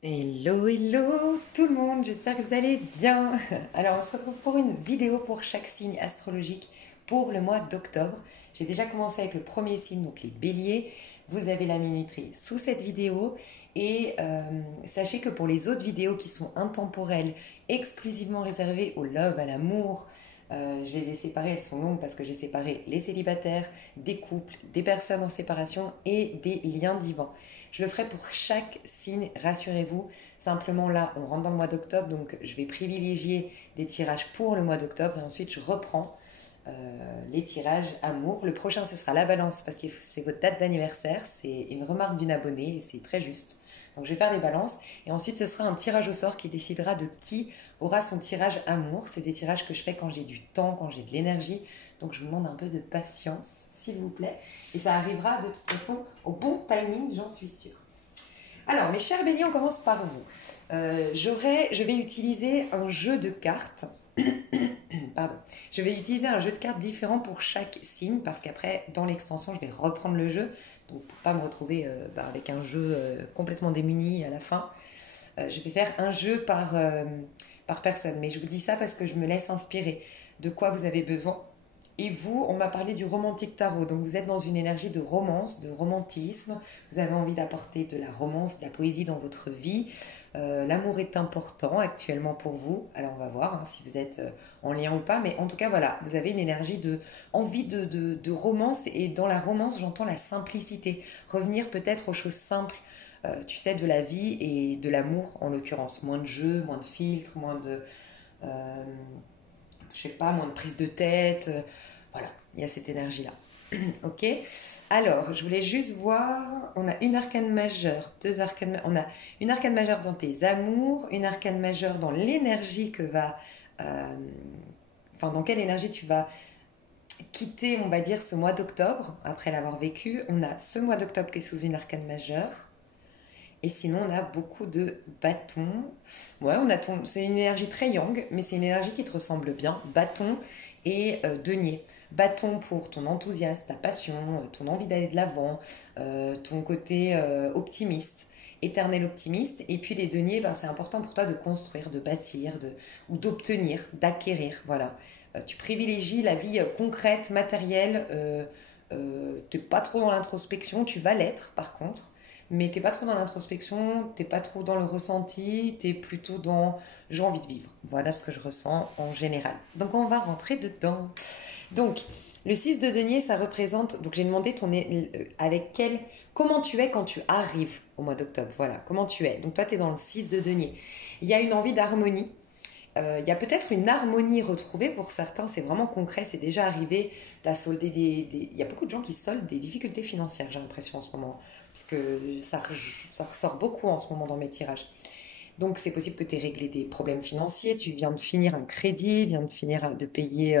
Hello, hello tout le monde, j'espère que vous allez bien. Alors on se retrouve pour une vidéo pour chaque signe astrologique pour le mois d'octobre. J'ai déjà commencé avec le premier signe, donc les béliers. Vous avez la minuterie sous cette vidéo et sachez que pour les autres vidéos qui sont intemporelles, exclusivement réservées au love, à l'amour, je les ai séparées, elles sont longues parce que j'ai séparé les célibataires, des couples, des personnes en séparation et des liens divins. Je le ferai pour chaque signe, rassurez-vous. Simplement là, on rentre dans le mois d'octobre, donc je vais privilégier des tirages pour le mois d'octobre et ensuite je reprends les tirages amour. Le prochain, ce sera la balance parce que c'est votre date d'anniversaire. C'est une remarque d'une abonnée et c'est très juste. Donc je vais faire les balances et ensuite ce sera un tirage au sort qui décidera de qui aura son tirage amour. C'est des tirages que je fais quand j'ai du temps, quand j'ai de l'énergie. Donc je vous demande un peu de patience, s'il vous plaît. Et ça arrivera de toute façon au bon timing, j'en suis sûre. Alors, mes chers béliers, on commence par vous. Je vais utiliser un jeu de cartes. Pardon. Je vais utiliser un jeu de cartes différent pour chaque signe parce qu'après, dans l'extension, je vais reprendre le jeu. Donc, pour ne pas me retrouver avec un jeu complètement démuni à la fin, je vais faire un jeu par personne. Mais je vous dis ça parce que je me laisse inspirer de quoi vous avez besoin. Et vous, on m'a parlé du romantique tarot. Donc vous êtes dans une énergie de romance, de romantisme. Vous avez envie d'apporter de la romance, de la poésie dans votre vie. L'amour est important actuellement pour vous. Alors on va voir si vous êtes en lien ou pas. Mais en tout cas, voilà, vous avez une énergie de envie de romance. Et dans la romance, j'entends la simplicité. Revenir peut-être aux choses simples. Tu sais, de la vie et de l'amour en l'occurrence. Moins de jeux, moins de filtres, moins de... euh, je sais pas, moins de prise de tête. Voilà, il y a cette énergie-là. Ok. Alors, je voulais juste voir. On a une arcane majeure, deux arcanes. On a une arcane majeure dans tes amours, une arcane majeure dans l'énergie que va. euh, Enfin, dans quelle énergie tu vas quitter, on va dire, ce mois d'octobre après l'avoir vécu. On a ce mois d'octobre qui est sous une arcane majeure. Et sinon, on a beaucoup de bâtons. Ouais, on a ton. C'est une énergie très yang, mais c'est une énergie qui te ressemble bien. Bâton et denier. Bâton pour ton enthousiasme, ta passion, ton envie d'aller de l'avant, ton côté optimiste, éternel optimiste. Et puis les deniers, ben, c'est important pour toi de construire, de bâtir, ou d'obtenir, d'acquérir. Voilà. Tu privilégies la vie concrète, matérielle. T'es pas trop dans l'introspection, tu vas l'être par contre. Mais t'es pas trop dans l'introspection, t'es pas trop dans le ressenti, t'es plutôt dans j'ai envie de vivre. Voilà ce que je ressens en général. Donc on va rentrer dedans. Donc le 6 de denier, ça représente. Donc j'ai demandé avec quel. Comment tu es quand tu arrives au mois d'octobre. Voilà, comment tu es. Donc toi, tu es dans le 6 de denier. Il y a une envie d'harmonie. Il y a peut-être une harmonie retrouvée pour certains, c'est vraiment concret, c'est déjà arrivé. Tu as soldé Il y a beaucoup de gens qui soldent des difficultés financières, j'ai l'impression en ce moment. Parce que ça ressort beaucoup en ce moment dans mes tirages. Donc c'est possible que tu aies réglé des problèmes financiers, tu viens de finir un crédit, viens de finir de payer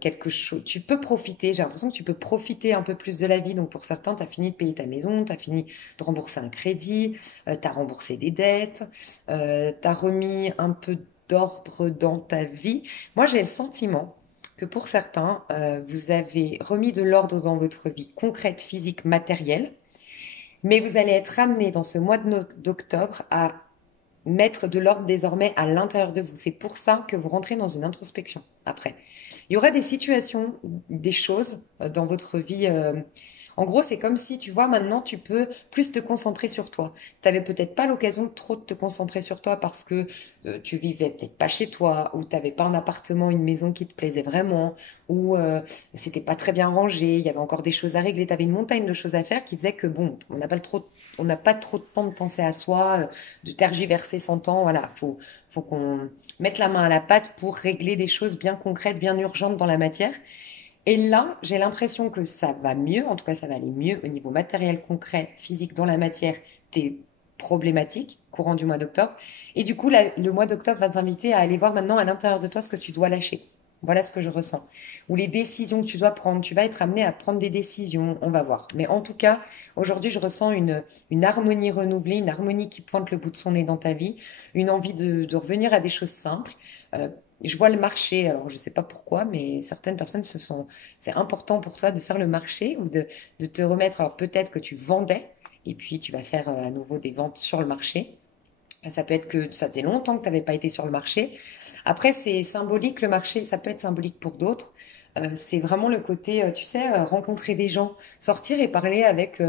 quelque chose. Tu peux profiter, j'ai l'impression que tu peux profiter un peu plus de la vie. Donc pour certains, tu as fini de payer ta maison, tu as fini de rembourser un crédit, tu as remboursé des dettes, tu as remis un peu d'ordre dans ta vie. Moi, j'ai le sentiment que pour certains, vous avez remis de l'ordre dans votre vie concrète, physique, matérielle, mais vous allez être amené dans ce mois d'octobre à mettre de l'ordre désormais à l'intérieur de vous. C'est pour ça que vous rentrez dans une introspection après. Il y aura des situations, des choses dans votre vie. En gros, c'est comme si, tu vois, maintenant, tu peux plus te concentrer sur toi. Tu n'avais peut-être pas l'occasion de trop te concentrer sur toi parce que tu vivais peut-être pas chez toi, ou tu n'avais pas un appartement, une maison qui te plaisait vraiment, ou c'était pas très bien rangé, il y avait encore des choses à régler. Tu avais une montagne de choses à faire qui faisait que, bon, on n'a pas trop de temps de penser à soi, de tergiverser son temps. Voilà, faut qu'on mette la main à la pâte pour régler des choses bien concrètes, bien urgentes dans la matière. Et là, j'ai l'impression que ça va mieux, en tout cas ça va aller mieux au niveau matériel, concret, physique, dans la matière, tes problématiques courant du mois d'octobre. Et du coup, le mois d'octobre va t'inviter à aller voir maintenant à l'intérieur de toi ce que tu dois lâcher. Voilà ce que je ressens. Ou les décisions que tu dois prendre. Tu vas être amené à prendre des décisions. On va voir. Mais en tout cas, aujourd'hui, je ressens une harmonie renouvelée, une harmonie qui pointe le bout de son nez dans ta vie, une envie de revenir à des choses simples. Euh, je vois le marché, alors je ne sais pas pourquoi, mais certaines personnes c'est important pour toi de faire le marché ou de te remettre. Alors peut-être que tu vendais et puis tu vas faire à nouveau des ventes sur le marché. Ça peut être que ça faisait longtemps que tu n'avais pas été sur le marché. Après, c'est symbolique, le marché, ça peut être symbolique pour d'autres. C'est vraiment le côté, tu sais, rencontrer des gens, sortir et parler avec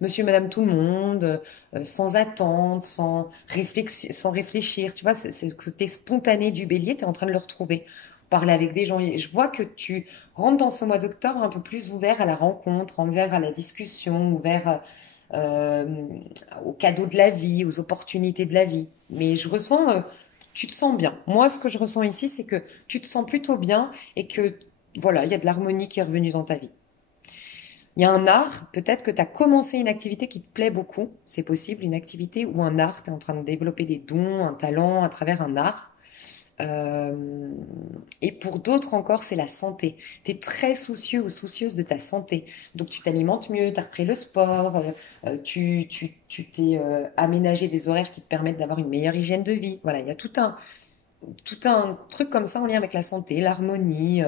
monsieur, madame, tout le monde, sans attente, sans réfléchir. Tu vois, c'est le côté spontané du bélier, tu es en train de le retrouver. Parler avec des gens. Et je vois que tu rentres dans ce mois d'octobre un peu plus ouvert à la rencontre, ouvert à la discussion, ouvert euh, aux cadeaux de la vie, aux opportunités de la vie. Mais je ressens, tu te sens bien. Moi, ce que je ressens ici, c'est que tu te sens plutôt bien et que, voilà, il y a de l'harmonie qui est revenue dans ta vie. Il y a un art, peut-être que tu as commencé une activité qui te plaît beaucoup, c'est possible, une activité ou un art, tu es en train de développer des dons, un talent à travers un art. Euh, et pour d'autres encore, c'est la santé. Tu es très soucieux ou soucieuse de ta santé. Donc tu t'alimentes mieux, tu as repris le sport, tu t'es aménagé des horaires qui te permettent d'avoir une meilleure hygiène de vie. Voilà, il y a tout un truc comme ça en lien avec la santé, l'harmonie,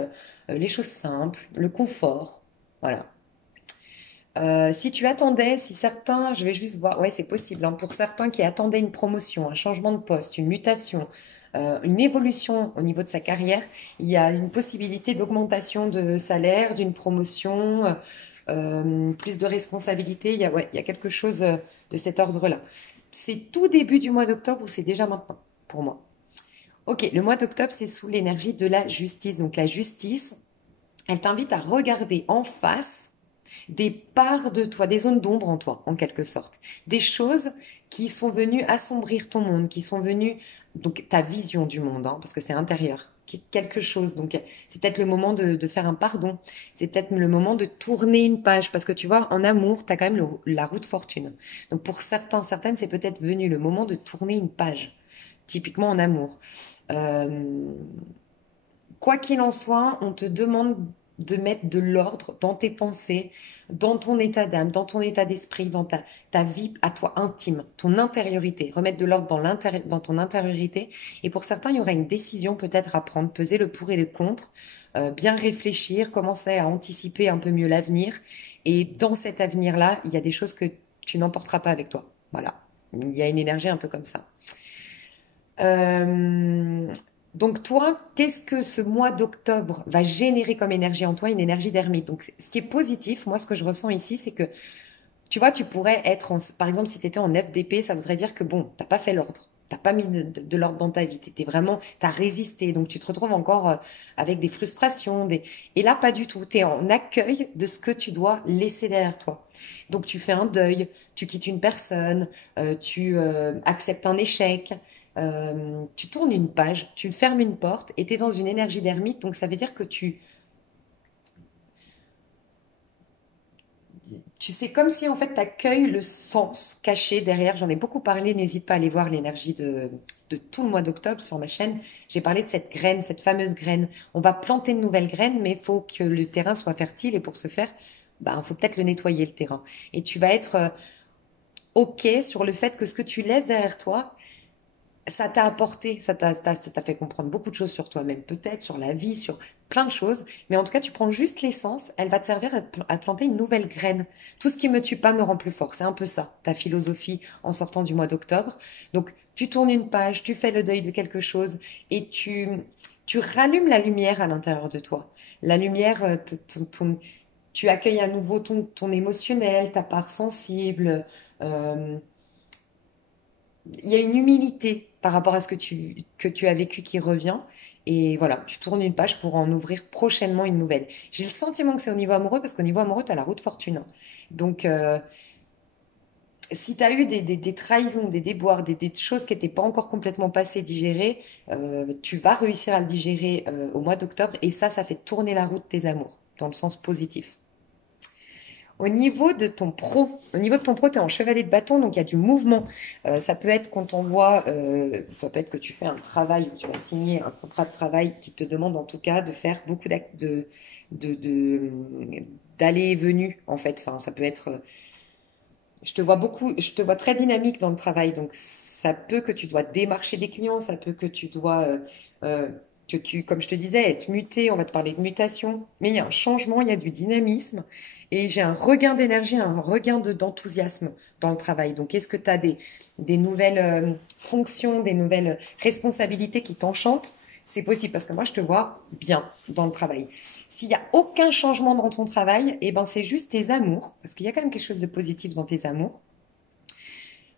les choses simples, le confort. Voilà. Si tu attendais, si certains, je vais juste voir, ouais, c'est possible, hein, pour certains qui attendaient une promotion, un changement de poste, une mutation, une évolution au niveau de sa carrière, il y a une possibilité d'augmentation de salaire, d'une promotion, plus de responsabilité. Ouais, il y a quelque chose de cet ordre-là. C'est tout début du mois d'octobre ou c'est déjà maintenant pour moi? Ok, le mois d'octobre, c'est sous l'énergie de la justice. Donc la justice, elle t'invite à regarder en face des parts de toi, des zones d'ombre en toi, en quelque sorte. Des choses qui sont venues assombrir ton monde, qui sont venues, donc ta vision du monde, hein, parce que c'est intérieur, quelque chose. Donc c'est peut-être le moment de faire un pardon. C'est peut-être le moment de tourner une page, parce que tu vois, en amour, tu as quand même la roue de fortune. Donc pour certains, certaines, c'est peut-être venu le moment de tourner une page, typiquement en amour. Euh, Quoi qu'il en soit, on te demande de mettre de l'ordre dans tes pensées, dans ton état d'âme, dans ton état d'esprit, dans ta vie à toi intime, ton intériorité. Remettre de l'ordre dans ton intériorité. Et pour certains, il y aura une décision peut-être à prendre, peser le pour et le contre, bien réfléchir, commencer à anticiper un peu mieux l'avenir. Et dans cet avenir-là, il y a des choses que tu n'emporteras pas avec toi. Voilà. Il y a une énergie un peu comme ça. Euh, donc toi, qu'est-ce que ce mois d'octobre va générer comme énergie en toi? Une énergie d'ermite. Donc ce qui est positif, moi ce que je ressens ici, c'est que tu vois, tu pourrais être, par exemple, si tu étais en FDP, ça voudrait dire que bon, t'as pas fait l'ordre. T'as pas mis de l'ordre dans ta vie. T'étais vraiment, t'as résisté. Donc tu te retrouves encore avec des frustrations. Et là, pas du tout. T'es en accueil de ce que tu dois laisser derrière toi. Donc tu fais un deuil, tu quittes une personne, tu acceptes un échec, tu tournes une page, tu fermes une porte et t'es dans une énergie d'ermite. Donc ça veut dire que tu sais, comme si en fait tu accueilles le sens caché derrière. J'en ai beaucoup parlé, n'hésite pas à aller voir l'énergie de tout le mois d'octobre sur ma chaîne. J'ai parlé de cette graine, cette fameuse graine. On va planter de nouvelles graines, mais il faut que le terrain soit fertile et pour ce faire, bah, il faut peut-être le nettoyer le terrain. Et tu vas être OK sur le fait que ce que tu laisses derrière toi, ça t'a apporté, ça t'a fait comprendre beaucoup de choses sur toi-même, peut-être sur la vie, sur plein de choses. Mais en tout cas, tu prends juste l'essence, elle va te servir à planter une nouvelle graine. Tout ce qui me tue pas me rend plus fort. C'est un peu ça, ta philosophie en sortant du mois d'octobre. Donc, tu tournes une page, tu fais le deuil de quelque chose et tu rallumes la lumière à l'intérieur de toi. La lumière, tu accueilles à nouveau ton émotionnel, ta part sensible. euh, il y a une humilité par rapport à ce que tu as vécu qui revient. Et voilà, tu tournes une page pour en ouvrir prochainement une nouvelle. J'ai le sentiment que c'est au niveau amoureux, parce qu'au niveau amoureux, tu as la roue de fortune. Donc, si tu as eu des trahisons, des déboires, des choses qui n'étaient pas encore complètement passées, digérées, tu vas réussir à le digérer au mois d'octobre. Et ça fait tourner la roue de tes amours, dans le sens positif. Au niveau de ton pro, tu es en chevalier de bâton, donc il y a du mouvement. Ça peut être qu'on t'envoie, ça peut être que tu fais un travail où tu vas signer un contrat de travail qui te demande en tout cas de faire beaucoup de- d'allées et venues, en fait. Enfin, ça peut être, je te vois très dynamique dans le travail, donc ça peut que tu dois démarcher des clients, ça peut que tu dois Comme je te disais, être muté, on va te parler de mutation, mais il y a un changement, il y a du dynamisme, et j'ai un regain d'énergie, un regain d'enthousiasme dans le travail. Donc, est-ce que tu as des nouvelles fonctions, des nouvelles responsabilités qui t'enchantent? C'est possible, parce que moi, je te vois bien dans le travail. S'il n'y a aucun changement dans ton travail, eh ben, c'est juste tes amours, parce qu'il y a quand même quelque chose de positif dans tes amours.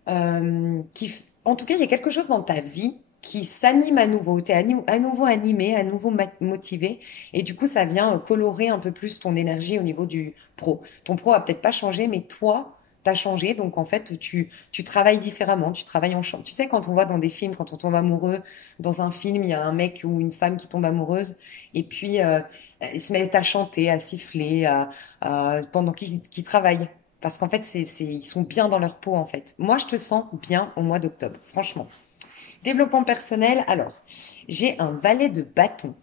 En tout cas, il y a quelque chose dans ta vie qui s'anime à nouveau. Tu es à nouveau animé, à nouveau motivé. Et du coup, ça vient colorer un peu plus ton énergie au niveau du pro. Ton pro a peut-être pas changé, mais toi, t'as changé. Donc, en fait, tu travailles différemment. Tu travailles en champ. Tu sais, quand on voit dans des films, quand on tombe amoureux, dans un film, il y a un mec ou une femme qui tombe amoureuse. Et puis, ils se mettent à chanter, à siffler, pendant qu'ils travaillent. Parce qu'en fait, ils sont bien dans leur peau, en fait. Moi, je te sens bien au mois d'octobre, franchement. Développement personnel, alors, j'ai un valet de bâton.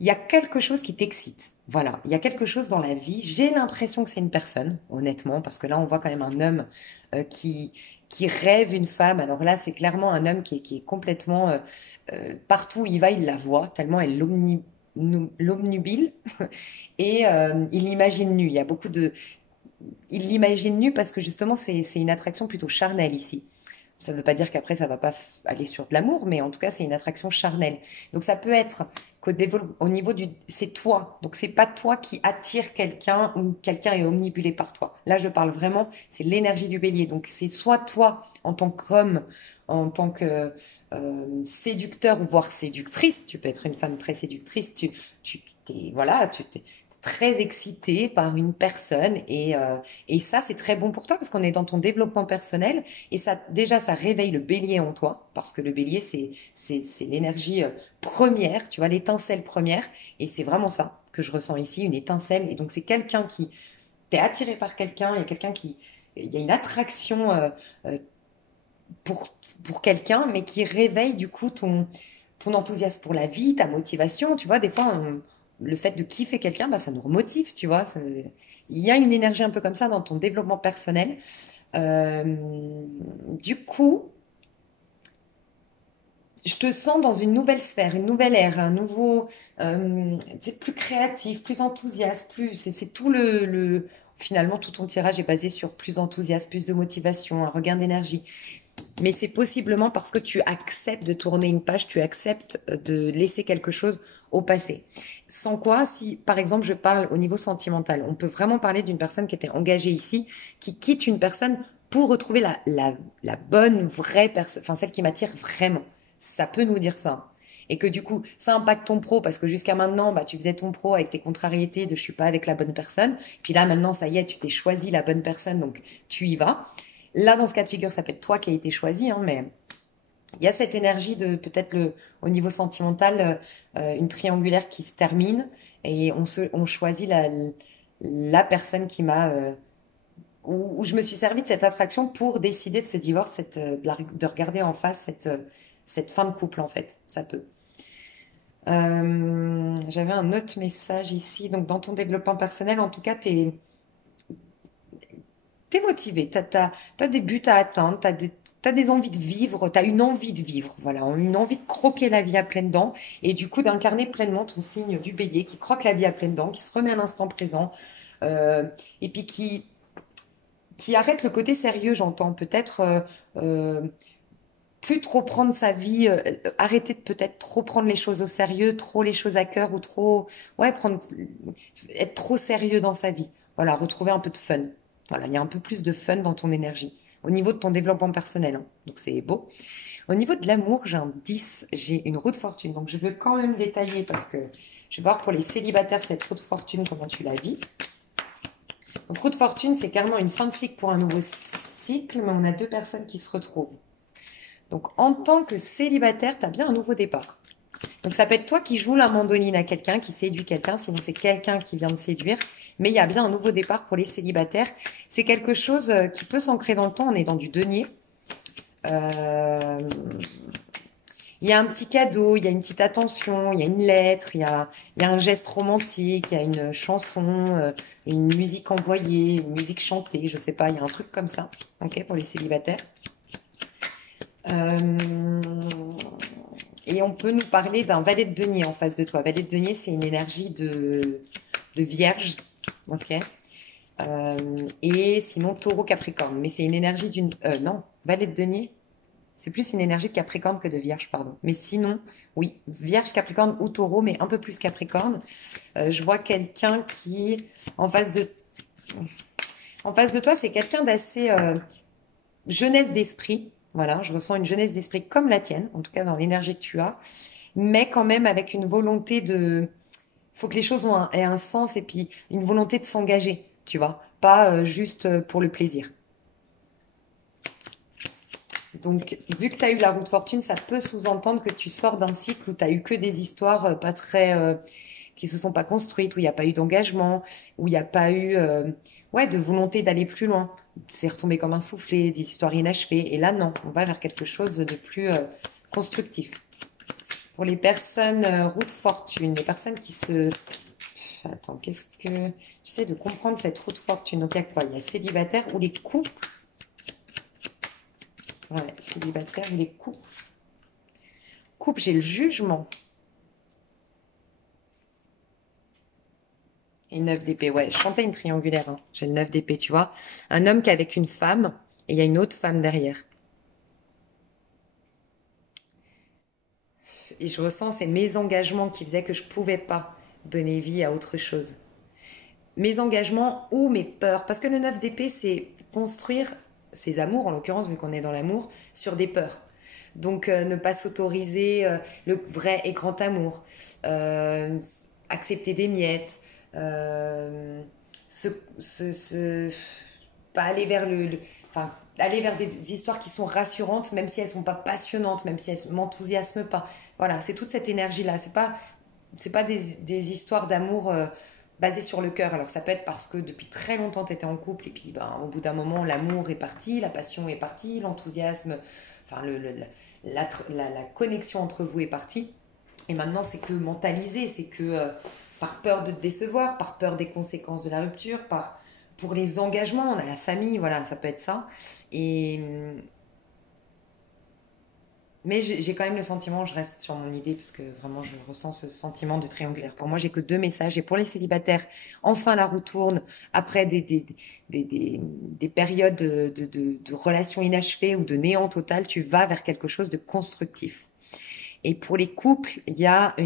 Il y a quelque chose qui t'excite. Voilà, il y a quelque chose dans la vie. J'ai l'impression que c'est une personne, honnêtement, parce que là, on voit quand même un homme qui rêve une femme. Alors là, c'est clairement un homme qui est complètement... partout où il va, il la voit, tellement elle l'omnubile. Et il l'imagine nue. Il y a beaucoup de... Il l'imagine nue parce que justement, c'est une attraction plutôt charnelle ici. Ça ne veut pas dire qu'après, ça va pas aller sur de l'amour, mais en tout cas, c'est une attraction charnelle. Donc, ça peut être au niveau du... C'est toi. Donc, c'est pas toi qui attire quelqu'un ou quelqu'un est omnibulé par toi. Là, je parle vraiment, c'est l'énergie du bélier. Donc, c'est soit toi, en tant qu'homme, en tant que séducteur, voire séductrice. Tu peux être une femme très séductrice. Voilà, tu t'es très excité par une personne et ça, c'est très bon pour toi parce qu'on est dans ton développement personnel. Et ça, déjà, ça réveille le bélier en toi, parce que le bélier, c'est l'énergie première, tu vois, l'étincelle première. Et c'est vraiment ça que je ressens ici, une étincelle. Et donc, c'est quelqu'un qui, t'es attiré par quelqu'un, il y a il y a une attraction euh, pour quelqu'un, mais qui réveille du coup ton enthousiasme pour la vie, ta motivation. Tu vois, des fois, le fait de kiffer quelqu'un, bah, ça nous remotive, tu vois. Il y a une énergie un peu comme ça dans ton développement personnel. Du coup, je te sens dans une nouvelle sphère, une nouvelle ère, un nouveau, c'est plus créatif, plus enthousiaste, c'est tout finalement tout ton tirage est basé sur plus d'enthousiasme, plus de motivation, un regain d'énergie. Mais c'est possiblement parce que tu acceptes de tourner une page, tu acceptes de laisser quelque chose au passé. Sans quoi, si par exemple je parle au niveau sentimental, on peut vraiment parler d'une personne qui était engagée ici, qui quitte une personne pour retrouver la bonne, vraie personne, enfin celle qui m'attire vraiment. Ça peut nous dire ça. Et que du coup, ça impacte ton pro parce que jusqu'à maintenant, bah, tu faisais ton pro avec tes contrariétés de je suis pas avec la bonne personne. Puis là, maintenant, ça y est, tu t'es choisi la bonne personne, donc tu y vas. Là, dans ce cas de figure, ça peut être toi qui as été choisi, hein, mais il y a cette énergie de peut-être au niveau sentimental, une triangulaire qui se termine et on choisit la personne qui m'a, où je me suis servi de cette attraction pour décider de ce divorce, de regarder en face cette fin de couple en fait, ça peut. J'avais un autre message ici, donc dans ton développement personnel, en tout cas, t'es motivé, t'as des buts à atteindre, t'as des envies de vivre, t'as une envie de vivre, voilà, une envie de croquer la vie à pleines dents et du coup d'incarner pleinement ton signe du bélier qui croque la vie à pleines dents, qui se remet à l'instant présent et puis qui arrête le côté sérieux, j'entends, peut-être plus trop prendre sa vie, arrêter de peut-être trop prendre les choses au sérieux, trop les choses à cœur ou trop, ouais, être trop sérieux dans sa vie. Voilà, retrouver un peu de fun. Voilà, il y a un peu plus de fun dans ton énergie, au niveau de ton développement personnel, hein. Donc c'est beau. Au niveau de l'amour, j'ai un 10, j'ai une roue de fortune. Donc je veux quand même détailler parce que je vais voir pour les célibataires cette roue de fortune, comment tu la vis. Donc roue de fortune, c'est carrément une fin de cycle pour un nouveau cycle, mais on a deux personnes qui se retrouvent. Donc, en tant que célibataire, tu as bien un nouveau départ. Donc, ça peut être toi qui joues la mandoline à quelqu'un, qui séduit quelqu'un, sinon c'est quelqu'un qui vient de séduire. Mais il y a bien un nouveau départ pour les célibataires. C'est quelque chose qui peut s'ancrer dans le temps. On est dans du denier. Il y a un petit cadeau, il y a une petite attention, il y a une lettre, il y a un geste romantique, il y a une chanson, une musique envoyée, une musique chantée, je sais pas, il y a un truc comme ça, ok, pour les célibataires. Et Et on peut nous parler d'un valet de denier en face de toi. Valet de denier, c'est une énergie de vierge. Ok. Et sinon, taureau, capricorne. Mais c'est une énergie d'une... non, valet de denier, c'est plus une énergie de capricorne que de vierge, pardon. Mais sinon, oui, vierge, capricorne ou taureau, mais un peu plus capricorne. Je vois quelqu'un qui, en face de toi, c'est quelqu'un d'assez jeunesse d'esprit. Voilà, je ressens une jeunesse d'esprit comme la tienne, en tout cas dans l'énergie que tu as, mais quand même avec une volonté de... faut que les choses aient un sens et puis une volonté de s'engager, tu vois, pas juste pour le plaisir. Donc, vu que tu as eu la roue de fortune, ça peut sous-entendre que tu sors d'un cycle où tu as eu que des histoires pas très... qui se sont pas construites, où il n'y a pas eu d'engagement, où il n'y a pas eu ouais, de volonté d'aller plus loin. C'est retombé comme un soufflé, des histoires inachevées. Et là, non, on va vers quelque chose de plus constructif. Pour les personnes roue de fortune, les personnes qui se... Attends, qu'est-ce que... J'essaie de comprendre cette roue de fortune. Donc, il y a quoi? Il y a célibataire ou les couples. Ouais, célibataire ou les couples. Couple, j'ai le jugement. Et 9 d'épée, ouais, je chantais une triangulaire, hein. J'ai le 9 d'épée, tu vois. Un homme qui est avec une femme, et il y a une autre femme derrière. Et je ressens, c'est mes engagements qui faisaient que je pouvais pas donner vie à autre chose. Mes engagements ou mes peurs. Parce que le 9 d'épée, c'est construire ses amours, en l'occurrence, vu qu'on est dans l'amour, sur des peurs. Donc, ne pas s'autoriser le vrai et grand amour. Euh, accepter des miettes. Euh, se, pas aller vers enfin, aller vers des histoires qui sont rassurantes, même si elles sont pas passionnantes, même si elles m'enthousiasment pas. Voilà, c'est toute cette énergie-là. C'est pas des histoires d'amour basées sur le cœur. Alors ça peut être parce que depuis très longtemps tu étais en couple et puis ben, au bout d'un moment l'amour est parti, la passion est partie, l'enthousiasme, enfin la connexion entre vous est partie. Et maintenant c'est que mentaliser, c'est que par peur de te décevoir, par peur des conséquences de la rupture, pour les engagements, on a la famille, voilà, ça peut être ça. Et mais j'ai quand même le sentiment, je reste sur mon idée parce que vraiment je ressens ce sentiment de triangulaire. Pour moi, j'ai que deux messages. Et pour les célibataires, enfin la roue tourne après des périodes de relations inachevées ou de néant total, tu vas vers quelque chose de constructif. Et pour les couples, il y a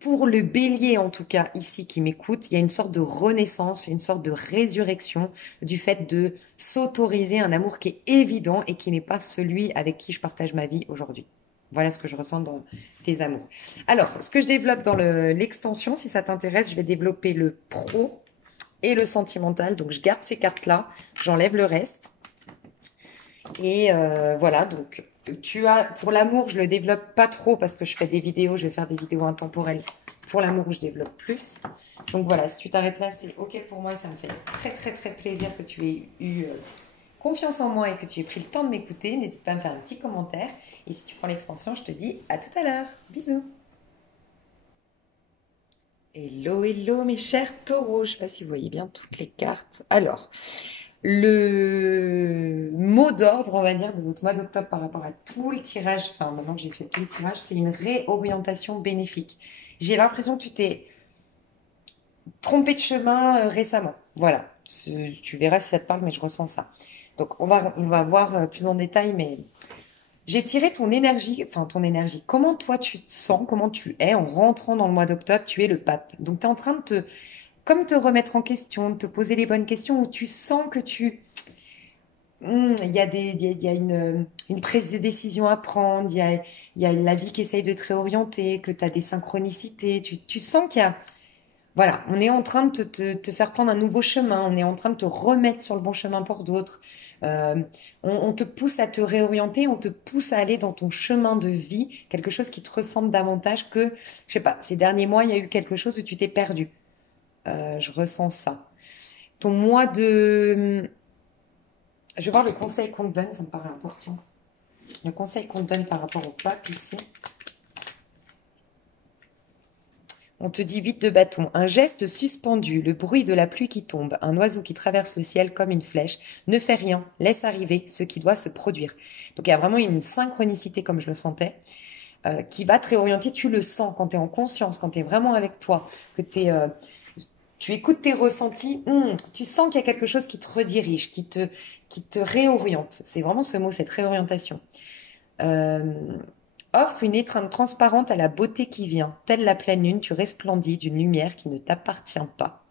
pour le bélier, en tout cas, ici, qui m'écoute, il y a une sorte de renaissance, une sorte de résurrection du fait de s'autoriser un amour qui est évident et qui n'est pas celui avec qui je partage ma vie aujourd'hui. Voilà ce que je ressens dans tes amours. Alors, ce que je développe dans l'extension, si ça t'intéresse, je vais développer le pro et le sentimental. Donc, je garde ces cartes-là, j'enlève le reste. Et voilà, donc pour l'amour, je le développe pas trop parce que je fais des vidéos, je vais faire des vidéos intemporelles. Pour l'amour, je développe plus. Donc voilà, si tu t'arrêtes là, c'est ok pour moi et ça me fait très très très plaisir que tu aies eu confiance en moi et que tu aies pris le temps de m'écouter. N'hésite pas à me faire un petit commentaire. Et si tu prends l'extension, je te dis à tout à l'heure. Bisous. Hello, hello mes chers taureaux. Je ne sais pas si vous voyez bien toutes les cartes. Alors, le mot d'ordre, on va dire, de votre mois d'octobre par rapport à tout le tirage, enfin maintenant que j'ai fait tout le tirage, c'est une réorientation bénéfique. J'ai l'impression que tu t'es trompé de chemin récemment. Voilà, tu verras si ça te parle, mais je ressens ça. Donc on va voir plus en détail, mais j'ai tiré ton énergie, enfin ton énergie. Comment toi tu te sens, comment tu es en rentrant dans le mois d'octobre, tu es le pape. Donc tu es en train de comme te remettre en question, de te poser les bonnes questions, où tu sens que il y a il y a une prise de décision à prendre, il y a la vie qui essaye de te réorienter, que tu as des synchronicités, tu sens qu'il y a, voilà, on est en train de te faire prendre un nouveau chemin, on est en train de te remettre sur le bon chemin pour d'autres. On te pousse à te réorienter, on te pousse à aller dans ton chemin de vie, quelque chose qui te ressemble davantage que, je sais pas, ces derniers mois, il y a eu quelque chose où tu t'es perdu. Je ressens ça. Ton mois de... Je vais voir le conseil qu'on te donne, ça me paraît important. Le conseil qu'on te donne par rapport au pape ici. On te dit 8 de bâton, un geste suspendu, le bruit de la pluie qui tombe, un oiseau qui traverse le ciel comme une flèche, ne fais rien, laisse arriver ce qui doit se produire. Donc il y a vraiment une synchronicité comme je le sentais, qui va te réorienter, tu le sens quand tu es en conscience, quand tu es vraiment avec toi, que tu écoutes tes ressentis, tu sens qu'il y a quelque chose qui te redirige, qui te réoriente. C'est vraiment ce mot, cette réorientation. Euh, Offre une étreinte transparente à la beauté qui vient. Telle la pleine lune, tu resplendis d'une lumière qui ne t'appartient pas.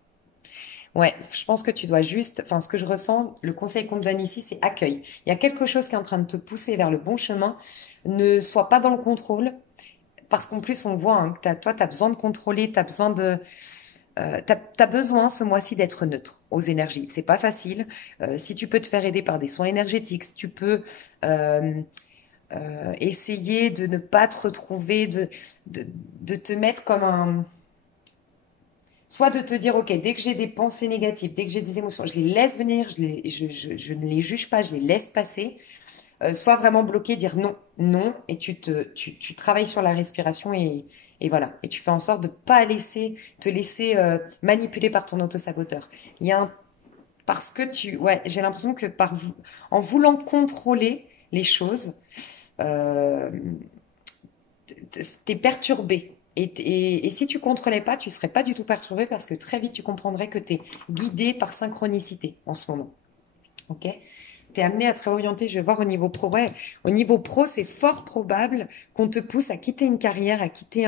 Ouais, je pense que tu dois juste, enfin, ce que je ressens, le conseil qu'on me donne ici, c'est accueil. Il y a quelque chose qui est en train de te pousser vers le bon chemin. Ne sois pas dans le contrôle, parce qu'en plus, on voit, hein, que toi, tu as besoin de contrôler, tu as besoin de, t'as besoin ce mois-ci d'être neutre aux énergies. C'est pas facile. Si tu peux te faire aider par des soins énergétiques, si tu peux essayer de ne pas te retrouver, de te mettre comme un... Soit de te dire, ok, dès que j'ai des pensées négatives, dès que j'ai des émotions, je les laisse venir, je ne les juge pas, je les laisse passer. Soit vraiment bloqué, dire non, non, et tu travailles sur la respiration et voilà. Et tu fais en sorte de pas te laisser manipuler par ton autosaboteur. Il y a un, parce que ouais, j'ai l'impression que en voulant contrôler les choses, euh, t'es perturbé. Et si tu contrôlais pas, tu serais pas du tout perturbé parce que très vite tu comprendrais que tu es guidé par synchronicité en ce moment. Ok? T'es amené à te réorienter, je vais voir au niveau pro. Ouais, au niveau pro, c'est fort probable qu'on te pousse à quitter une carrière, à quitter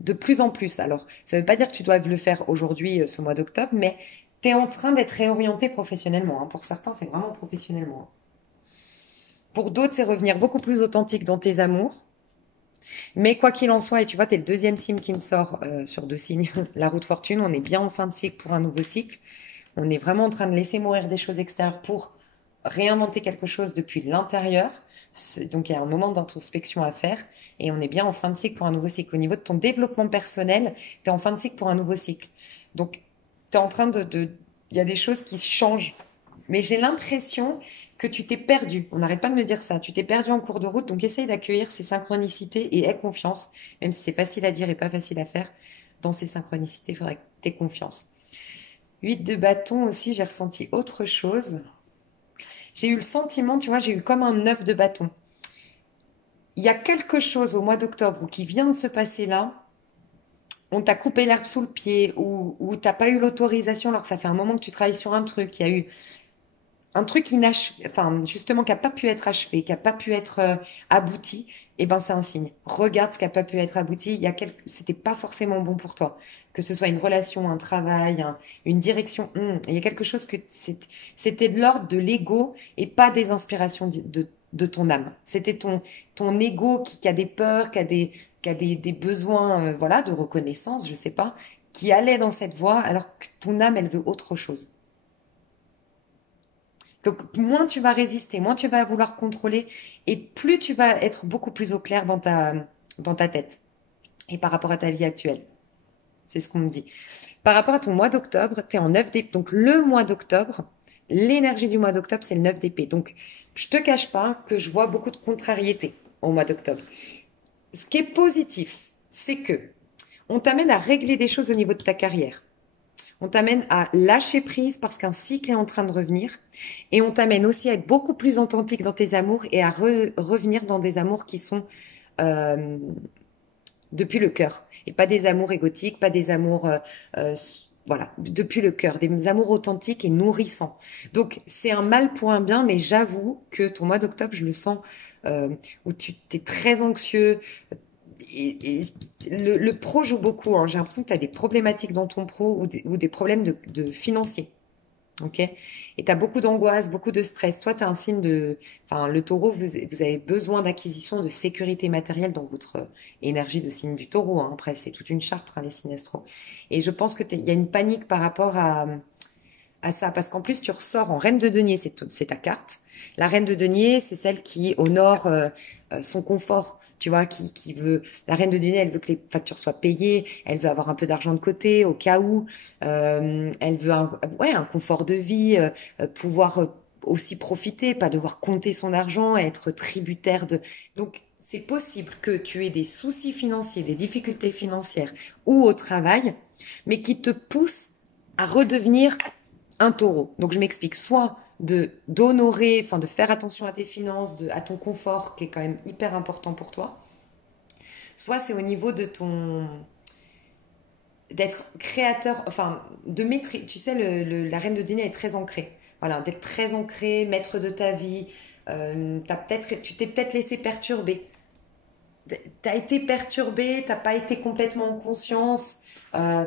de plus en plus. Alors, ça veut pas dire que tu dois le faire aujourd'hui, ce mois d'octobre, mais tu es en train d'être réorienté professionnellement, hein. Pour certains, c'est vraiment professionnellement, hein. Pour d'autres, c'est revenir beaucoup plus authentique dans tes amours. Mais quoi qu'il en soit, et tu vois, tu es le deuxième signe qui me sort sur 2 signes, la roue de fortune, on est bien en fin de cycle pour un nouveau cycle. On est vraiment en train de laisser mourir des choses extérieures pour réinventer quelque chose depuis l'intérieur. Donc il y a un moment d'introspection à faire et on est bien en fin de cycle pour un nouveau cycle. Au niveau de ton développement personnel, tu es en fin de cycle pour un nouveau cycle. Donc tu es en train il y a des choses qui changent. Mais j'ai l'impression que tu t'es perdu. On n'arrête pas de me dire ça. Tu t'es perdu en cours de route, donc essaye d'accueillir ces synchronicités et aie confiance, même si c'est facile à dire et pas facile à faire. Dans ces synchronicités, il faudrait que tu aies confiance. 8 de bâton aussi, j'ai ressenti autre chose. J'ai eu le sentiment, tu vois, j'ai eu comme un 9 de bâton. Il y a quelque chose au mois d'octobre qui vient de se passer là. On t'a coupé l'herbe sous le pied ou t'as pas eu l'autorisation alors que ça fait un moment que tu travailles sur un truc. Il y a eu un truc inachevé, enfin justement qui n'a pas pu être achevé, qui n'a pas pu être abouti, eh ben c'est un signe. Regarde ce qui n'a pas pu être abouti. C'était pas forcément bon pour toi, que ce soit une relation, un travail, une direction. Il y a quelque chose que c'était de l'ordre de l'ego et pas des inspirations de ton âme. C'était ton ego qui a des peurs, qui a des besoins, voilà, de reconnaissance, je sais pas, qui allait dans cette voie alors que ton âme elle veut autre chose. Donc, moins tu vas résister, moins tu vas vouloir contrôler, et plus tu vas être beaucoup plus au clair dans ta tête et par rapport à ta vie actuelle. C'est ce qu'on me dit. Par rapport à ton mois d'octobre, tu es en 9 d'épée. Donc, le mois d'octobre, l'énergie du mois d'octobre, c'est le 9 d'épée. Donc, je te cache pas que je vois beaucoup de contrariété au mois d'octobre. Ce qui est positif, c'est que on t'amène à régler des choses au niveau de ta carrière. On t'amène à lâcher prise parce qu'un cycle est en train de revenir. Et on t'amène aussi à être beaucoup plus authentique dans tes amours et à revenir dans des amours qui sont euh, depuis le cœur. Et pas des amours égotiques, pas des amours... voilà, depuis le cœur, des amours authentiques et nourrissants. Donc, c'est un mal pour un bien, mais j'avoue que ton mois d'octobre, je le sens où tu es très anxieux, et le pro joue beaucoup, hein. J'ai l'impression que tu as des problématiques dans ton pro ou des problèmes de financiers. Ok? Et tu as beaucoup d'angoisse, beaucoup de stress. Toi, tu as un signe de... Enfin, le taureau, vous avez besoin d'acquisition, de sécurité matérielle dans votre énergie de signe du taureau, hein. Après, c'est toute une charte, hein, les signes astro. Et je pense que il y a une panique par rapport à ça. Parce qu'en plus, tu ressors en reine de denier, c'est ta carte. La reine de denier, c'est celle qui honore son confort. Tu vois, qui veut, la reine de denier, elle veut que les factures soient payées, elle veut avoir un peu d'argent de côté au cas où, elle veut ouais, un confort de vie, pouvoir aussi profiter, pas devoir compter son argent, être tributaire de. Donc, c'est possible que tu aies des soucis financiers, des difficultés financières ou au travail, mais qui te poussent à redevenir un taureau. Donc je m'explique, soit d'honorer, enfin de faire attention à tes finances, à ton confort qui est quand même hyper important pour toi, soit c'est au niveau de ton d'être créateur, enfin de maîtriser. Tu sais, la reine de dîner est très ancrée. Voilà, d'être très ancré, maître de ta vie. Tu t'es peut-être laissé perturber. T'as été perturbé, t'as pas été complètement en conscience. Euh,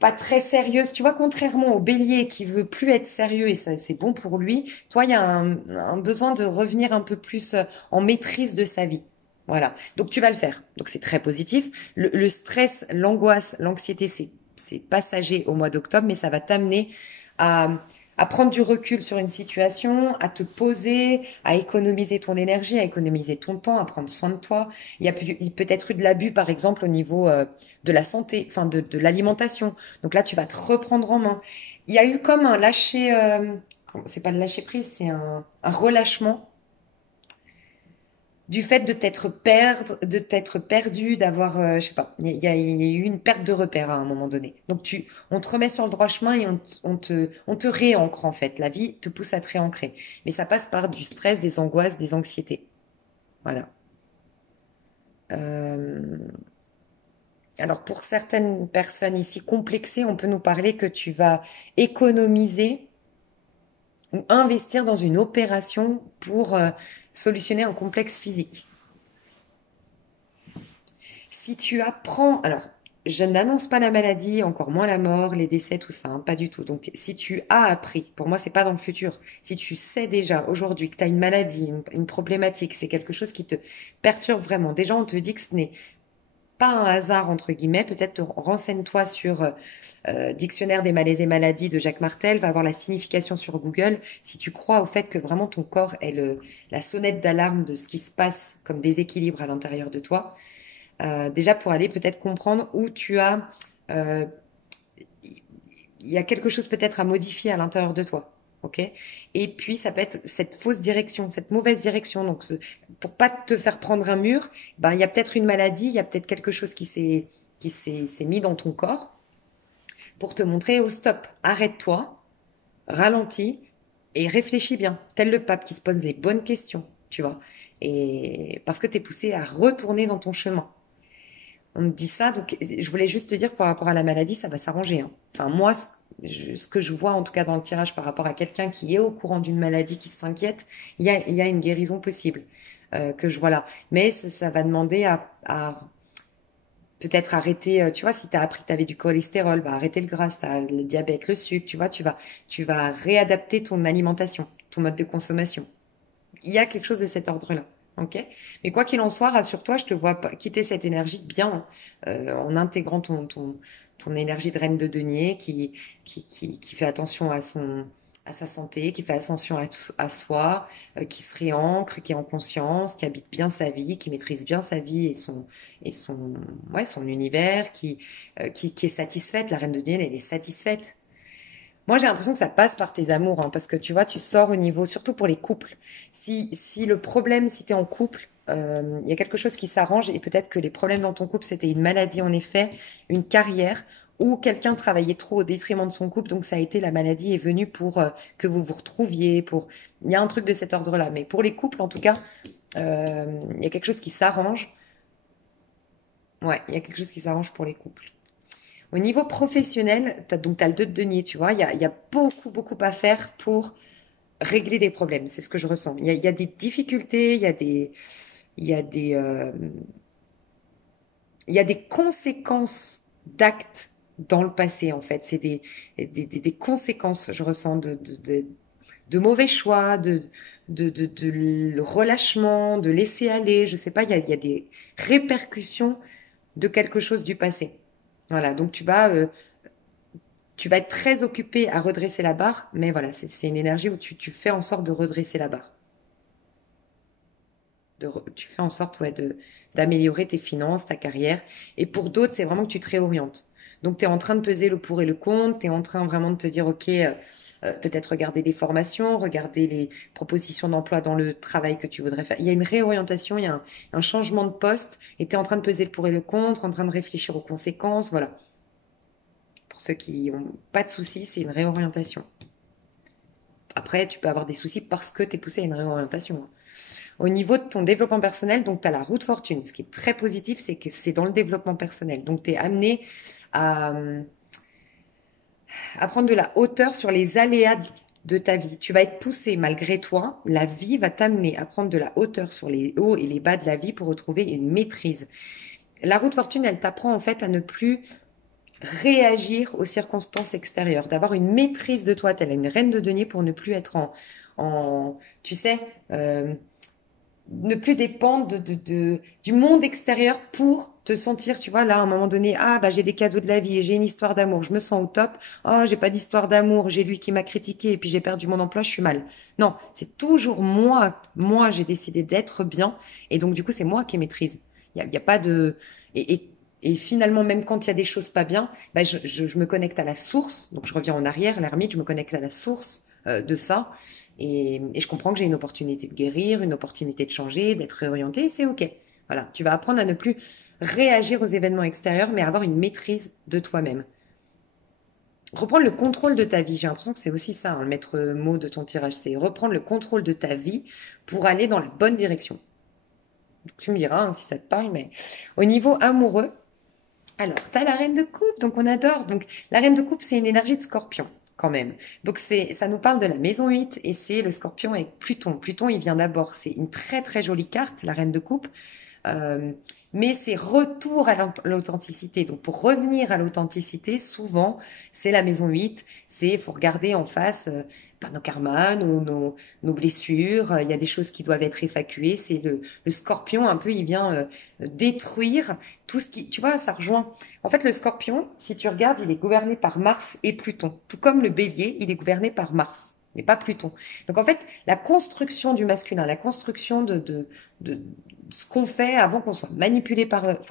Pas très sérieuse. Tu vois, contrairement au bélier qui veut plus être sérieux et ça, c'est bon pour lui, toi, il y a un besoin de revenir un peu plus en maîtrise de sa vie. Voilà. Donc, tu vas le faire. Donc, c'est très positif. Le stress, l'angoisse, l'anxiété, c'est passager au mois d'octobre, mais ça va t'amener à, à prendre du recul sur une situation, à te poser, à économiser ton énergie, à économiser ton temps, à prendre soin de toi. Il peut être eu de l'abus, par exemple, au niveau de la santé, enfin de l'alimentation. Donc là, tu vas te reprendre en main. Il y a eu comme un lâcher, c'est pas le lâcher prise, c'est un relâchement du fait de t'être perdu, d'avoir, je sais pas, il y a eu une perte de repère à un moment donné. Donc on te remet sur le droit chemin et on te réancre en fait. La vie te pousse à te réancrer. Mais ça passe par du stress, des angoisses, des anxiétés. Voilà. Euh, Alors pour certaines personnes ici complexées, on peut nous parler que tu vas économiser ou investir dans une opération pour solutionner un complexe physique. Si tu apprends, alors je n'annonce pas la maladie, encore moins la mort, les décès, tout ça, hein, pas du tout. Donc si tu as appris, pour moi c'est pas dans le futur, si tu sais déjà aujourd'hui que tu as une maladie, une problématique, c'est quelque chose qui te perturbe vraiment. Déjà on te dit que ce n'est pas un hasard entre guillemets, peut-être renseigne-toi sur Dictionnaire des malaises et maladies de Jacques Martel, va avoir la signification sur Google. Si tu crois au fait que vraiment ton corps est la sonnette d'alarme de ce qui se passe comme déséquilibre à l'intérieur de toi, déjà pour aller peut-être comprendre où tu as, euh, il y a quelque chose peut-être à modifier à l'intérieur de toi. Ok. Et puis ça peut être cette fausse direction, cette mauvaise direction. Donc pour pas te faire prendre un mur, ben il y a peut-être une maladie, il y a peut-être quelque chose s'est mis dans ton corps pour te montrer au stop. Arrête-toi, ralentis et réfléchis bien. Tel le pape qui se pose les bonnes questions, tu vois. Et parce que tu es poussé à retourner dans ton chemin. On me dit ça, donc je voulais juste te dire que par rapport à la maladie, ça va s'arranger, hein. Enfin, moi, ce que je vois en tout cas dans le tirage par rapport à quelqu'un qui est au courant d'une maladie, qui s'inquiète, il y a une guérison possible que je vois là. Mais ça va demander à peut-être arrêter, tu vois, si tu as appris que tu avais du cholestérol, bah arrêter le gras, si tu as le diabète, le sucre, tu vois, tu vas réadapter ton alimentation, ton mode de consommation. Il y a quelque chose de cet ordre-là. Ok. Mais quoi qu'il en soit, rassure-toi, je te vois pas quitter cette énergie bien, hein, en intégrant ton énergie de reine de denier qui fait attention à sa santé, qui fait attention à soi, qui se réancre, qui est en conscience, qui habite bien sa vie, qui maîtrise bien sa vie et son univers, qui est satisfaite. La reine de denier, elle est satisfaite. Moi, j'ai l'impression que ça passe par tes amours, hein, parce que tu vois, tu sors au niveau, surtout pour les couples. Si le problème, si tu es en couple, il y a quelque chose qui s'arrange et peut-être que les problèmes dans ton couple, c'était une maladie en effet, une carrière, ou quelqu'un travaillait trop au détriment de son couple, donc ça a été la maladie est venue pour que vous vous retrouviez, pour... Il y a un truc de cet ordre-là. Mais pour les couples, en tout cas, il y a quelque chose qui s'arrange. Ouais, il y a quelque chose qui s'arrange pour les couples. Au niveau professionnel, donc tu as le 2 de denier, tu vois, il y a beaucoup, beaucoup à faire pour régler des problèmes. C'est ce que je ressens. Il y a des difficultés, il y a des, il y a des conséquences d'actes dans le passé, en fait. C'est des conséquences, je ressens, de mauvais choix, de relâchement, de laisser aller. Je sais pas, il y a des répercussions de quelque chose du passé. Voilà, donc tu vas être très occupé à redresser la barre, mais voilà, c'est une énergie où tu fais en sorte de redresser la barre. Tu fais en sorte ouais, d'améliorer tes finances, ta carrière. Et pour d'autres, c'est vraiment que tu te réorientes. Donc, tu es en train de peser le pour et le contre, tu es en train vraiment de te dire, OK, peut-être regarder des formations, regarder les propositions d'emploi dans le travail que tu voudrais faire. Il y a une réorientation, il y a un changement de poste et tu es en train de peser le pour et le contre, en train de réfléchir aux conséquences, voilà. Pour ceux qui n'ont pas de soucis, c'est une réorientation. Après, tu peux avoir des soucis parce que tu es poussé à une réorientation. Au niveau de ton développement personnel, donc tu as la roue de fortune. Ce qui est très positif, c'est que c'est dans le développement personnel. Donc tu es amené à prendre de la hauteur sur les aléas de ta vie. Tu vas être poussé malgré toi. La vie va t'amener à prendre de la hauteur sur les hauts et les bas de la vie pour retrouver une maîtrise. La roue de fortune, elle t'apprend en fait à ne plus réagir aux circonstances extérieures, d'avoir une maîtrise de toi, telle une reine de denier pour ne plus être tu sais, ne plus dépendre du monde extérieur pour te sentir, tu vois, là, à un moment donné, ah, bah, j'ai des cadeaux de la vie, j'ai une histoire d'amour, je me sens au top. Oh, j'ai pas d'histoire d'amour, j'ai lui qui m'a critiqué et puis j'ai perdu mon emploi, je suis mal. Non, c'est toujours moi. Moi, j'ai décidé d'être bien et donc, du coup, c'est moi qui maîtrise. Il y a pas de, et finalement, même quand il y a des choses pas bien, bah, je me connecte à la source. Donc, je reviens en arrière, l'ermite, je me connecte à la source de ça. Et je comprends que j'ai une opportunité de guérir, une opportunité de changer, d'être réorienté, c'est ok. Voilà, tu vas apprendre à ne plus réagir aux événements extérieurs, mais à avoir une maîtrise de toi-même. Reprendre le contrôle de ta vie, j'ai l'impression que c'est aussi ça, hein, le maître mot de ton tirage, c'est reprendre le contrôle de ta vie pour aller dans la bonne direction. Donc, tu me diras hein, si ça te parle, mais au niveau amoureux, alors, tu as la reine de coupe, donc on adore. Donc, la reine de coupe, c'est une énergie de scorpion, quand même. Donc, ça nous parle de la maison 8 et c'est le scorpion avec Pluton. Pluton, il vient d'abord. C'est une très, très jolie carte, la reine de coupe. Euh, mais c'est retour à l'authenticité. Donc, pour revenir à l'authenticité, souvent, c'est la maison 8. Faut regarder en face nos karmas, nos blessures. Il y a des choses qui doivent être évacuées. C'est le scorpion, un peu, il vient détruire tout ce qui... Tu vois, ça rejoint. En fait, le scorpion, si tu regardes, il est gouverné par Mars et Pluton. Tout comme le bélier, il est gouverné par Mars, mais pas Pluton. Donc, en fait, la construction du masculin, la construction de ce qu'on fait avant qu'on soit manipulé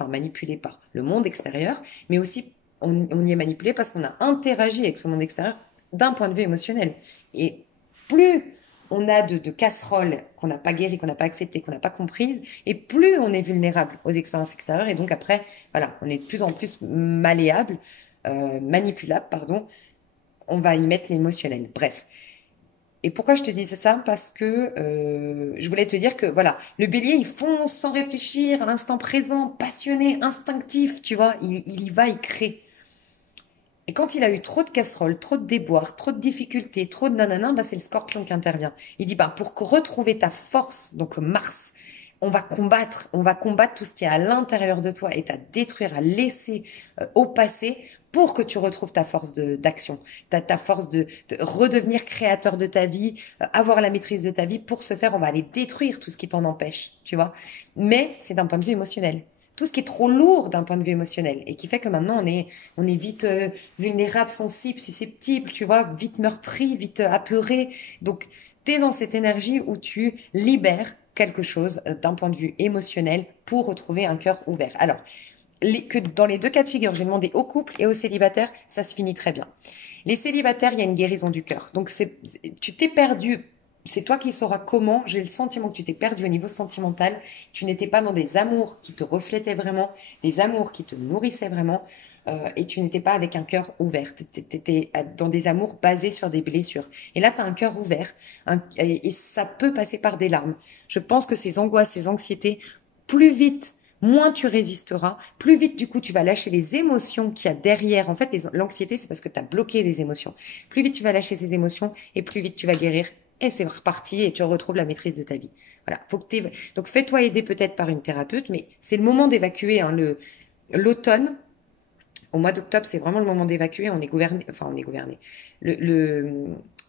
manipulé par le monde extérieur, mais aussi on y est manipulé parce qu'on a interagi avec ce monde extérieur d'un point de vue émotionnel. Et plus on a de casseroles qu'on n'a pas guéries, qu'on n'a pas acceptées, qu'on n'a pas comprises, et plus on est vulnérable aux expériences extérieures. Et donc après, voilà, on est de plus en plus malléable, manipulable, pardon. On va y mettre l'émotionnel. Bref. Et pourquoi je te disais ça? Parce que je voulais te dire que voilà, le bélier, il fonce sans réfléchir, à l'instant présent, passionné, instinctif, tu vois, il y va, il crée. Et quand il a eu trop de casseroles, trop de déboires, trop de difficultés, trop de nanana, bah c'est le scorpion qui intervient. Il dit, bah pour retrouver ta force, donc le Mars, on va combattre tout ce qui est à l'intérieur de toi et à détruire, à laisser au passé pour que tu retrouves ta force d'action, ta force de redevenir créateur de ta vie, avoir la maîtrise de ta vie. Pour ce faire, on va aller détruire tout ce qui t'en empêche, tu vois. Mais c'est d'un point de vue émotionnel. Tout ce qui est trop lourd d'un point de vue émotionnel et qui fait que maintenant on est vite vulnérable, sensible, susceptible, tu vois, vite meurtri, vite apeuré. Donc, tu es dans cette énergie où tu libères quelque chose d'un point de vue émotionnel pour retrouver un cœur ouvert. Alors, que dans les deux cas de figure, j'ai demandé aux couples et aux célibataires, ça se finit très bien. Les célibataires, il y a une guérison du cœur. Donc, tu t'es perdu. C'est toi qui sauras comment. J'ai le sentiment que tu t'es perdu au niveau sentimental. Tu n'étais pas dans des amours qui te reflétaient vraiment, des amours qui te nourrissaient vraiment, et tu n'étais pas avec un cœur ouvert. Tu étais dans des amours basés sur des blessures. Et là, tu as un cœur ouvert, et ça peut passer par des larmes. Je pense que ces angoisses, ces anxiétés, plus vite, moins tu résisteras, plus vite du coup tu vas lâcher les émotions qu'il y a derrière. En fait, l'anxiété, c'est parce que tu as bloqué des émotions. Plus vite tu vas lâcher ces émotions et plus vite tu vas guérir. Et c'est reparti et tu retrouves la maîtrise de ta vie. Voilà, donc fais-toi aider peut-être par une thérapeute, mais c'est le moment d'évacuer. Hein, l'automne, au mois d'octobre, c'est vraiment le moment d'évacuer. On est gouverné.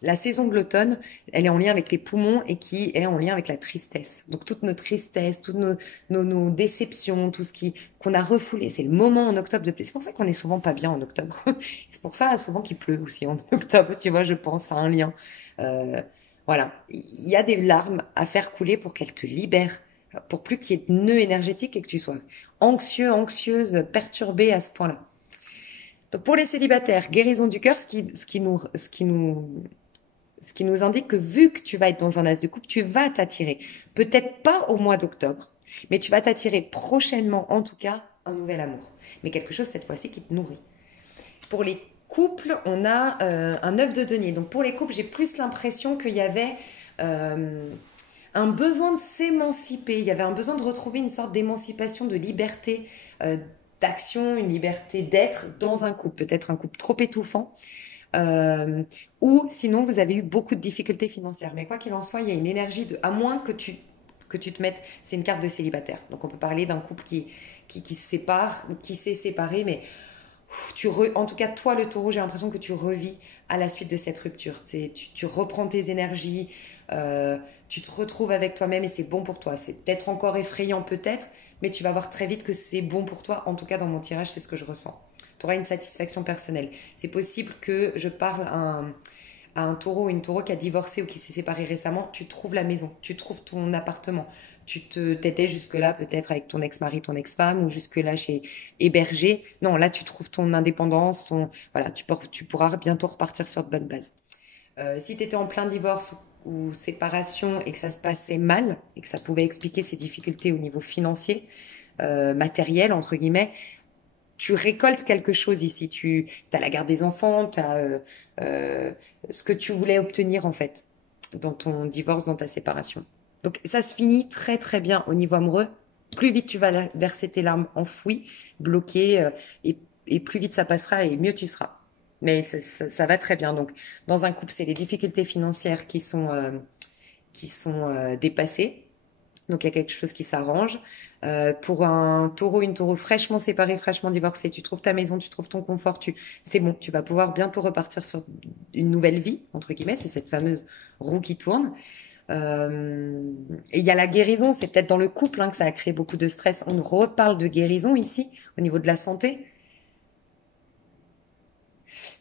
La saison de l'automne, elle est en lien avec les poumons et qui est en lien avec la tristesse. Donc toutes nos tristesses, toutes nos déceptions, tout ce qu'on a refoulé, c'est le moment en octobre de plus. C'est pour ça qu'on est souvent pas bien en octobre. C'est pour ça souvent qu'il pleut aussi en octobre. Tu vois, je pense à un lien. Voilà, il y a des larmes à faire couler pour qu'elles te libèrent, pour plus qu'il y ait de nœuds énergétiques et que tu sois anxieux, anxieuse, perturbée à ce point-là. Donc pour les célibataires, guérison du cœur, ce qui nous Ce qui nous indique que vu que tu vas être dans un as de coupe, tu vas t'attirer. Peut-être pas au mois d'octobre, mais tu vas t'attirer prochainement, en tout cas, un nouvel amour. Mais quelque chose cette fois-ci qui te nourrit. Pour les couples, on a un œuf de denier. Donc pour les couples, j'ai plus l'impression qu'il y avait un besoin de s'émanciper. Il y avait un besoin de retrouver une sorte d'émancipation, de liberté d'action, une liberté d'être dans un couple. Peut-être un couple trop étouffant. Ou sinon, vous avez eu beaucoup de difficultés financières. Mais quoi qu'il en soit, il y a une énergie de... À moins que tu te mettes... C'est une carte de célibataire. Donc on peut parler d'un couple qui se sépare ou qui s'est séparé, mais... En tout cas, toi, le taureau, j'ai l'impression que tu revis à la suite de cette rupture. Tu reprends tes énergies, tu te retrouves avec toi-même et c'est bon pour toi. C'est peut-être encore effrayant, peut-être, mais tu vas voir très vite que c'est bon pour toi. En tout cas, dans mon tirage, c'est ce que je ressens. Tu auras une satisfaction personnelle. C'est possible que je parle à un taureau ou une taureau qui a divorcé ou qui s'est séparé récemment. Tu trouves la maison, tu trouves ton appartement. T'étais jusque-là peut-être avec ton ex-mari, ton ex-femme, ou jusque-là chez hébergé. Non, là, tu trouves ton indépendance, voilà, tu pourras bientôt repartir sur de bonnes bases. Si tu étais en plein divorce ou séparation et que ça se passait mal, et que ça pouvait expliquer ces difficultés au niveau financier, matériel, entre guillemets, tu récoltes quelque chose ici. Tu as la garde des enfants, tu as ce que tu voulais obtenir, en fait, dans ton divorce, dans ta séparation. Donc ça se finit très très bien au niveau amoureux. Plus vite tu vas verser tes larmes enfouies, bloquées, et plus vite ça passera et mieux tu seras. Mais ça va très bien. Donc dans un couple, c'est les difficultés financières qui sont dépassées. Donc il y a quelque chose qui s'arrange. Pour un taureau, une taureau fraîchement séparée, fraîchement divorcée, tu trouves ta maison, tu trouves ton confort, c'est bon, tu vas pouvoir bientôt repartir sur une nouvelle vie, entre guillemets, c'est cette fameuse roue qui tourne. Et il y a la guérison, c'est peut-être dans le couple que ça a créé beaucoup de stress. On reparle de guérison ici, au niveau de la santé.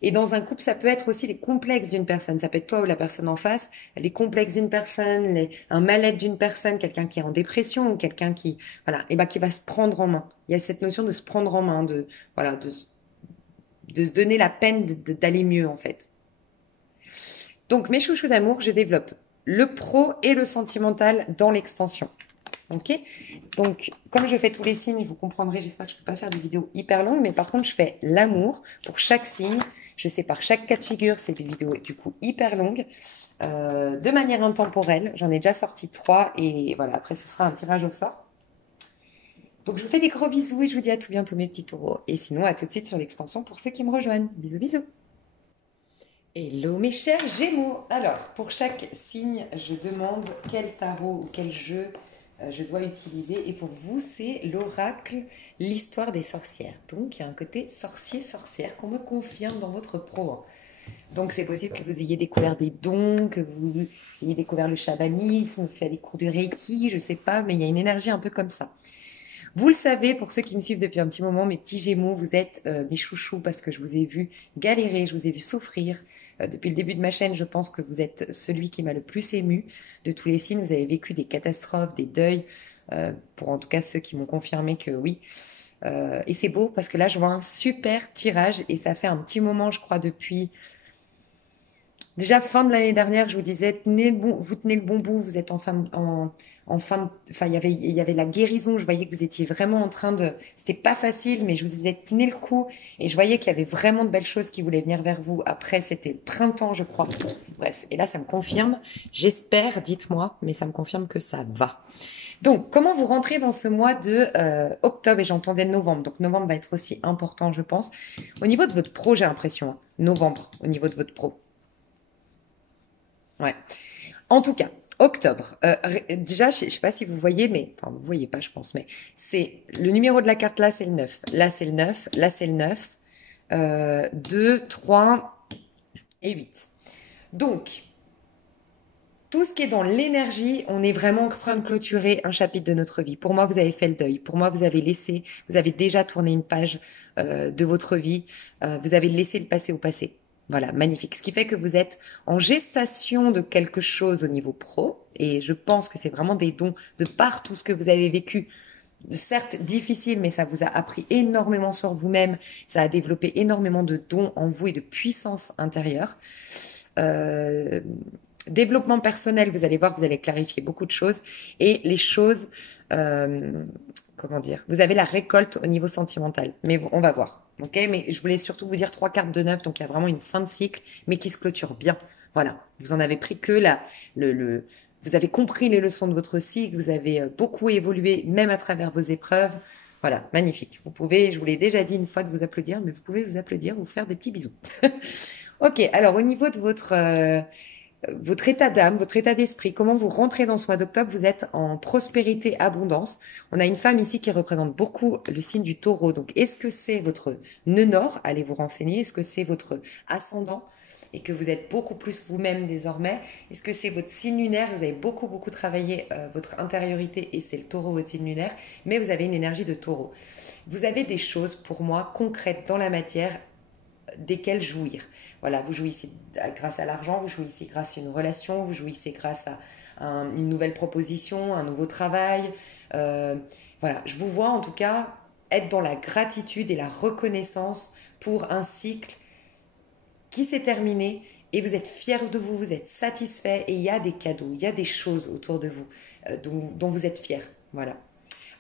Et dans un couple, ça peut être aussi les complexes d'une personne. Ça peut être toi ou la personne en face, les complexes d'une personne, un mal-être d'une personne, quelqu'un qui est en dépression ou quelqu'un qui, voilà, et ben qui va se prendre en main. Il y a cette notion de se prendre en main, de se donner la peine d'aller mieux en fait. Donc mes chouchous d'amour, je développe le pro et le sentimental dans l'extension. Ok, donc comme je fais tous les signes, vous comprendrez, j'espère que je ne peux pas faire des vidéos hyper longues, mais par contre je fais l'amour pour chaque signe, je sépare chaque cas de figure, c'est des vidéos du coup hyper longues, de manière intemporelle, j'en ai déjà sorti 3 et voilà, après ce sera un tirage au sort. Donc je vous fais des gros bisous et je vous dis à tout bientôt mes petits taureaux, et sinon à tout de suite sur l'extension pour ceux qui me rejoignent. Bisous bisous. Hello mes chers Gémeaux. Alors, pour chaque signe, je demande quel tarot ou quel jeu je dois utiliser. Et pour vous, c'est l'oracle, l'histoire des sorcières. Donc, il y a un côté sorcier-sorcière qu'on me confirme dans votre pro. Donc, c'est possible que vous ayez découvert des dons, que vous ayez découvert le chamanisme, fait des cours de Reiki, je sais pas, mais il y a une énergie un peu comme ça. Vous le savez, pour ceux qui me suivent depuis un petit moment, mes petits Gémeaux, vous êtes mes chouchous parce que je vous ai vu galérer, je vous ai vu souffrir. Depuis le début de ma chaîne, je pense que vous êtes celui qui m'a le plus ému de tous les signes. Vous avez vécu des catastrophes, des deuils, pour en tout cas ceux qui m'ont confirmé que oui. Et c'est beau parce que là, je vois un super tirage et ça fait un petit moment, je crois, depuis... Déjà, fin de l'année dernière, je vous disais, vous tenez le bon bout, vous êtes enfin, il y avait la guérison, je voyais que vous étiez vraiment en train de, c'était pas facile, mais je vous disais, tenez le coup, et je voyais qu'il y avait vraiment de belles choses qui voulaient venir vers vous. Après, c'était le printemps, je crois. Bref, et là, ça me confirme, j'espère, dites-moi, mais ça me confirme que ça va. Donc, comment vous rentrez dans ce mois de octobre, et j'entendais novembre, donc novembre va être aussi important, je pense. Au niveau de votre pro, j'ai l'impression, novembre, au niveau de votre pro. Ouais. En tout cas, octobre. Déjà, je ne sais pas si vous voyez, mais enfin, vous voyez pas, je pense, mais c'est le numéro de la carte là, c'est le 9. Là, c'est le 9. Là, c'est le 9. 2, 3 et 8. Donc, tout ce qui est dans l'énergie, on est vraiment en train de clôturer un chapitre de notre vie. Pour moi, vous avez fait le deuil. Pour moi, vous avez déjà tourné une page de votre vie. Vous avez laissé le passé au passé. Voilà, magnifique. Ce qui fait que vous êtes en gestation de quelque chose au niveau pro. Et je pense que c'est vraiment des dons de par tout ce que vous avez vécu. Certes difficile, mais ça vous a appris énormément sur vous-même. Ça a développé énormément de dons en vous et de puissance intérieure. Euh, Développement personnel, vous allez voir, vous allez clarifier beaucoup de choses. Et les choses, euh, comment dire, vous avez la récolte au niveau sentimental. Mais on va voir. Ok, mais je voulais surtout vous dire 3 cartes de 9, donc il y a vraiment une fin de cycle, mais qui se clôture bien. Voilà, vous en avez pris que vous avez compris les leçons de votre cycle, vous avez beaucoup évolué, même à travers vos épreuves. Voilà, magnifique. Vous pouvez, je vous l'ai déjà dit une fois de vous applaudir, mais vous pouvez vous applaudir ou faire des petits bisous. Ok, alors au niveau de votre état d'âme, votre état d'esprit, comment vous rentrez dans ce mois d'octobre, vous êtes en prospérité, abondance. On a une femme ici qui représente beaucoup le signe du taureau. Donc, est-ce que c'est votre nœud nord? Allez vous renseigner. Est-ce que c'est votre ascendant et que vous êtes beaucoup plus vous-même désormais? Est-ce que c'est votre signe lunaire? Vous avez beaucoup, beaucoup travaillé votre intériorité et c'est le taureau, votre signe lunaire, mais vous avez une énergie de taureau. Vous avez des choses, pour moi, concrètes dans la matière desquels jouir. Voilà, vous jouissez grâce à l'argent, vous jouissez grâce à une relation, vous jouissez grâce à une nouvelle proposition, un nouveau travail. Euh, voilà, je vous vois en tout cas être dans la gratitude et la reconnaissance pour un cycle qui s'est terminé et vous êtes fiers de vous, vous êtes satisfait et il y a des cadeaux, il y a des choses autour de vous dont vous êtes fiers. Voilà.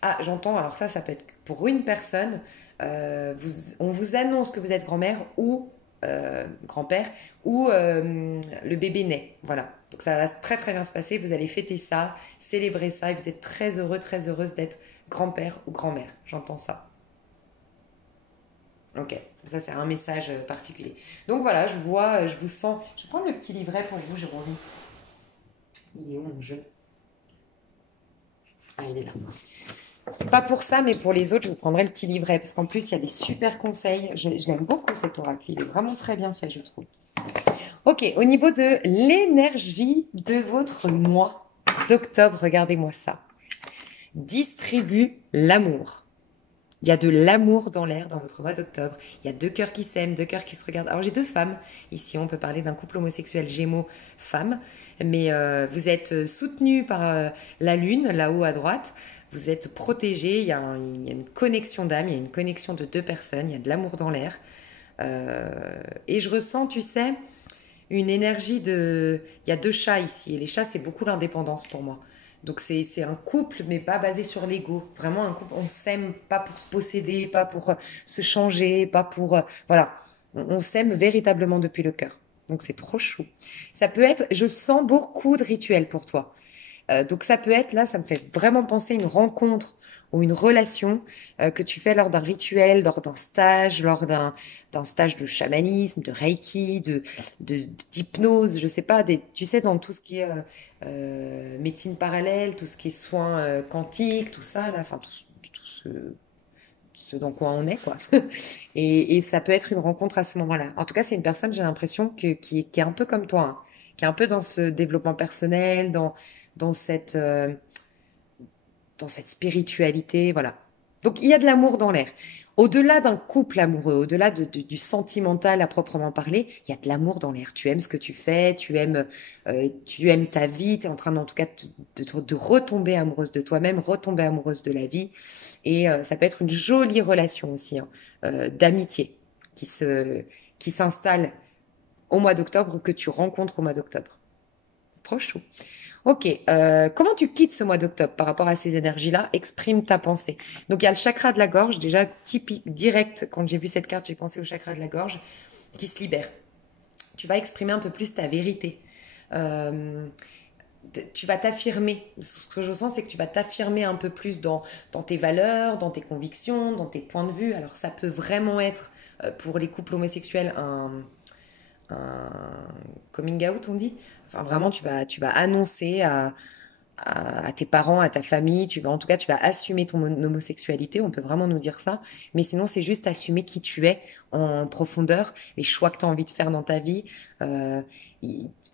Ah, j'entends, alors ça peut être pour une personne, on vous annonce que vous êtes grand-mère ou grand-père ou le bébé naît. Voilà. Donc ça va très très bien se passer, vous allez fêter ça, célébrer ça et vous êtes très heureux, très heureuse d'être grand-père ou grand-mère. J'entends ça. Ok, ça c'est un message particulier. Donc voilà, je vois, je vous sens. Je vais prendre le petit livret pour vous, Jérôme. Il est où mon jeu? Ah, il est là. Pas pour ça, mais pour les autres, je vous prendrai le petit livret. Parce qu'en plus, il y a des super conseils. Je l'aime beaucoup cet oracle. Il est vraiment très bien fait, je trouve. Ok, au niveau de l'énergie de votre mois d'octobre, regardez-moi ça. Distribue l'amour. Il y a de l'amour dans l'air dans votre mois d'octobre. Il y a deux cœurs qui s'aiment, deux cœurs qui se regardent. Alors j'ai deux femmes. Ici, on peut parler d'un couple homosexuel Gémeaux-femme. Mais vous êtes soutenus par la lune, là-haut à droite. Vous êtes protégés. Il y a une connexion d'âme, il y a une connexion de deux personnes. Il y a de l'amour dans l'air. Et je ressens, tu sais, une énergie de... Il y a deux chats ici. Et les chats, c'est beaucoup l'indépendance pour moi. Donc c'est un couple, mais pas basé sur l'ego. Vraiment un couple, on s'aime pas pour se posséder, pas pour se changer, pas pour... voilà, on s'aime véritablement depuis le cœur. Donc c'est trop chou. Ça peut être, je sens beaucoup de rituels pour toi. Donc ça peut être, là, ça me fait vraiment penser à une rencontre ou une relation que tu fais lors d'un rituel, lors d'un stage, lors d'un stage de chamanisme, de reiki, d'hypnose, je sais pas, tu sais, dans tout ce qui est médecine parallèle, tout ce qui est soins quantiques, tout ça, là, enfin, tout ce dans quoi on est, quoi. Et ça peut être une rencontre à ce moment-là. En tout cas, c'est une personne, j'ai l'impression, qui est un peu comme toi, hein, qui est un peu dans ce développement personnel, dans cette, euh, dans cette spiritualité, voilà. Donc il y a de l'amour dans l'air. Au-delà d'un couple amoureux, au-delà du sentimental à proprement parler, il y a de l'amour dans l'air. Tu aimes ce que tu fais, tu aimes ta vie, tu es en train en tout cas de retomber amoureuse de toi-même, retomber amoureuse de la vie. Et ça peut être une jolie relation aussi, hein, d'amitié qui se, qui s'installe au mois d'octobre ou que tu rencontres au mois d'octobre. C'est trop chou. Ok, comment tu quittes ce mois d'octobre par rapport à ces énergies-là? Exprime ta pensée. Donc il y a le chakra de la gorge, déjà typique, direct, quand j'ai vu cette carte, j'ai pensé au chakra de la gorge, qui se libère. Tu vas exprimer un peu plus ta vérité. Euh, Tu vas t'affirmer. Ce que je sens, c'est que tu vas t'affirmer un peu plus dans tes valeurs, dans tes convictions, dans tes points de vue. Alors ça peut vraiment être, pour les couples homosexuels, un coming out, on dit. Enfin, vraiment, tu vas annoncer à tes parents, à ta famille, en tout cas, tu vas assumer ton homosexualité, on peut vraiment nous dire ça. Mais sinon, c'est juste assumer qui tu es en profondeur, les choix que tu as envie de faire dans ta vie. Euh,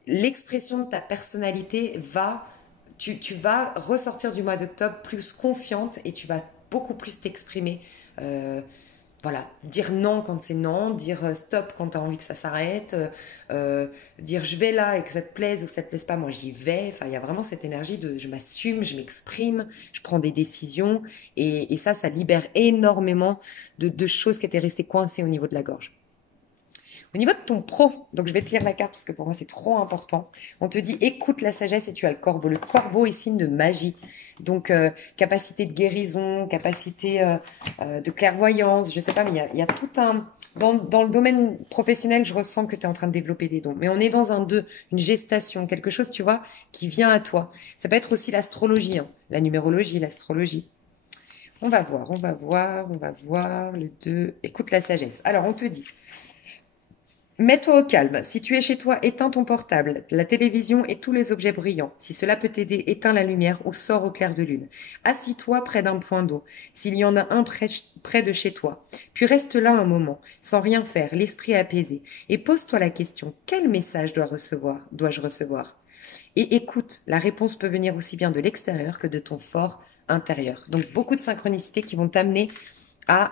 L'expression de ta personnalité tu vas ressortir du mois d'octobre plus confiante et tu vas beaucoup plus t'exprimer. Euh, voilà, dire non quand c'est non, dire stop quand tu as envie que ça s'arrête, dire je vais là et que ça te plaise ou que ça te plaise pas, moi j'y vais. Enfin, il y a vraiment cette énergie de je m'assume, je m'exprime, je prends des décisions et ça libère énormément de choses qui étaient restées coincées au niveau de la gorge. Au niveau de ton pro, donc je vais te lire la carte parce que pour moi c'est trop important. On te dit écoute la sagesse et tu as le corbeau. Le corbeau est signe de magie. Donc capacité de guérison, capacité de clairvoyance, je sais pas, mais il y a tout un... Dans le domaine professionnel, je ressens que tu es en train de développer des dons. Mais on est dans un 2, une gestation, quelque chose, tu vois, qui vient à toi. Ça peut être aussi l'astrologie, hein, la numérologie, l'astrologie. On va voir, on va voir, on va voir le 2. Écoute la sagesse. Alors, on te dit, mets-toi au calme. Si tu es chez toi, éteins ton portable, la télévision et tous les objets brillants. Si cela peut t'aider, éteins la lumière ou sors au clair de lune. Assis-toi près d'un point d'eau, s'il y en a un près de chez toi. Puis reste là un moment, sans rien faire, l'esprit apaisé. Et pose-toi la question, quel message dois-je recevoir? Et écoute, la réponse peut venir aussi bien de l'extérieur que de ton fort intérieur. Donc beaucoup de synchronicités qui vont t'amener à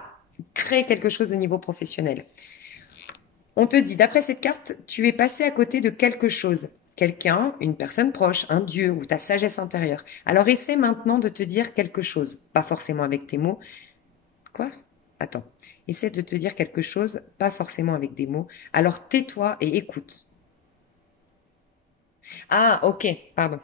créer quelque chose au niveau professionnel. On te dit, d'après cette carte, tu es passé à côté de quelque chose. Quelqu'un, une personne proche, un dieu ou ta sagesse intérieure. Alors essaie maintenant de te dire quelque chose. Pas forcément avec tes mots. Quoi? Attends. Essaie de te dire quelque chose, pas forcément avec des mots. Alors tais-toi et écoute. Ah, ok, pardon.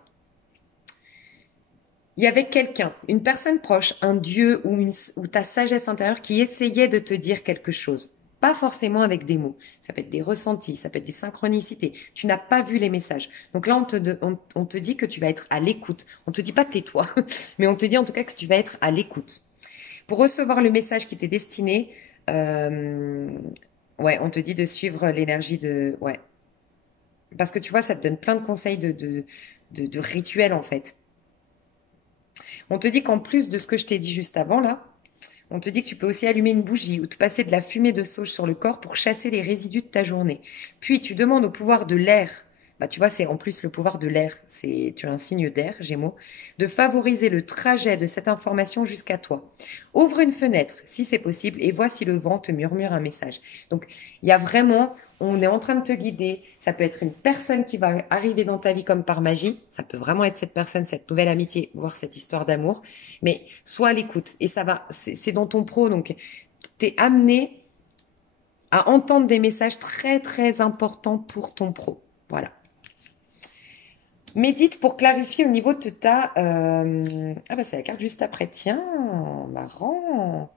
Il y avait quelqu'un, une personne proche, un dieu ou ta sagesse intérieure qui essayait de te dire quelque chose. Pas forcément avec des mots. Ça peut être des ressentis, ça peut être des synchronicités. Tu n'as pas vu les messages. Donc là, on te dit que tu vas être à l'écoute. On te dit pas tais-toi, mais on te dit en tout cas que tu vas être à l'écoute. Pour recevoir le message qui t'est destiné, ouais, on te dit de suivre l'énergie de... Ouais. Parce que tu vois, ça te donne plein de conseils de rituels en fait. On te dit qu'en plus de ce que je t'ai dit juste avant, là, on te dit que tu peux aussi allumer une bougie ou te passer de la fumée de sauge sur le corps pour chasser les résidus de ta journée. Puis tu demandes au pouvoir de l'air, bah tu vois, c'est en plus le pouvoir de l'air, tu as un signe d'air, Gémeaux, de favoriser le trajet de cette information jusqu'à toi. Ouvre une fenêtre, si c'est possible, et vois si le vent te murmure un message. Donc, il y a vraiment, on est en train de te guider. Ça peut être une personne qui va arriver dans ta vie comme par magie. Ça peut vraiment être cette personne, cette nouvelle amitié, voire cette histoire d'amour. Mais sois à l'écoute. Et ça va, c'est dans ton pro. Donc, t'es amené à entendre des messages très, très importants pour ton pro. Voilà. Médite pour clarifier au niveau de ta... Ah bah c'est la carte juste après. Tiens, marrant.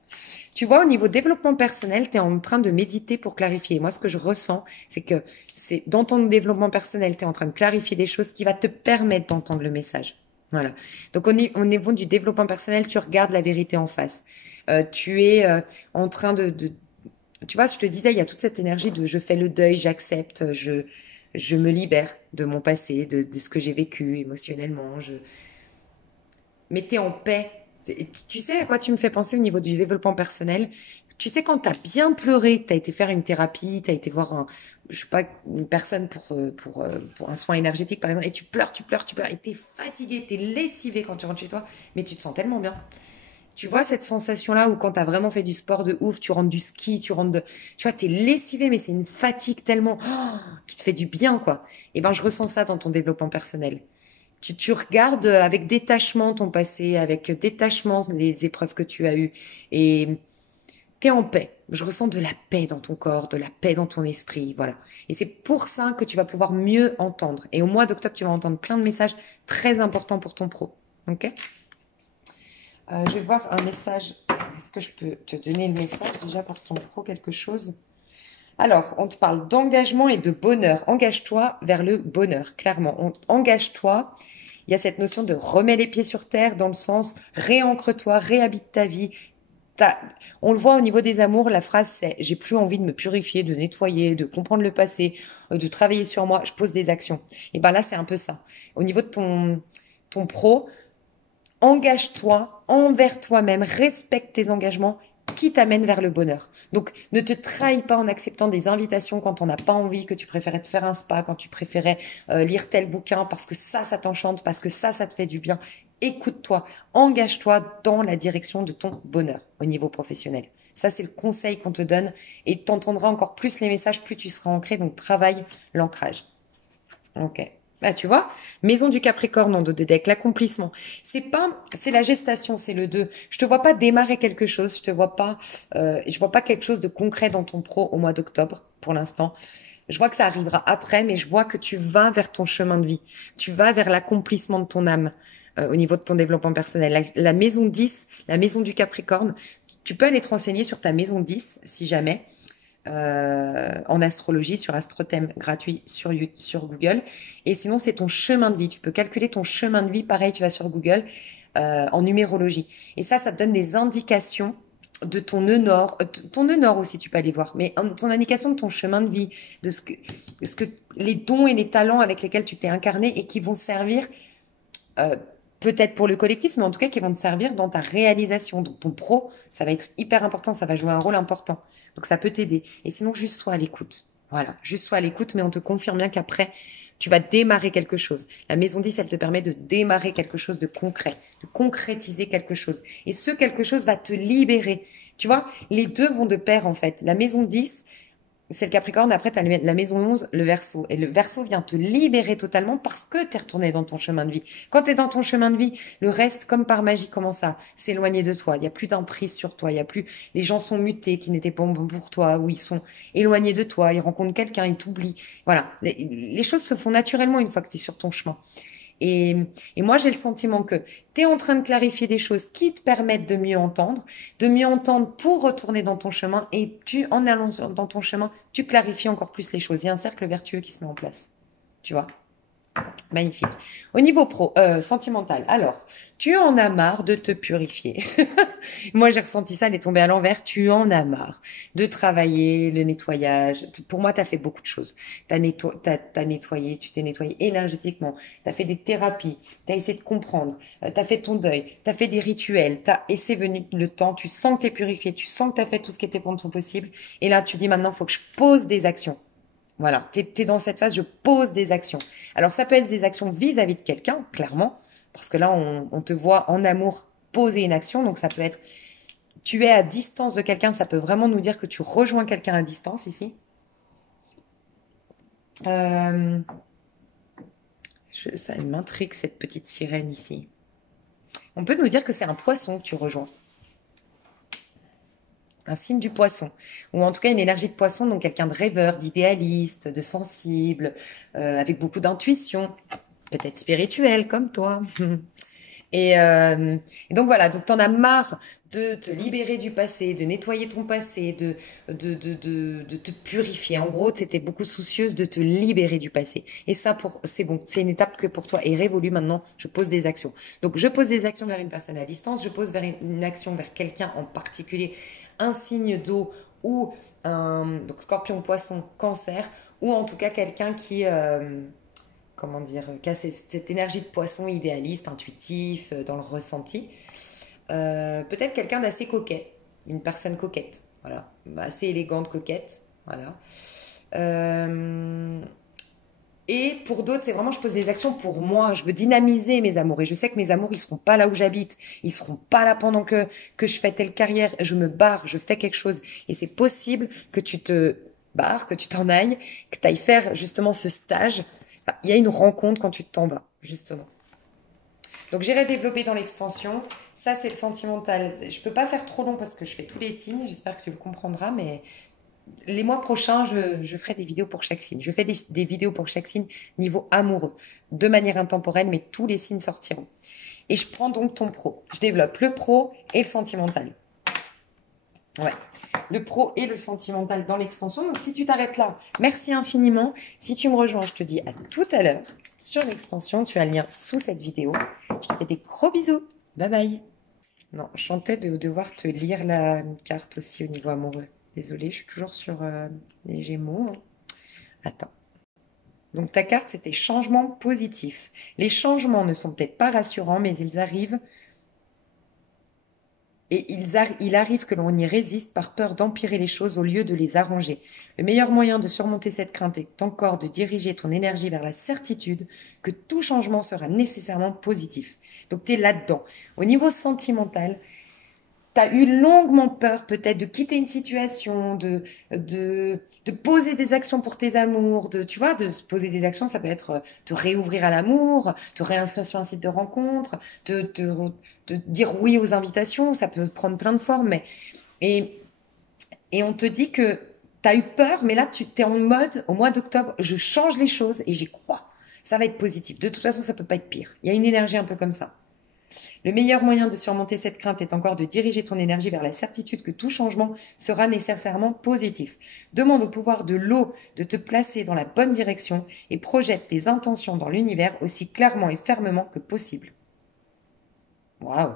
Tu vois, au niveau développement personnel, tu es en train de méditer pour clarifier. Moi, ce que je ressens, c'est que c'est dans ton développement personnel, tu es en train de clarifier des choses qui va te permettre d'entendre le message. Voilà. Donc, au niveau du développement personnel, tu regardes la vérité en face. Tu es en train Tu vois, je te disais, il y a toute cette énergie de je fais le deuil, j'accepte, je me libère de mon passé, de ce que j'ai vécu émotionnellement. Mais t'es en paix. Tu sais à quoi tu me fais penser au niveau du développement personnel? Tu sais, quand t'as bien pleuré, que t'as été faire une thérapie, t'as été voir je sais pas, une personne pour un soin énergétique, par exemple, et tu pleures, et t'es fatigué, t'es lessivé quand tu rentres chez toi, mais tu te sens tellement bien. Tu vois cette sensation-là où quand t'as vraiment fait du sport de ouf, tu rentres du ski, tu vois, t'es lessivé, mais c'est une fatigue tellement, qui te fait du bien, quoi. Et ben, je ressens ça dans ton développement personnel. Tu regardes avec détachement ton passé, avec détachement les épreuves que tu as eues, et t'es en paix. Je ressens de la paix dans ton corps, de la paix dans ton esprit, voilà. Et c'est pour ça que tu vas pouvoir mieux entendre. Et au mois d'octobre, tu vas entendre plein de messages très importants pour ton pro. Ok? Je vais voir un message. Est-ce que je peux te donner le message déjà pour ton pro, quelque chose? Alors, on te parle d'engagement et de bonheur. Engage-toi vers le bonheur, clairement. Engage-toi. Il y a cette notion de remets les pieds sur terre dans le sens réancre-toi, réhabite ta vie. On le voit au niveau des amours, la phrase c'est j'ai plus envie de me purifier, de nettoyer, de comprendre le passé, de travailler sur moi, je pose des actions. Et ben là, c'est un peu ça. Au niveau de ton pro, engage-toi envers toi-même, respecte tes engagements qui t'amènent vers le bonheur. Donc, ne te trahis pas en acceptant des invitations quand on n'a pas envie, que tu préférais te faire un spa, quand tu préférais lire tel bouquin parce que ça t'enchante, parce que ça te fait du bien. Écoute-toi, engage-toi dans la direction de ton bonheur au niveau professionnel. Ça, c'est le conseil qu'on te donne et tu entendras encore plus les messages, plus tu seras ancré. Donc, travaille l'ancrage. Ok. Bah, tu vois, maison du Capricorne en dos de deck, l'accomplissement. C'est la gestation, c'est le 2. Je te vois pas démarrer quelque chose, je vois pas quelque chose de concret dans ton pro au mois d'octobre. pour l'instant. Je vois que ça arrivera après, mais je vois que tu vas vers ton chemin de vie. Tu vas vers l'accomplissement de ton âme au niveau de ton développement personnel. La maison 10, la maison du Capricorne, tu peux aller te renseigner sur ta maison 10, si jamais, en astrologie, sur AstroThème, gratuit sur Google. Et sinon, c'est ton chemin de vie. Tu peux calculer ton chemin de vie. Pareil, tu vas sur Google, en numérologie. Et ça te donne des indications de ton nœud nord aussi, tu peux aller voir, mais ton indication de ton chemin de vie, de ce que les dons et les talents avec lesquels tu t'es incarné et qui vont servir peut-être pour le collectif, mais en tout cas qui vont te servir dans ta réalisation. Donc ton pro, ça va être hyper important, ça va jouer un rôle important. Donc ça peut t'aider. Et sinon, juste sois à l'écoute. Voilà, juste sois à l'écoute, mais on te confirme bien qu'après, tu vas démarrer quelque chose. La maison 10, elle te permet de démarrer quelque chose de concret, de concrétiser quelque chose. Et ce quelque chose va te libérer. Tu vois, les deux vont de pair en fait. La maison 10, c'est le Capricorne, après tu as la maison 11, le Verseau. Et le Verseau vient te libérer totalement parce que tu es retourné dans ton chemin de vie. Quand tu es dans ton chemin de vie, le reste, comme par magie, commence à s'éloigner de toi. Il n'y a plus d'emprise sur toi. Il y a plus, les gens sont mutés qui n'étaient pas bons pour toi, ou ils sont éloignés de toi. Ils rencontrent quelqu'un, ils t'oublient. Voilà. Les choses se font naturellement une fois que tu es sur ton chemin. Et moi, j'ai le sentiment que tu es en train de clarifier des choses qui te permettent de mieux entendre pour retourner dans ton chemin. Et en allant dans ton chemin, tu clarifies encore plus les choses. Il y a un cercle vertueux qui se met en place. Tu vois? Magnifique. Au niveau sentimental, alors, tu en as marre de te purifier. Moi, j'ai ressenti ça, elle est tombée à l'envers. Tu en as marre de travailler, le nettoyage. Pour moi, tu as fait beaucoup de choses. T'as nettoyé, tu t'es nettoyé énergétiquement. Tu as fait des thérapies. Tu as essayé de comprendre. Tu as fait ton deuil. Tu as fait des rituels. Et c'est venu le temps. Tu sens que tu es purifié. Tu sens que tu as fait tout ce qui était pour ton possible. Et là, tu dis maintenant, il faut que je pose des actions. Voilà, t'es dans cette phase, je pose des actions. Alors, ça peut être des actions vis-à-vis de quelqu'un, clairement, parce que là, on te voit en amour poser une action. Donc, ça peut être, tu es à distance de quelqu'un, ça peut vraiment nous dire que tu rejoins quelqu'un à distance ici. Ça m'intrigue, cette petite sirène ici. On peut nous dire que c'est un poisson que tu rejoins. Un signe du poisson, ou en tout cas une énergie de poisson, donc quelqu'un de rêveur, d'idéaliste, de sensible, avec beaucoup d'intuition, peut-être spirituel comme toi. Et donc voilà, donc t'en as marre de te libérer du passé, de nettoyer ton passé, de te purifier. En gros, t'étais beaucoup soucieuse de te libérer du passé. Et ça, c'est bon, c'est une étape que pour toi est révolue. Maintenant, je pose des actions. Donc, je pose des actions vers une personne à distance, je pose une action vers quelqu'un en particulier, un signe d'eau ou donc scorpion, poisson, cancer, ou en tout cas quelqu'un qui comment dire, qui a cette énergie de poisson idéaliste, intuitif, dans le ressenti. Peut-être quelqu'un d'assez coquet, une personne coquette, voilà, assez élégante, coquette, voilà. Et pour d'autres, c'est vraiment, je pose des actions pour moi. Je veux dynamiser mes amours. Et je sais que mes amours, ils seront pas là où j'habite. Ils seront pas là pendant que je fais telle carrière. Je me barre, je fais quelque chose. Et c'est possible que tu te barres, que tu t'en ailles, que tu ailles faire justement ce stage. Enfin, il y a une rencontre quand tu t'en vas, justement. Donc, j'irai développer dans l'extension. Ça, c'est le sentimental. Je peux pas faire trop long parce que je fais tous les signes. J'espère que tu le comprendras, mais les mois prochains, je ferai des vidéos pour chaque signe. Je fais des vidéos pour chaque signe niveau amoureux, de manière intemporelle, mais tous les signes sortiront. Et je prends donc ton pro. Je développe le pro et le sentimental. Ouais, le pro et le sentimental dans l'extension. Donc, si tu t'arrêtes là, merci infiniment. Si tu me rejoins, je te dis à tout à l'heure sur l'extension. Tu as le lien sous cette vidéo. Je te fais des gros bisous. Bye bye. Non, je sentais de devoir te lire la carte aussi au niveau amoureux. Désolée, je suis toujours sur les Gémeaux. Attends. Donc ta carte, c'était changement positif. Les changements ne sont peut-être pas rassurants, mais ils arrivent. Et il arrive que l'on y résiste par peur d'empirer les choses au lieu de les arranger. Le meilleur moyen de surmonter cette crainte est encore de diriger ton énergie vers la certitude que tout changement sera nécessairement positif. Donc tu es là-dedans. Au niveau sentimental, tu as eu longuement peur peut-être de quitter une situation, de poser des actions pour tes amours, tu vois, de se poser des actions, ça peut être te réouvrir à l'amour, te réinscrire sur un site de rencontre, te dire oui aux invitations, ça peut prendre plein de formes, et on te dit que tu as eu peur, mais là, tu es en mode, au mois d'octobre, je change les choses et j'y crois. Ça va être positif. De toute façon, ça peut pas être pire. Il y a une énergie un peu comme ça. Le meilleur moyen de surmonter cette crainte est encore de diriger ton énergie vers la certitude que tout changement sera nécessairement positif. Demande au pouvoir de l'eau de te placer dans la bonne direction et projette tes intentions dans l'univers aussi clairement et fermement que possible. Waouh!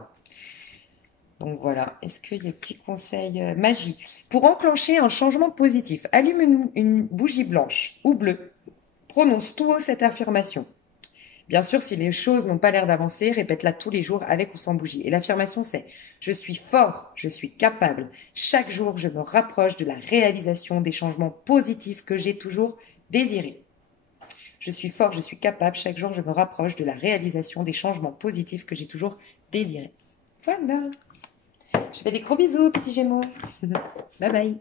Donc voilà, est-ce qu'il y a des petits conseils magie? Pour enclencher un changement positif, allume une bougie blanche ou bleue. Prononce tout haut cette affirmation. Bien sûr, si les choses n'ont pas l'air d'avancer, répète-la tous les jours avec ou sans bougie. Et l'affirmation c'est « Je suis fort, je suis capable. Chaque jour, je me rapproche de la réalisation des changements positifs que j'ai toujours désirés. Je suis fort, je suis capable. Chaque jour, je me rapproche de la réalisation des changements positifs que j'ai toujours désirés. » Voilà. Je fais des gros bisous, petits Gémeaux. Bye bye.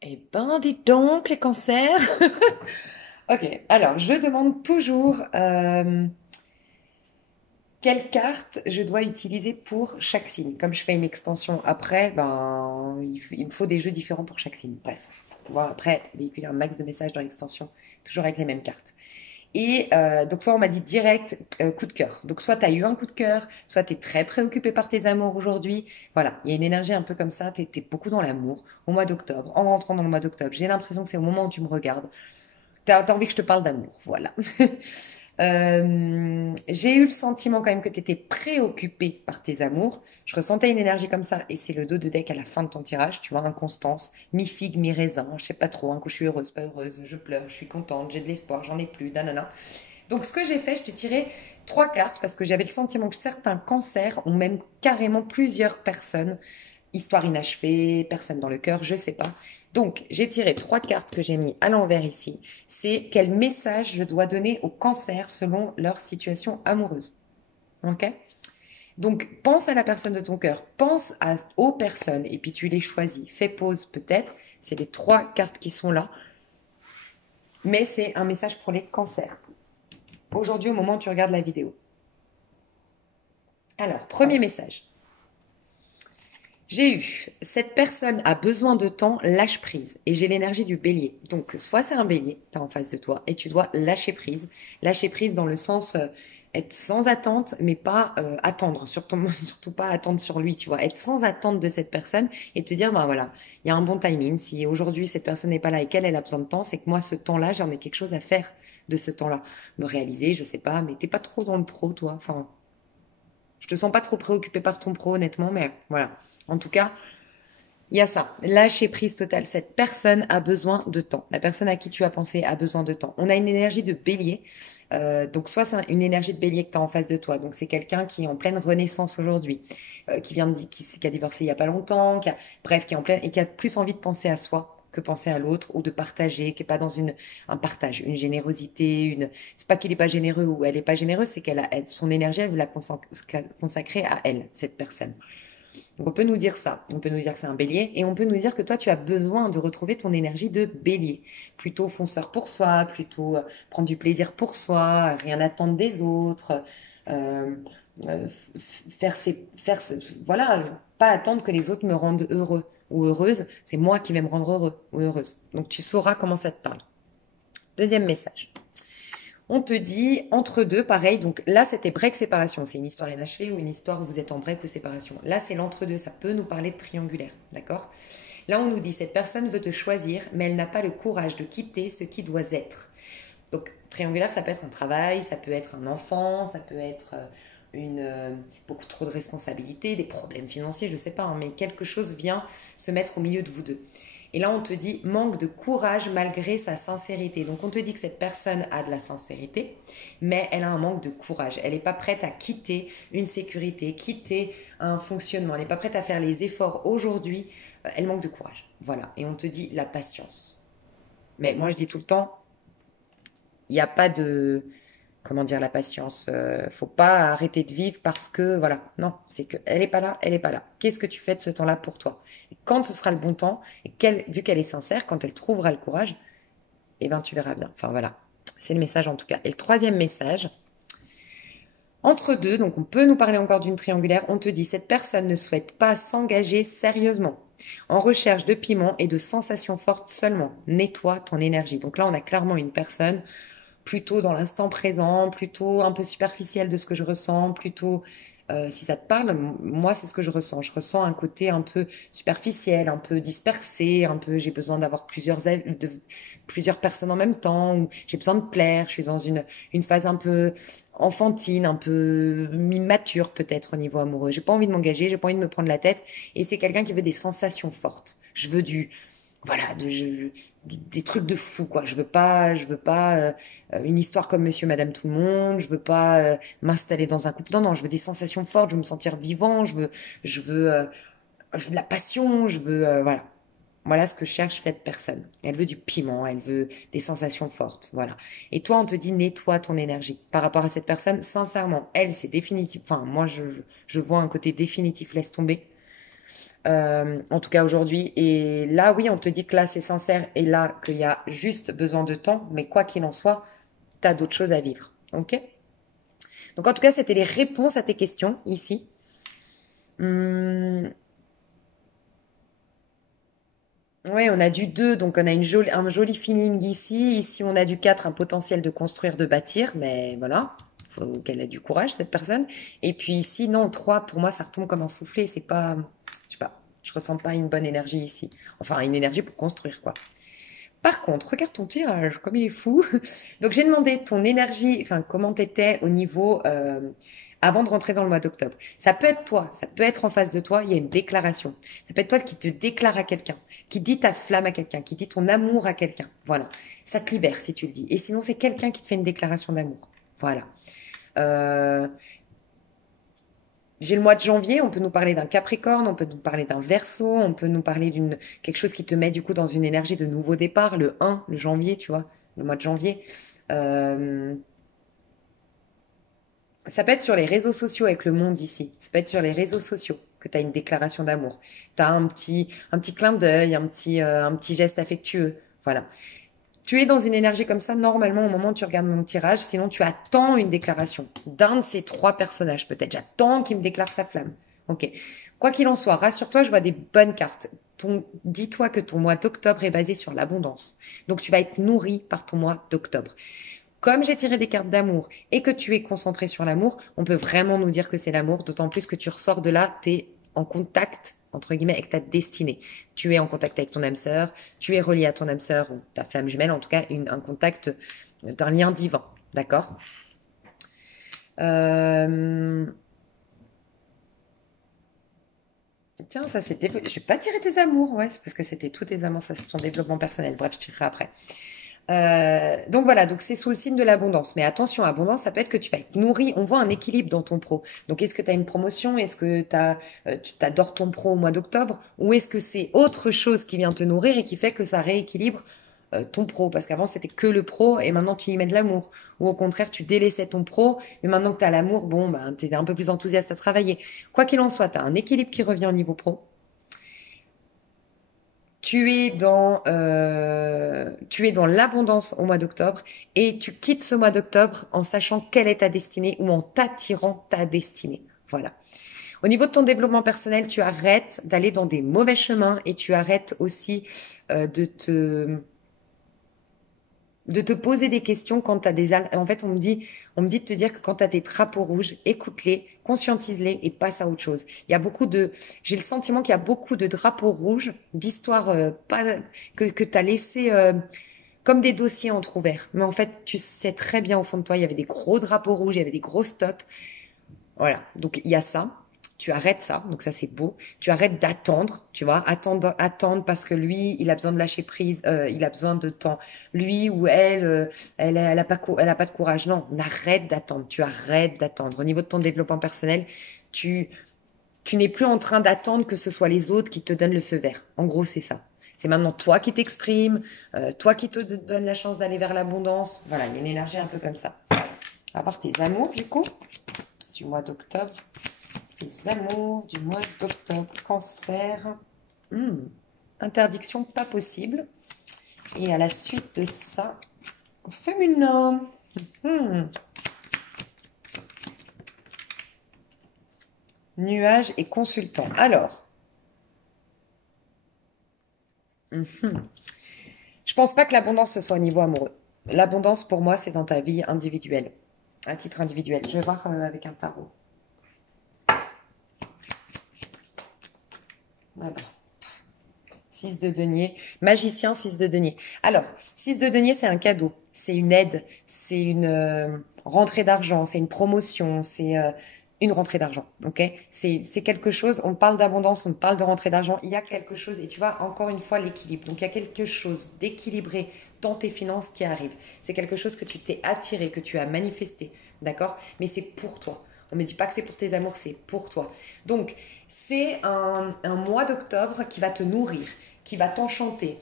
Eh ben, dites donc, les cancers. Ok, alors je demande toujours quelle carte je dois utiliser pour chaque signe. Comme je fais une extension après, ben, il me faut des jeux différents pour chaque signe. Bref, bon, après, véhiculer un max de messages dans l'extension, toujours avec les mêmes cartes. Et donc toi, on m'a dit direct coup de cœur. Donc soit tu as eu un coup de cœur, soit tu es très préoccupé par tes amours aujourd'hui. Voilà, il y a une énergie un peu comme ça, tu es beaucoup dans l'amour au mois d'octobre, en rentrant dans le mois d'octobre. J'ai l'impression que c'est au moment où tu me regardes. T'as envie que je te parle d'amour, voilà. J'ai eu le sentiment quand même que tu étais préoccupé par tes amours. Je ressentais une énergie comme ça, et c'est le dos de deck à la fin de ton tirage, tu vois, inconstance, mi-figue, mi-raisin, je sais pas trop, un coup je suis heureuse, pas heureuse, je pleure, je suis contente, j'ai de l'espoir, j'en ai plus, nanana. Donc ce que j'ai fait, je t'ai tiré 3 cartes parce que j'avais le sentiment que certains cancers ont même carrément plusieurs personnes, histoire inachevée, personne dans le cœur, je sais pas. Donc, j'ai tiré 3 cartes que j'ai mis à l'envers ici. C'est quel message je dois donner aux cancers selon leur situation amoureuse. Ok? Donc, pense à la personne de ton cœur, pense aux personnes, et puis tu les choisis. Fais pause peut-être. C'est les 3 cartes qui sont là. Mais c'est un message pour les cancers. Aujourd'hui, au moment où tu regardes la vidéo. Alors, premier message. J'ai eu, cette personne a besoin de temps, lâche prise. Et j'ai l'énergie du bélier. Donc, soit c'est un bélier, tu as en face de toi, et tu dois lâcher prise. Lâcher prise dans le sens être sans attente, mais pas attendre. Surtout pas attendre sur lui, tu vois. Être sans attente de cette personne et te dire, ben voilà, il y a un bon timing. Si aujourd'hui cette personne n'est pas là et qu'elle a besoin de temps, c'est que moi, ce temps-là, j'en ai quelque chose à faire de ce temps-là. Me réaliser, je sais pas, mais t'es pas trop dans le pro, toi. Enfin, je te sens pas trop préoccupé par ton pro, honnêtement, mais voilà. En tout cas, il y a ça. Lâcher prise totale. Cette personne a besoin de temps. La personne à qui tu as pensé a besoin de temps. On a une énergie de bélier. Donc, soit c'est une énergie de bélier que tu as en face de toi. Donc, c'est quelqu'un qui est en pleine renaissance aujourd'hui, qui a divorcé il y a pas longtemps, bref, qui est en pleine et qui a plus envie de penser à soi que penser à l'autre ou de partager, qui est pas dans un partage, une générosité, c'est pas qu'il est pas généreux ou elle est pas généreuse, c'est son énergie, elle veut la consacrer à elle, cette personne. Donc on peut nous dire ça, on peut nous dire que c'est un bélier et on peut nous dire que toi tu as besoin de retrouver ton énergie de bélier. Plutôt fonceur pour soi, plutôt prendre du plaisir pour soi, rien attendre des autres, euh, euh, voilà, pas attendre que les autres me rendent heureux ou heureuse, c'est moi qui vais me rendre heureux ou heureuse. Donc tu sauras comment ça te parle. Deuxième message. On te dit entre deux, pareil. Donc là, c'était break séparation. C'est une histoire inachevée ou une histoire où vous êtes en break ou séparation. Là, c'est l'entre-deux. Ça peut nous parler de triangulaire. D'accord? Là, on nous dit cette personne veut te choisir, mais elle n'a pas le courage de quitter ce qui doit être. Donc, triangulaire, ça peut être un travail, ça peut être un enfant, ça peut être beaucoup trop de responsabilités, des problèmes financiers, je ne sais pas, hein, mais quelque chose vient se mettre au milieu de vous deux. Et là, on te dit manque de courage malgré sa sincérité. Donc, on te dit que cette personne a de la sincérité, mais elle a un manque de courage. Elle n'est pas prête à quitter une sécurité, quitter un fonctionnement. Elle n'est pas prête à faire les efforts aujourd'hui. Elle manque de courage. Voilà. Et on te dit la patience. Mais moi, je dis tout le temps, il n'y a pas de... Comment dire la patience, faut pas arrêter de vivre parce que voilà, non, c'est que elle est pas là, elle est pas là. Qu'est-ce que tu fais de ce temps-là pour toi? Et quand ce sera le bon temps et vu qu'elle est sincère, quand elle trouvera le courage, eh ben tu verras bien. Enfin voilà, c'est le message en tout cas. Et le troisième message, entre deux, donc on peut nous parler encore d'une triangulaire. On te dit cette personne ne souhaite pas s'engager sérieusement. en recherche de piment et de sensations fortes seulement. Nettoie ton énergie. Donc là, on a clairement une personne plutôt dans l'instant présent, plutôt un peu superficielle de ce que je ressens, plutôt, si ça te parle, moi c'est ce que je ressens. Je ressens un côté un peu superficiel, un peu dispersé, un peu j'ai besoin d'avoir plusieurs personnes en même temps, ou j'ai besoin de plaire, je suis dans une phase un peu enfantine, un peu immature peut-être au niveau amoureux. J'ai pas envie de m'engager, j'ai pas envie de me prendre la tête, et c'est quelqu'un qui veut des sensations fortes. Je veux voilà, des trucs de fou, quoi. Je veux pas une histoire comme Monsieur, Madame, tout le monde. Je veux pas m'installer dans un couple. Non, non, je veux des sensations fortes. Je veux me sentir vivant. Je veux, euh, je veux de la passion. Voilà. Voilà ce que cherche cette personne. Elle veut du piment. Elle veut des sensations fortes. Voilà. Et toi, on te dit nettoie ton énergie par rapport à cette personne. Sincèrement, elle, c'est définitif. Enfin, moi, je vois un côté définitif. Laisse tomber. En tout cas aujourd'hui. Et là, oui, on te dit que là, c'est sincère et là, qu'il y a juste besoin de temps. Mais quoi qu'il en soit, tu as d'autres choses à vivre. Ok? Donc, en tout cas, c'était les réponses à tes questions ici. Hum, ouais, on a du 2 donc on a un joli feeling ici. Ici, on a du 4 un potentiel de construire, de bâtir. Mais voilà, faut qu'elle ait du courage, cette personne. Et puis ici, non, 3 pour moi, ça retombe comme un soufflet. C'est pas, je sais pas, je ressens pas une bonne énergie ici. Enfin, une énergie pour construire, quoi. Par contre, regarde ton tirage, comme il est fou. Donc j'ai demandé ton énergie, enfin comment t'étais au niveau avant de rentrer dans le mois d'octobre. Ça peut être toi, ça peut être en face de toi, il y a une déclaration. Ça peut être toi qui te déclare à quelqu'un, qui dit ta flamme à quelqu'un, qui dit ton amour à quelqu'un. Voilà, ça te libère si tu le dis. Et sinon c'est quelqu'un qui te fait une déclaration d'amour. Voilà. Euh, j'ai le mois de janvier, on peut nous parler d'un Capricorne, on peut nous parler d'un Verseau, on peut nous parler d'une quelque chose qui te met du coup dans une énergie de nouveau départ, le 1, le janvier, tu vois, le mois de janvier. Euh, ça peut être sur les réseaux sociaux avec le monde ici. Ça peut être sur les réseaux sociaux que tu as une déclaration d'amour. Tu as un petit clin d'œil, un petit geste affectueux. Voilà. Tu es dans une énergie comme ça, normalement, au moment où tu regardes mon tirage, sinon tu attends une déclaration d'un de ces trois personnages, peut-être. J'attends qu'il me déclare sa flamme. Ok. Quoi qu'il en soit, rassure-toi, je vois des bonnes cartes. Dis-toi que ton mois d'octobre est basé sur l'abondance. Donc tu vas être nourri par ton mois d'octobre. Comme j'ai tiré des cartes d'amour et que tu es concentré sur l'amour, on peut vraiment nous dire que c'est l'amour, d'autant plus que tu ressors de là, tu es en contact, entre guillemets, avec ta destinée. Tu es en contact avec ton âme sœur, tu es relié à ton âme sœur ou ta flamme jumelle, en tout cas un contact d'un lien divin. D'accord. euh... Tiens, ça c'était. Je vais pas tirer tes amours, ouais, c'est parce que c'était tous tes amours, ça c'est ton développement personnel. Bref, je tirerai après. Donc voilà, donc c'est sous le signe de l'abondance. Mais attention, abondance, ça peut être que tu vas être nourri. On voit un équilibre dans ton pro. Donc est-ce que tu as une promotion? Est-ce que tu t'adores ton pro au mois d'octobre? Ou est-ce que c'est autre chose qui vient te nourrir et qui fait que ça rééquilibre ton pro? Parce qu'avant c'était que le pro et maintenant tu y mets de l'amour. Ou au contraire, tu délaissais ton pro, mais maintenant que tu as l'amour, bon, ben, tu es un peu plus enthousiaste à travailler. Quoi qu'il en soit, tu as un équilibre qui revient au niveau pro. Tu es dans l'abondance au mois d'octobre et tu quittes ce mois d'octobre en sachant quelle est ta destinée ou en t'attirant ta destinée. Voilà. Au niveau de ton développement personnel, tu arrêtes d'aller dans des mauvais chemins et tu arrêtes aussi de te poser des questions quand tu as En fait, on me dit de te dire que quand tu as des drapeaux rouges, écoute-les, conscientise-les et passe à autre chose. Il y a beaucoup de... J'ai le sentiment qu'il y a beaucoup de drapeaux rouges, d'histoires pas... que tu as laissé comme des dossiers entrouverts. Mais en fait, tu sais très bien au fond de toi, il y avait des gros drapeaux rouges, il y avait des gros stops. Voilà, donc il y a ça. Tu arrêtes ça, donc ça c'est beau. Tu arrêtes d'attendre, tu vois, attendre parce que lui, il a besoin de lâcher prise, il a besoin de temps. Lui ou elle, elle a pas de courage. Non, on arrête d'attendre. Tu arrêtes d'attendre. Au niveau de ton développement personnel, tu, tu n'es plus en train d'attendre que ce soit les autres qui te donnent le feu vert. En gros, c'est ça. C'est maintenant toi qui t'exprimes, toi qui te donne la chance d'aller vers l'abondance. Voilà, il y a une énergie un peu comme ça. À part tes amours, du coup, du mois d'octobre. Les amours du mois d'octobre. Cancer. Interdiction pas possible. Et à la suite de ça, féminin. Nuage et consultant. Alors, Mhm. Je pense pas que l'abondance ce soit au niveau amoureux. L'abondance pour moi, c'est dans ta vie individuelle, à titre individuel. Je vais voir avec un tarot. Voilà. 6 de denier. Magicien, 6 de denier. Alors, 6 de denier, c'est un cadeau. C'est une aide. C'est une rentrée d'argent. C'est une promotion. C'est une rentrée d'argent. Ok? C'est quelque chose. On parle d'abondance, on parle de rentrée d'argent. Il y a quelque chose. Et tu vois, encore une fois, l'équilibre. Donc, il y a quelque chose d'équilibré dans tes finances qui arrive. C'est quelque chose que tu t'es attiré, que tu as manifesté. D'accord? Mais c'est pour toi. On ne me dit pas que c'est pour tes amours, c'est pour toi. Donc, c'est un mois d'octobre qui va te nourrir, qui va t'enchanter,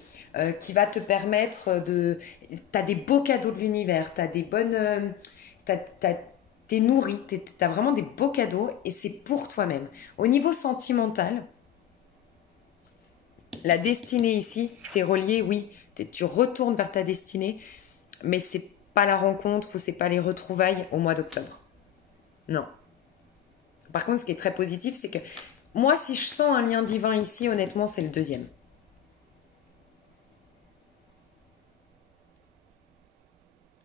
qui va te permettre de... Tu as des beaux cadeaux de l'univers, tu as des bonnes... t'es nourri, t'as vraiment des beaux cadeaux et c'est pour toi-même. Au niveau sentimental, la destinée ici, t'es relié, oui, tu retournes vers ta destinée, mais c'est pas la rencontre ou c'est pas les retrouvailles au mois d'octobre. Non. Par contre, ce qui est très positif, c'est que moi, si je sens un lien divin ici, honnêtement, c'est le deuxième.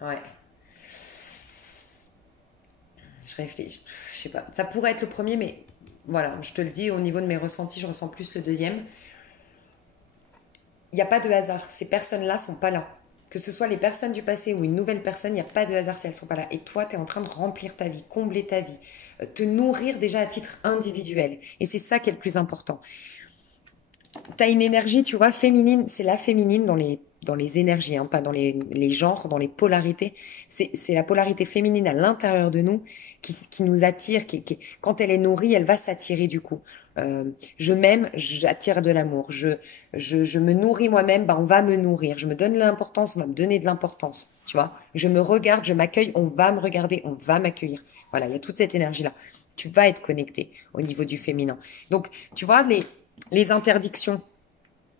Ouais. Je réfléchis, je sais pas. Ça pourrait être le premier, mais voilà, je te le dis, au niveau de mes ressentis, je ressens plus le deuxième. Il n'y a pas de hasard. Ces personnes-là sont pas là. Que ce soit les personnes du passé ou une nouvelle personne, il n'y a pas de hasard si elles sont pas là. Et toi, tu es en train de remplir ta vie, combler ta vie, te nourrir déjà à titre individuel. Et c'est ça qui est le plus important. Tu as une énergie, tu vois, féminine, c'est la féminine dans les énergies, hein, pas dans les genres, dans les polarités. C'est la polarité féminine à l'intérieur de nous qui nous attire, quand elle est nourrie, elle va s'attirer du coup. Je m'aime, j'attire de l'amour. Je me nourris moi-même, bah, on va me nourrir. Je me donne l'importance, on va me donner de l'importance. Tu vois, je me regarde, je m'accueille, on va me regarder, on va m'accueillir. Voilà, il y a toute cette énergie-là. Tu vas être connecté au niveau du féminin. Donc, tu vois, les interdictions,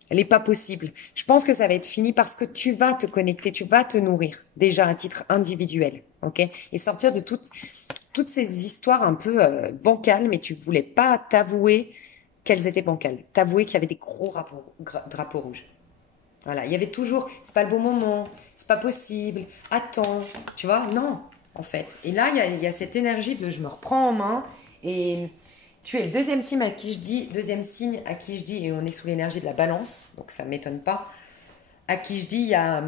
elle n'est pas possible. Je pense que ça va être fini parce que tu vas te connecter, tu vas te nourrir déjà à titre individuel, ok? Et sortir de toutes ces histoires un peu bancales, mais tu voulais pas t'avouer qu'elles étaient bancales. T'avouer qu'il y avait des gros drapeaux rouges. Voilà, il y avait toujours, c'est pas le bon moment, c'est pas possible, attends, tu vois, non, en fait. Et là, il y a cette énergie de je me reprends en main et tu es le deuxième signe à qui je dis, et on est sous l'énergie de la balance, donc ça m'étonne pas, à qui je dis, il y a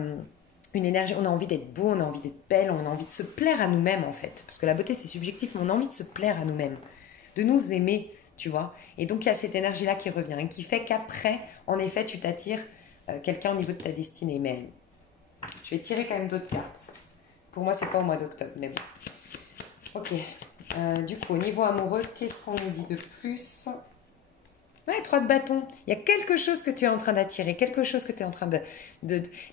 une énergie, on a envie d'être beau, on a envie d'être belle, on a envie de se plaire à nous-mêmes en fait, parce que la beauté c'est subjectif, mais on a envie de se plaire à nous-mêmes, de nous aimer, tu vois. Et donc il y a cette énergie-là qui revient et qui fait qu'après, en effet, tu t'attires quelqu'un au niveau de ta destinée. Mais je vais tirer quand même d'autres cartes. Pour moi, c'est pas au mois d'octobre, mais bon. Ok. Du coup, au niveau amoureux, qu'est-ce qu'on nous dit de plus? Ouais, 3 de bâton. Il y a quelque chose que tu es en train d'attirer, quelque chose que tu es en train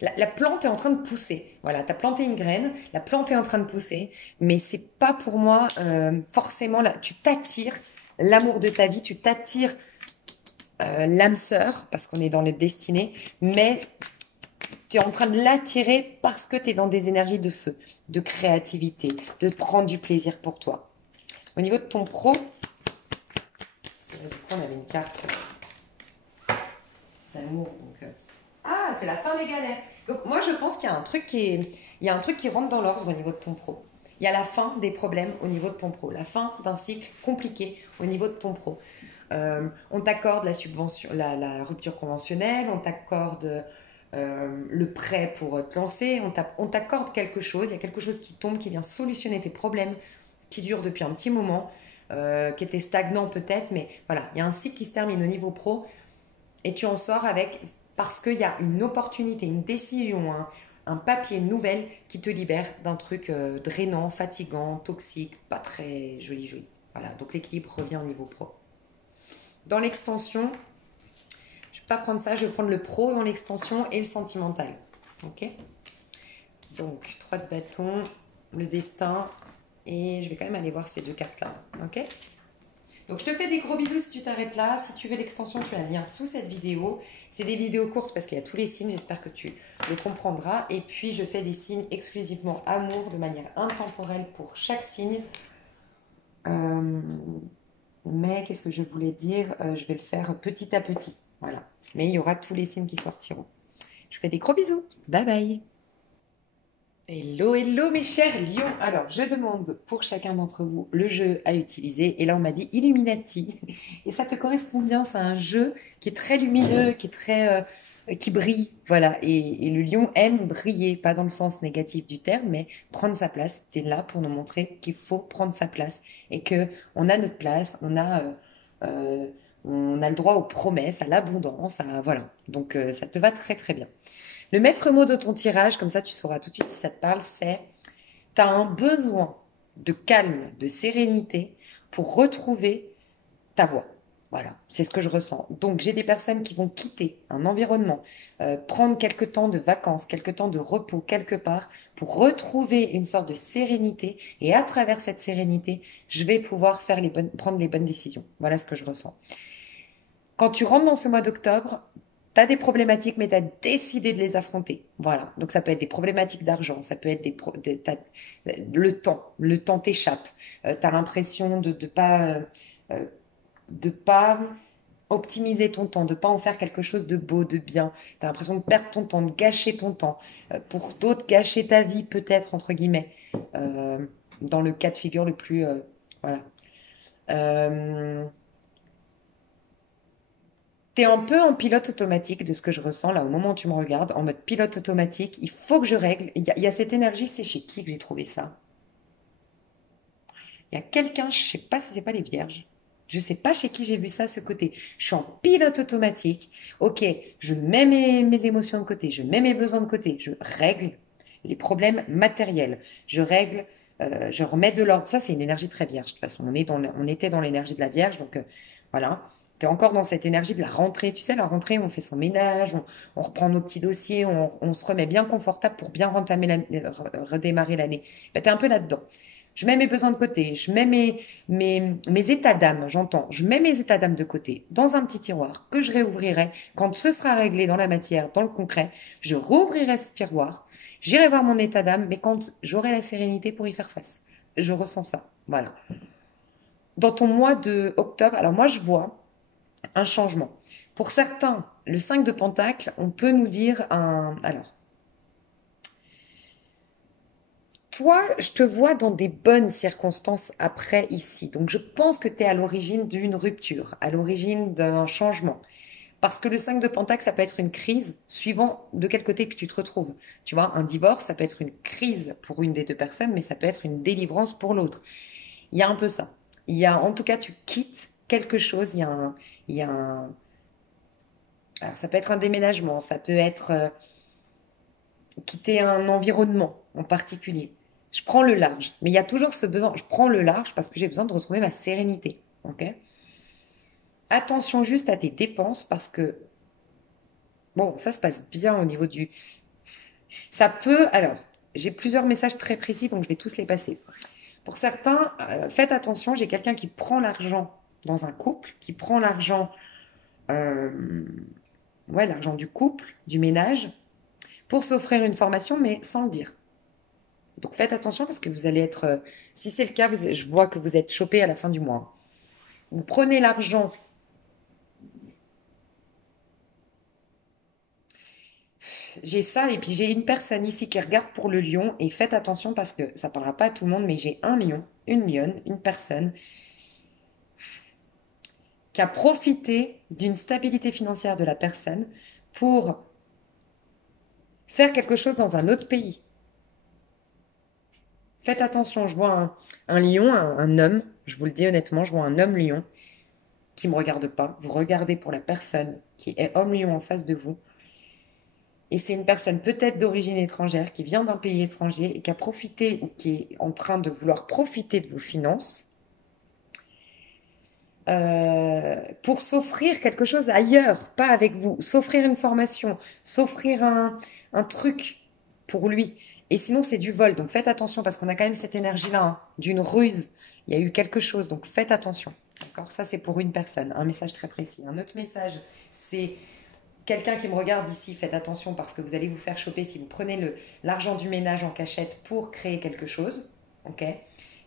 la plante est en train de pousser. Voilà, tu as planté une graine, la plante est en train de pousser, mais c'est pas pour moi forcément là. Tu t'attires l'amour de ta vie, tu t'attires l'âme sœur, parce qu'on est dans les destinées, mais tu es en train de l'attirer parce que tu es dans des énergies de feu, de créativité, de prendre du plaisir pour toi. Au niveau de ton pro, parce que là, du coup, on avait une carte d'amour. Ah, c'est la fin des galères. Donc moi, je pense qu'il y a un truc il y a un truc qui rentre dans l'ordre au niveau de ton pro. Il y a la fin des problèmes au niveau de ton pro, la fin d'un cycle compliqué au niveau de ton pro. On t'accorde la subvention, la rupture conventionnelle, on t'accorde le prêt pour te lancer, on t'accorde quelque chose, il y a quelque chose qui tombe, qui vient solutionner tes problèmes qui durent depuis un petit moment, qui étaient stagnants peut-être, mais voilà, il y a un cycle qui se termine au niveau pro et tu en sors avec, parce qu'il y a une opportunité, une décision, un papier, une nouvelle qui te libère d'un truc drainant, fatigant, toxique, pas très joli, joli. Voilà, donc l'équilibre revient au niveau pro. Dans l'extension, je ne vais pas prendre ça, je vais prendre le pro dans l'extension et le sentimental. Ok? Donc, 3 de bâton, le destin, et je vais quand même aller voir ces deux cartes-là. Ok? Donc, je te fais des gros bisous si tu t'arrêtes là. Si tu veux l'extension, tu as un lien sous cette vidéo. C'est des vidéos courtes parce qu'il y a tous les signes. J'espère que tu le comprendras. Et puis, je fais des signes exclusivement amour de manière intemporelle pour chaque signe. Mais qu'est-ce que je voulais dire? Je vais le faire petit à petit. Voilà. Mais il y aura tous les signes qui sortiront. Je vous fais des gros bisous. Bye bye. Hello, hello mes chers lions. Alors, je demande pour chacun d'entre vous le jeu à utiliser. Et là, on m'a dit Illuminati. Et ça te correspond bien. C'est un jeu qui est très lumineux, qui est très, qui brille. Voilà. Et le lion aime briller, pas dans le sens négatif du terme, mais prendre sa place. Tu es là pour nous montrer qu'il faut prendre sa place et que on a notre place, euh, on a le droit aux promesses, à l'abondance, à voilà. Donc, ça te va très très bien. Le maître mot de ton tirage, comme ça tu sauras tout de suite si ça te parle, c'est tu as un besoin de calme, de sérénité pour retrouver ta voie. Voilà, c'est ce que je ressens. Donc j'ai des personnes qui vont quitter un environnement, prendre quelque temps de vacances, quelque temps de repos quelque part pour retrouver une sorte de sérénité. Et à travers cette sérénité, je vais pouvoir prendre les bonnes décisions. Voilà ce que je ressens. Quand tu rentres dans ce mois d'octobre, tu as des problématiques, mais tu as décidé de les affronter. Voilà. Donc, ça peut être des problématiques d'argent, ça peut être le temps t'échappe. Tu as l'impression euh, de pas optimiser ton temps, de pas en faire quelque chose de beau, de bien. Tu as l'impression de perdre ton temps, de gâcher ton temps. Pour d'autres, gâcher ta vie, peut-être, entre guillemets. Euh, dans le cas de figure le plus... voilà. Euh, T'es un peu en pilote automatique de ce que je ressens là au moment où tu me regardes, en mode pilote automatique. Il faut que je règle. Il y a cette énergie, c'est chez qui que j'ai trouvé ça? Il y a quelqu'un, je sais pas si c'est pas les vierges. Je sais pas chez qui j'ai vu ça, ce côté. Je suis en pilote automatique. Ok, je mets mes émotions de côté, je mets mes besoins de côté, je règle les problèmes matériels. Je remets de l'ordre. Ça, c'est une énergie très vierge. De toute façon, on était dans l'énergie de la vierge, donc voilà. Tu es encore dans cette énergie de la rentrée. Tu sais, la rentrée, on fait son ménage, on reprend nos petits dossiers, on se remet bien confortable pour bien redémarrer l'année. Ben, tu es un peu là-dedans. Je mets mes besoins de côté, je mets mes états d'âme, j'entends, je mets mes états d'âme de côté dans un petit tiroir que je réouvrirai quand ce sera réglé dans la matière, dans le concret. Je rouvrirai ce tiroir, j'irai voir mon état d'âme, mais quand j'aurai la sérénité pour y faire face. Je ressens ça. Voilà. Dans ton mois de octobre, alors moi je vois un changement. Pour certains, le 5 de Pentacle, on peut nous dire un... Alors, toi, je te vois dans des bonnes circonstances après ici. Donc, je pense que tu es à l'origine d'une rupture, à l'origine d'un changement. Parce que le 5 de Pentacle, ça peut être une crise suivant de quel côté que tu te retrouves. Tu vois, un divorce, ça peut être une crise pour une des deux personnes, mais ça peut être une délivrance pour l'autre. Il y a un peu ça. Il y a, en tout cas, tu quittes quelque chose. Il y a un, alors, ça peut être un déménagement, ça peut être quitter un environnement en particulier. Je prends le large, mais il y a toujours ce besoin. Je prends le large parce que j'ai besoin de retrouver ma sérénité. Ok. Attention juste à tes dépenses parce que bon, ça se passe bien au niveau du. Ça peut. Alors, j'ai plusieurs messages très précis, donc je vais tous les passer. Pour certains, faites attention. J'ai quelqu'un qui prend l'argent dans un couple, qui prend l'argent, euh, ouais, l'argent du couple, du ménage, pour s'offrir une formation, mais sans le dire. Donc faites attention parce que vous allez être, si c'est le cas, je vois que vous êtes chopé à la fin du mois. Vous prenez l'argent, j'ai ça, et puis j'ai une personne ici qui regarde pour le lion, et faites attention parce que ça ne parlera pas à tout le monde, mais j'ai un lion, une lionne, une personne qui a profité d'une stabilité financière de la personne pour faire quelque chose dans un autre pays. Faites attention, je vois un lion, un homme, je vous le dis honnêtement, je vois un homme lion qui ne me regarde pas. Vous regardez pour la personne qui est homme lion en face de vous. Et c'est une personne peut-être d'origine étrangère qui vient d'un pays étranger et qui a profité ou qui est en train de vouloir profiter de vos finances pour s'offrir quelque chose ailleurs, pas avec vous. S'offrir une formation, s'offrir un truc pour lui. Et sinon, c'est du vol. Donc faites attention parce qu'on a quand même cette énergie-là, hein, d'une ruse. Il y a eu quelque chose, donc faites attention. D'accord? Ça, c'est pour une personne. Un message très précis. Un autre message, c'est quelqu'un qui me regarde ici, faites attention parce que vous allez vous faire choper si vous prenez l'argent du ménage en cachette pour créer quelque chose. Ok?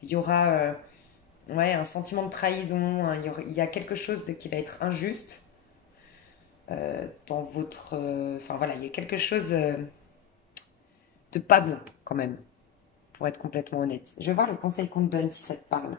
Il y aura ouais, un sentiment de trahison, hein, il y a quelque chose qui va être injuste. dans votre... Enfin voilà, il y a quelque chose de pas bon quand même, pour être complètement honnête. Je vais voir le conseil qu'on te donne si ça te parle.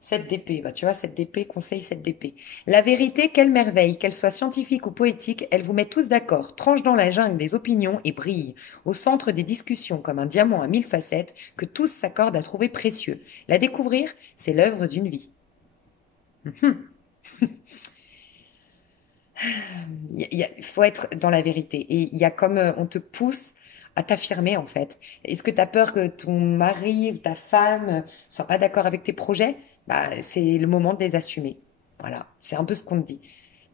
7 d'épée, bah tu vois, 7 d'épée, conseil 7 d'épée. La vérité, quelle merveille, qu'elle soit scientifique ou poétique, elle vous met tous d'accord, tranche dans la jungle des opinions et brille, au centre des discussions comme un diamant à 1000 facettes que tous s'accordent à trouver précieux. La découvrir, c'est l'œuvre d'une vie. Il faut être dans la vérité. Et il y a comme on te pousse à t'affirmer en fait. Est-ce que tu as peur que ton mari ou ta femme soit pas d'accord avec tes projets? Bah, c'est le moment de les assumer. Voilà, c'est un peu ce qu'on te dit.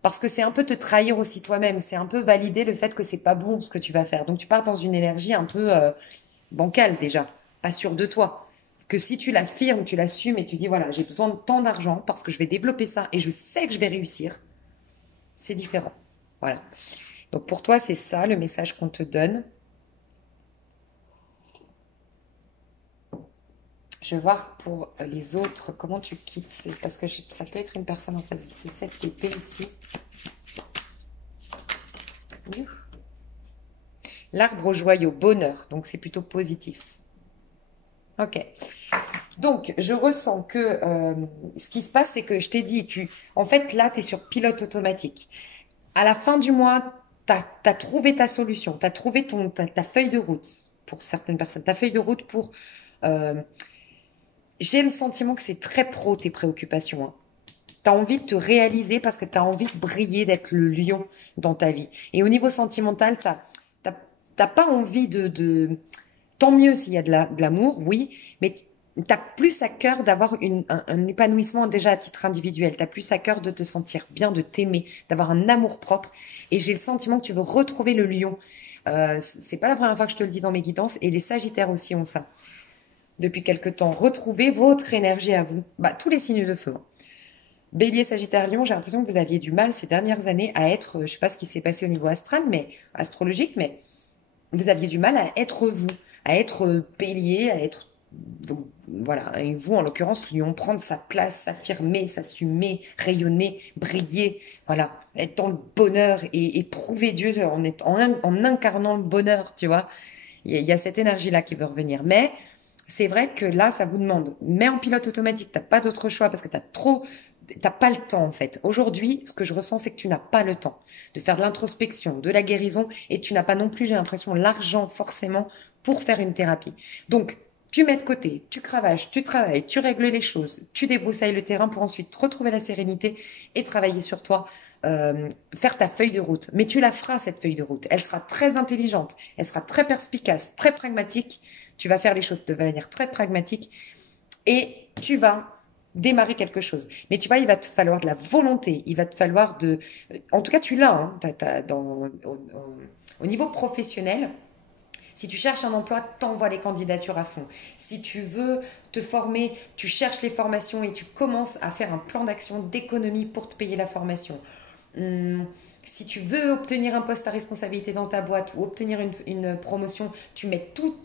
Parce que c'est un peu te trahir aussi toi-même, c'est un peu valider le fait que c'est pas bon ce que tu vas faire. Donc tu pars dans une énergie un peu bancale déjà, pas sûre de toi. Que si tu l'affirmes, tu l'assumes et tu dis voilà, j'ai besoin de tant d'argent parce que je vais développer ça et je sais que je vais réussir, c'est différent. Voilà. Donc pour toi, c'est ça le message qu'on te donne. Je vais voir pour les autres comment tu quittes. Parce que ça peut être une personne en face de ce 7 d'épée ici. L'arbre au joyau, bonheur. Donc c'est plutôt positif. Ok. Donc je ressens que ce qui se passe, c'est que je t'ai dit, en fait là, tu es sur pilote automatique. À la fin du mois, tu as trouvé ta solution. Tu as trouvé ta feuille de route pour certaines personnes. Ta feuille de route pour... euh, j'ai le sentiment que c'est très pro tes préoccupations, hein. Tu as envie de te réaliser parce que tu as envie de briller, d'être le lion dans ta vie. Et au niveau sentimental, t'as pas envie Tant mieux s'il y a de l'amour, oui, mais tu as plus à cœur d'avoir un épanouissement déjà à titre individuel. Tu as plus à cœur de te sentir bien, de t'aimer, d'avoir un amour propre. Et j'ai le sentiment que tu veux retrouver le lion. C'est pas la première fois que je te le dis dans mes guidances. Et les Sagittaires aussi ont ça. Depuis quelque temps, retrouvez votre énergie à vous. Bah, tous les signes de feu, hein. Bélier, Sagittaire, Lion, j'ai l'impression que vous aviez du mal ces dernières années à être, je sais pas ce qui s'est passé au niveau astral, mais astrologique, mais vous aviez du mal à être vous, à être bélier, à être... Donc voilà, et vous en l'occurrence, Lion, prendre sa place, s'affirmer, s'assumer, rayonner, briller, voilà, être dans le bonheur et prouver Dieu en incarnant le bonheur, tu vois. Il y a cette énergie-là qui veut revenir. Mais c'est vrai que là, ça vous demande, mais en pilote automatique, t'as pas d'autre choix parce que t'as pas le temps en fait. Aujourd'hui, ce que je ressens, c'est que tu n'as pas le temps de faire de l'introspection, de la guérison, et tu n'as pas non plus, j'ai l'impression, l'argent forcément pour faire une thérapie. Donc, tu mets de côté, tu cravaches, tu travailles, tu règles les choses, tu débroussailles le terrain pour ensuite retrouver la sérénité et travailler sur toi, faire ta feuille de route. Mais tu la feras, cette feuille de route. Elle sera très intelligente, elle sera très perspicace, très pragmatique. Tu vas faire les choses de manière très pragmatique et tu vas démarrer quelque chose. Mais tu vois, il va te falloir de la volonté, il va te falloir de... En tout cas, tu l'as, hein, au niveau professionnel. Si tu cherches un emploi, t'envoies les candidatures à fond. Si tu veux te former, tu cherches les formations et tu commences à faire un plan d'action d'économie pour te payer la formation. Si tu veux obtenir un poste à responsabilité dans ta boîte ou obtenir une promotion, tu mets toute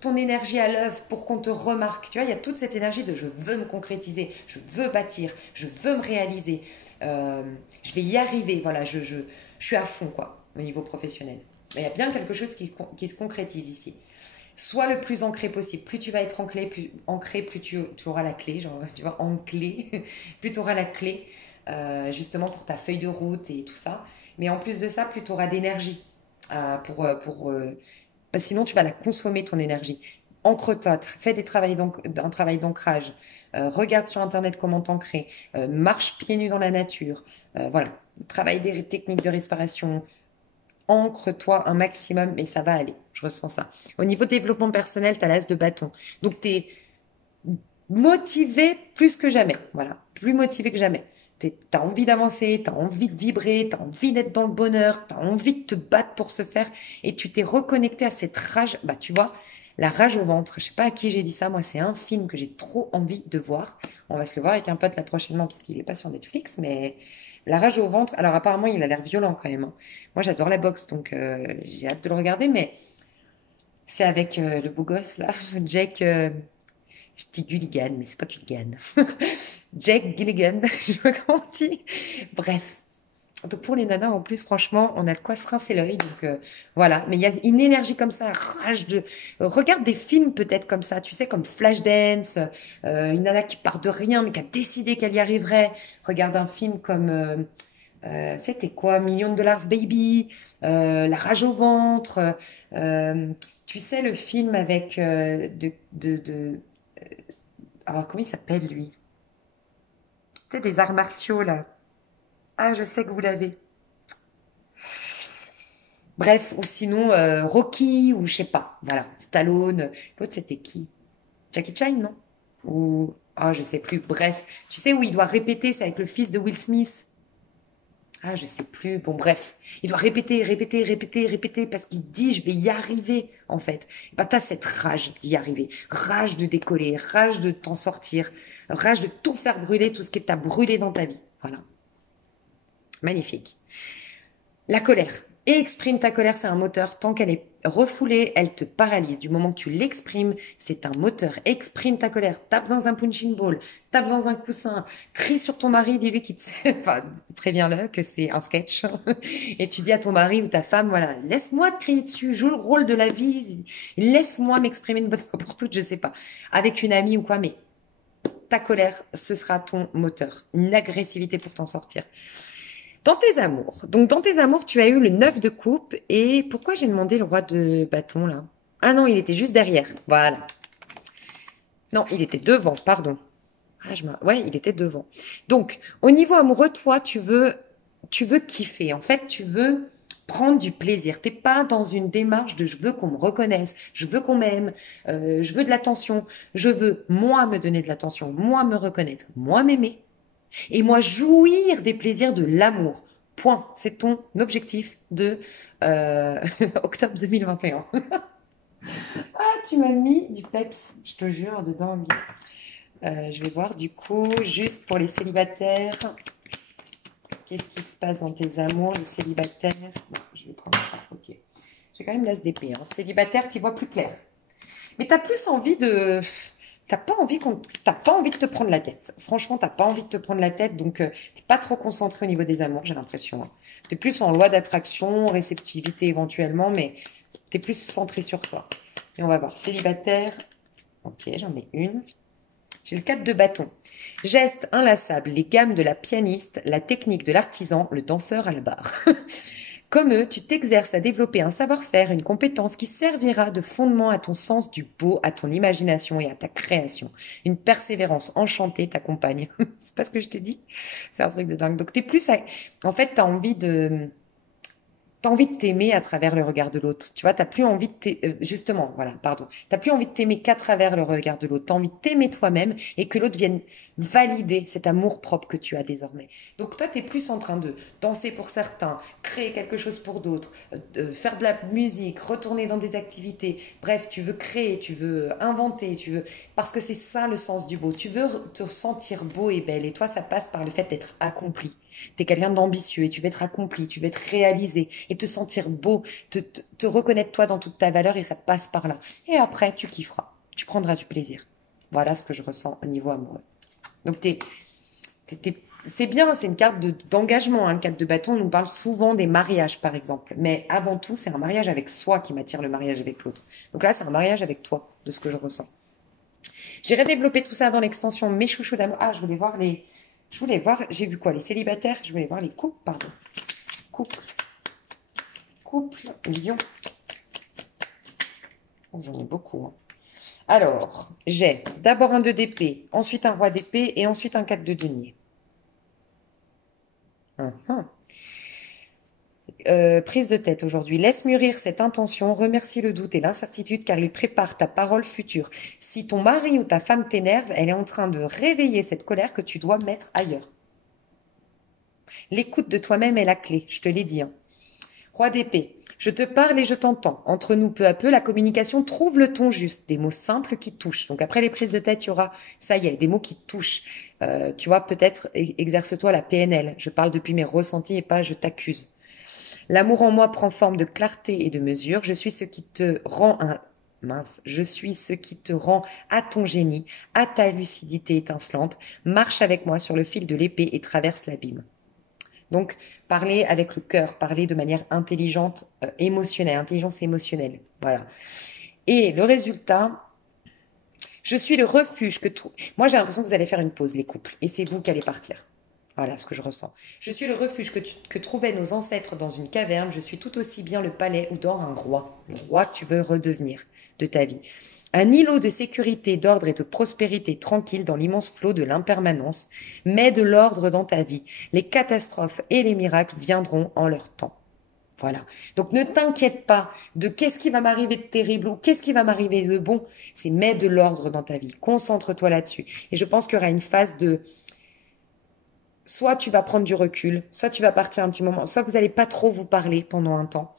ton énergie à l'œuvre pour qu'on te remarque. Tu vois, il y a toute cette énergie de je veux me concrétiser, je veux bâtir, je veux me réaliser, je vais y arriver. Voilà, je suis à fond quoi, au niveau professionnel. Mais il y a bien quelque chose qui se concrétise ici. Sois le plus ancré possible. Plus tu vas être ancré, plus tu auras la clé. Genre, tu vois, anclé, plus tu auras la clé, justement pour ta feuille de route et tout ça. Mais en plus de ça, plus tu auras d'énergie parce que sinon, tu vas la consommer, ton énergie. Ancre-toi, fais un travail d'ancrage. Regarde sur Internet comment t'ancrer. Marche pieds nus dans la nature. Voilà. Travaille des techniques de respiration, ancre-toi un maximum, mais ça va aller. Je ressens ça. Au niveau développement personnel, tu as l'as de bâton. Donc, tu es motivé plus que jamais. Voilà, plus motivé que jamais. Tu as envie d'avancer, tu as envie de vibrer, tu as envie d'être dans le bonheur, tu as envie de te battre pour se faire et tu t'es reconnecté à cette rage. Bah, tu vois, la rage au ventre. Je sais pas à qui j'ai dit ça. Moi, c'est un film que j'ai trop envie de voir. On va se le voir avec un pote là prochainement parce qu'il est pas sur Netflix, mais la rage au ventre. Alors, apparemment, il a l'air violent quand même, hein. Moi, j'adore la boxe, donc j'ai hâte de le regarder, mais C'est avec le beau gosse là, Jake. Je dis Gilligan, mais c'est pas Gilligan. Jake Gilligan, je sais pas comment on dit. Bref. Donc pour les nanas, en plus, franchement, on a de quoi se rincer l'œil. Donc voilà. Mais il y a une énergie comme ça, rage de. Regarde des films peut-être comme ça, tu sais, comme Flashdance, une nana qui part de rien mais qui a décidé qu'elle y arriverait. Regarde un film comme c'était quoi, Million de Dollars Baby, La rage au ventre. Tu sais le film avec alors comment il s'appelle lui? Tu sais des arts martiaux là. Ah, je sais que vous l'avez. Bref, ou sinon Rocky, ou je sais pas, voilà, Stallone. L'autre, c'était qui? Jackie Chan, non? Ou, ah, je sais plus. Bref, tu sais où il doit répéter, c'est avec le fils de Will Smith. Ah, je sais plus. Bon, bref, il doit répéter, répéter, répéter, répéter, parce qu'il dit, je vais y arriver, en fait. Et bah, t'as cette rage d'y arriver. Rage de décoller, rage de t'en sortir, rage de tout faire brûler, tout ce que t'as brûlé dans ta vie. Voilà. Magnifique. La colère. Exprime ta colère, c'est un moteur. Tant qu'elle est refoulée, elle te paralyse. Du moment que tu l'exprimes, c'est un moteur. Exprime ta colère. Tape dans un punching ball. Tape dans un coussin. Crie sur ton mari. Dis-lui qu'il te... Enfin, préviens-le que c'est un sketch. Et tu dis à ton mari ou ta femme, voilà, laisse-moi te crier dessus. Joue le rôle de la vie. Laisse-moi m'exprimer une bonne fois pour toutes, je sais pas. Avec une amie ou quoi, mais ta colère, ce sera ton moteur. Une agressivité pour t'en sortir. Dans tes amours. Donc, dans tes amours, tu as eu le 9 de coupe. Et pourquoi j'ai demandé le roi de bâton, là? Ah non, il était juste derrière. Voilà. Non, il était devant, pardon. Ah, ouais, il était devant. Donc, au niveau amoureux, toi, tu veux kiffer. En fait, tu veux prendre du plaisir. T'es pas dans une démarche de je veux qu'on me reconnaisse, je veux qu'on m'aime, je veux de l'attention, je veux moi me donner de l'attention, moi me reconnaître, moi m'aimer. Et moi, jouir des plaisirs de l'amour. Point. C'est ton objectif de octobre 2021. Ah, tu m'as mis du peps, je te jure, dedans. Je vais voir du coup, juste pour les célibataires, qu'est-ce qui se passe dans tes amours, les célibataires. Bon, je vais prendre ça, ok. J'ai quand même l'as d'épée. Hein. Célibataire, tu vois plus clair. Mais t'as plus envie de... T'as pas envie de te prendre la tête. Franchement, t'as pas envie de te prendre la tête, donc t'es pas trop concentré au niveau des amours, j'ai l'impression. Hein. T'es plus en loi d'attraction, réceptivité éventuellement, mais t'es plus centré sur toi. Et on va voir. Célibataire. Ok, j'en ai une. J'ai le 4 de bâton. Geste inlassable, les gammes de la pianiste, la technique de l'artisan, le danseur à la barre. Comme eux, tu t'exerces à développer un savoir-faire, une compétence qui servira de fondement à ton sens du beau, à ton imagination et à ta création. Une persévérance enchantée t'accompagne. C'est pas ce que je t'ai dit? C'est un truc de dingue. Donc t'es plus... En fait, t'as envie de t'aimer à travers le regard de l'autre. Tu vois, t'as plus envie de justement, voilà, pardon. T'as plus envie de t'aimer qu'à travers le regard de l'autre. T'as envie de t'aimer toi-même et que l'autre vienne valider cet amour propre que tu as désormais. Donc toi, t'es plus en train de danser pour certains, créer quelque chose pour d'autres, faire de la musique, retourner dans des activités. Bref, tu veux créer, tu veux inventer, parce que c'est ça le sens du beau. Tu veux te sentir beau et belle. Et toi, ça passe par le fait d'être accompli. T'es quelqu'un d'ambitieux et tu veux être accompli, tu veux être réalisé et te sentir beau, te reconnaître toi dans toute ta valeur et ça passe par là. Et après, tu kifferas, tu prendras du plaisir. Voilà ce que je ressens au niveau amoureux. Donc c'est bien, c'est une carte d'engagement. Hein. Le 4 de bâton nous parle souvent des mariages, par exemple. Mais avant tout, c'est un mariage avec soi qui m'attire le mariage avec l'autre. Donc là, c'est un mariage avec toi, de ce que je ressens. J'irai développer tout ça dans l'extension mes chouchous d'amour. Ah, je voulais voir, j'ai vu quoi? Les célibataires? Je voulais voir les couples, pardon. Couple. Couple, lion. Oh, j'en ai beaucoup. Hein. Alors, j'ai d'abord un 2 d'épée, ensuite un roi d'épée et ensuite un 4 de denier. Prise de tête aujourd'hui. Laisse mûrir cette intention, remercie le doute et l'incertitude car il prépare ta parole future. Si ton mari ou ta femme t'énerve, elle est en train de réveiller cette colère que tu dois mettre ailleurs. L'écoute de toi-même est la clé, je te l'ai dit. Hein. Roi d'épée, je te parle et je t'entends. Entre nous, peu à peu, la communication trouve le ton juste. Des mots simples qui touchent. Donc après les prises de tête, il y aura, ça y est, des mots qui touchent. Tu vois, peut-être exerce-toi la PNL. Je parle depuis mes ressentis et pas je t'accuse. L'amour en moi prend forme de clarté et de mesure. Je suis ce qui te rend mince, je suis ce qui te rend à ton génie, à ta lucidité étincelante. Marche avec moi sur le fil de l'épée et traverse l'abîme. Donc, parler avec le cœur, parler de manière intelligente, émotionnelle, intelligence émotionnelle. Voilà. Et le résultat, je suis le refuge que tout. Moi, j'ai l'impression que vous allez faire une pause, les couples, et c'est vous qui allez partir. Voilà ce que je ressens. Je suis le refuge que trouvaient nos ancêtres dans une caverne. Je suis tout aussi bien le palais ou dans un roi. Le roi que tu veux redevenir de ta vie. Un îlot de sécurité, d'ordre et de prospérité tranquille dans l'immense flot de l'impermanence. Mets de l'ordre dans ta vie. Les catastrophes et les miracles viendront en leur temps. Voilà. Donc ne t'inquiète pas de qu'est-ce qui va m'arriver de terrible ou qu'est-ce qui va m'arriver de bon. C'est mets de l'ordre dans ta vie. Concentre-toi là-dessus. Et je pense qu'il y aura une phase de soit tu vas prendre du recul, soit tu vas partir un petit moment, soit vous n'allez pas trop vous parler pendant un temps.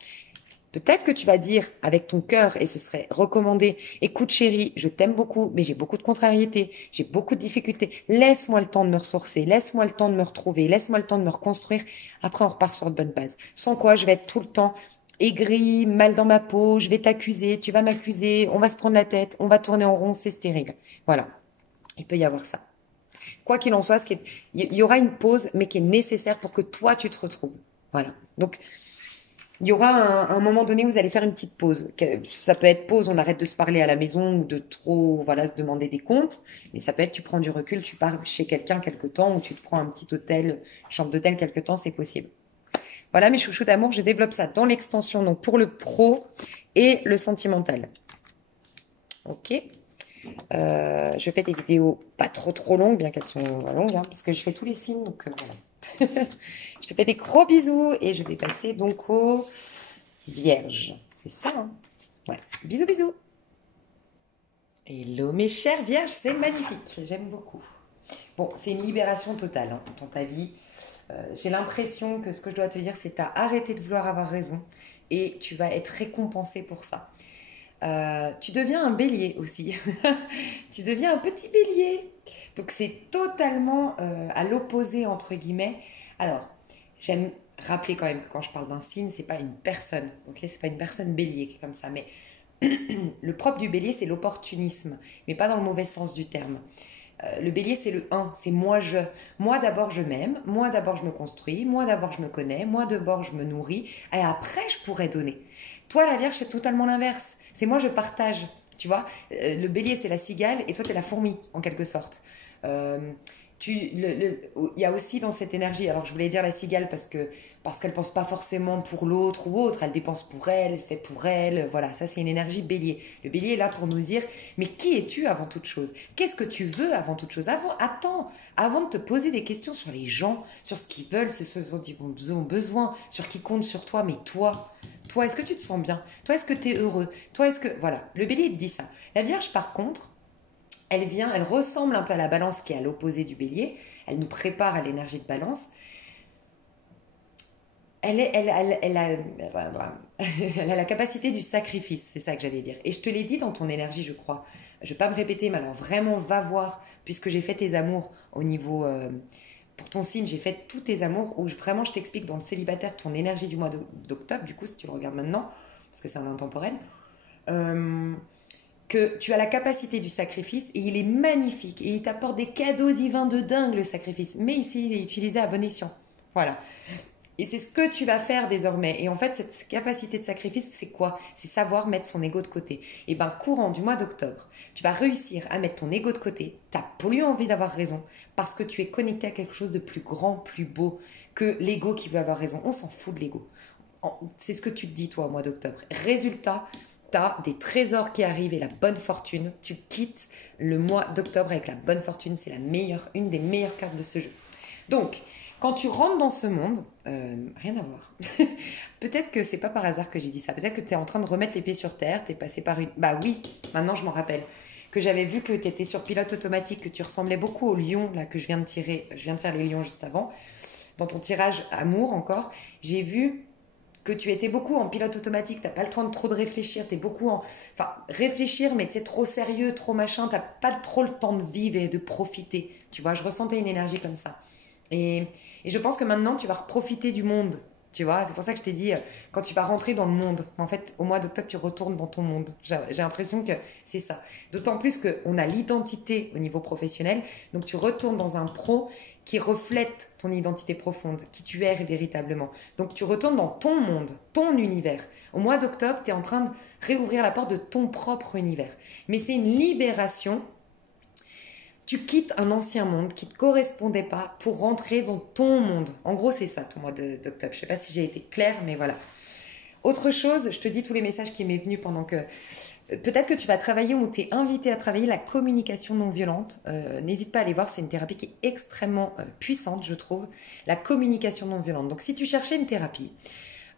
Peut-être que tu vas dire avec ton cœur, et ce serait recommandé, écoute chérie, je t'aime beaucoup, mais j'ai beaucoup de contrariétés, j'ai beaucoup de difficultés. Laisse-moi le temps de me ressourcer, laisse-moi le temps de me retrouver, laisse-moi le temps de me reconstruire. Après, on repart sur de bonnes bases. Sans quoi, je vais être tout le temps aigrie, mal dans ma peau, je vais t'accuser, tu vas m'accuser, on va se prendre la tête, on va tourner en rond, c'est stérile. Voilà. Il peut y avoir ça. Quoi qu'il en soit, il y aura une pause, mais qui est nécessaire pour que toi, tu te retrouves. Voilà. Donc, il y aura un moment donné où vous allez faire une petite pause. Ça peut être pause, on arrête de se parler à la maison ou de trop, voilà, se demander des comptes. Mais ça peut être, tu prends du recul, tu pars chez quelqu'un quelque temps ou tu te prends un petit hôtel, chambre d'hôtel quelque temps, c'est possible. Voilà mes chouchous d'amour, je développe ça dans l'extension, donc pour le pro et le sentimental. Ok. Je fais des vidéos pas trop longues, bien qu'elles sont longues, hein, parce que je fais tous les signes, donc voilà. Je te fais des gros bisous et je vais passer donc aux vierges. C'est ça, hein? Ouais. Bisous, bisous. Hello mes chères vierges, c'est magnifique, j'aime beaucoup. Bon, c'est une libération totale hein, dans ta vie. J'ai l'impression que ce que je dois te dire, c'est à arrêter de vouloir avoir raison et tu vas être récompensé pour ça. Tu deviens un bélier aussi. Tu deviens un petit bélier. Donc c'est totalement à l'opposé entre guillemets. Alors, j'aime rappeler quand même que quand je parle d'un signe, c'est pas une personne, ok? C'est pas une personne bélier qui est comme ça, mais le propre du bélier, c'est l'opportunisme, mais pas dans le mauvais sens du terme. Le bélier, c'est le un, c'est moi je. Moi d'abord je m'aime, moi d'abord je me construis, moi d'abord je me connais, moi d'abord je me nourris, et après je pourrais donner. Toi, la Vierge, c'est totalement l'inverse. C'est moi je partage, tu vois. Le bélier, c'est la cigale, et toi, tu es la fourmi, en quelque sorte. Euh, il y a aussi dans cette énergie, alors je voulais dire la cigale parce qu'elle pense pas forcément pour l'autre ou autre, elle dépense pour elle, elle fait pour elle, voilà, ça c'est une énergie bélier. Le bélier est là pour nous dire, mais qui es-tu avant toute chose? Qu'est-ce que tu veux avant toute chose? Attends, avant de te poser des questions sur les gens, sur ce qu'ils veulent, ce dont ils ont besoin, sur qui compte sur toi, mais toi, est-ce que tu te sens bien? Toi, est-ce que tu es heureux? Toi, est-ce que... Voilà, le bélier te dit ça. La Vierge, par contre, elle ressemble un peu à la balance qui est à l'opposé du bélier. Elle nous prépare à l'énergie de balance. Elle a, elle a la capacité du sacrifice, c'est ça que j'allais dire. Et je te l'ai dit dans ton énergie, je crois. Je ne vais pas me répéter, mais alors vraiment, va voir, puisque j'ai fait tes amours au niveau... pour ton signe, j'ai fait tous tes amours, où vraiment je t'explique dans le célibataire ton énergie du mois d'octobre, du coup, si tu le regardes maintenant, parce que c'est un intemporel. Que tu as la capacité du sacrifice et il est magnifique et il t'apporte des cadeaux divins de dingue le sacrifice, mais ici il est utilisé à bon escient. Voilà. Et c'est ce que tu vas faire désormais. Et en fait, cette capacité de sacrifice, c'est quoi? C'est savoir mettre son ego de côté. Et bien, courant du mois d'octobre, tu vas réussir à mettre ton ego de côté. Tu n'as plus envie d'avoir raison parce que tu es connecté à quelque chose de plus grand, plus beau que l'ego qui veut avoir raison. On s'en fout de l'ego. C'est ce que tu te dis, toi, au mois d'octobre. Résultat, tu as des trésors qui arrivent et la bonne fortune. Tu quittes le mois d'octobre avec la bonne fortune. C'est une des meilleures cartes de ce jeu. Donc, quand tu rentres dans ce monde, rien à voir. Peut-être que c'est pas par hasard que j'ai dit ça. Peut-être que tu es en train de remettre les pieds sur terre. Tu es passé par une... Bah oui, maintenant je m'en rappelle. Que j'avais vu que tu étais sur pilote automatique, que tu ressemblais beaucoup au lion là, que je viens de tirer. Je viens de faire les lions juste avant. Dans ton tirage amour encore, j'ai vu que tu étais beaucoup en pilote automatique, t'as pas le temps de trop de réfléchir, t'es beaucoup en... Enfin, réfléchir, mais t'es trop sérieux, trop machin, t'as pas trop le temps de vivre et de profiter. Tu vois, je ressentais une énergie comme ça. Et je pense que maintenant, tu vas profiter du monde Tu vois, c'est pour ça que je t'ai dit, quand tu vas rentrer dans le monde, en fait, au mois d'octobre, tu retournes dans ton monde. J'ai l'impression que c'est ça. D'autant plus qu'on a l'identité au niveau professionnel, donc tu retournes dans un pro qui reflète ton identité profonde, qui tu es véritablement. Donc tu retournes dans ton monde, ton univers. Au mois d'octobre, tu es en train de réouvrir la porte de ton propre univers. Mais c'est une libération. Tu quittes un ancien monde qui ne te correspondait pas pour rentrer dans ton monde. En gros, c'est ça ton mois d'octobre. Je ne sais pas si j'ai été claire, mais voilà. Autre chose, je te dis tous les messages qui m'est venu pendant que... Peut-être que tu vas travailler ou tu es invité à travailler la communication non violente. N'hésite pas à aller voir, c'est une thérapie qui est extrêmement puissante, je trouve. La communication non violente. Donc si tu cherchais une thérapie,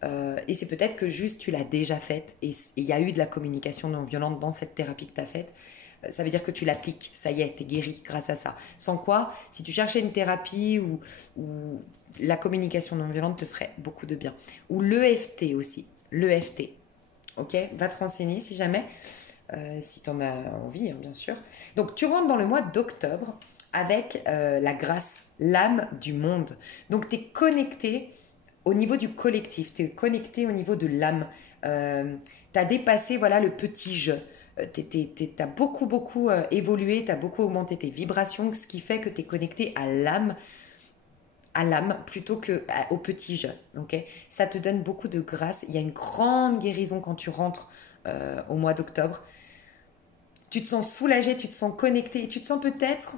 et c'est peut-être que juste tu l'as déjà faite et il y a eu de la communication non violente dans cette thérapie que tu as faite, ça veut dire que tu l'appliques, ça y est, tu es guéri grâce à ça. Sans quoi, si tu cherchais une thérapie ou la communication non violente te ferait beaucoup de bien. Ou l'EFT aussi, l'EFT. Ok, va te renseigner si jamais, si tu en as envie, hein, bien sûr. Donc tu rentres dans le mois d'octobre avec la grâce, l'âme du monde. Donc tu es connecté au niveau du collectif, tu es connecté au niveau de l'âme. Tu as dépassé voilà, le petit jeu. Tu as beaucoup évolué, tu as beaucoup augmenté tes vibrations, ce qui fait que tu es connecté à l'âme plutôt qu'au petit jeu. Okay, ça te donne beaucoup de grâce. Il y a une grande guérison quand tu rentres au mois d'octobre. Tu te sens soulagé, tu te sens connecté, et tu te sens peut-être...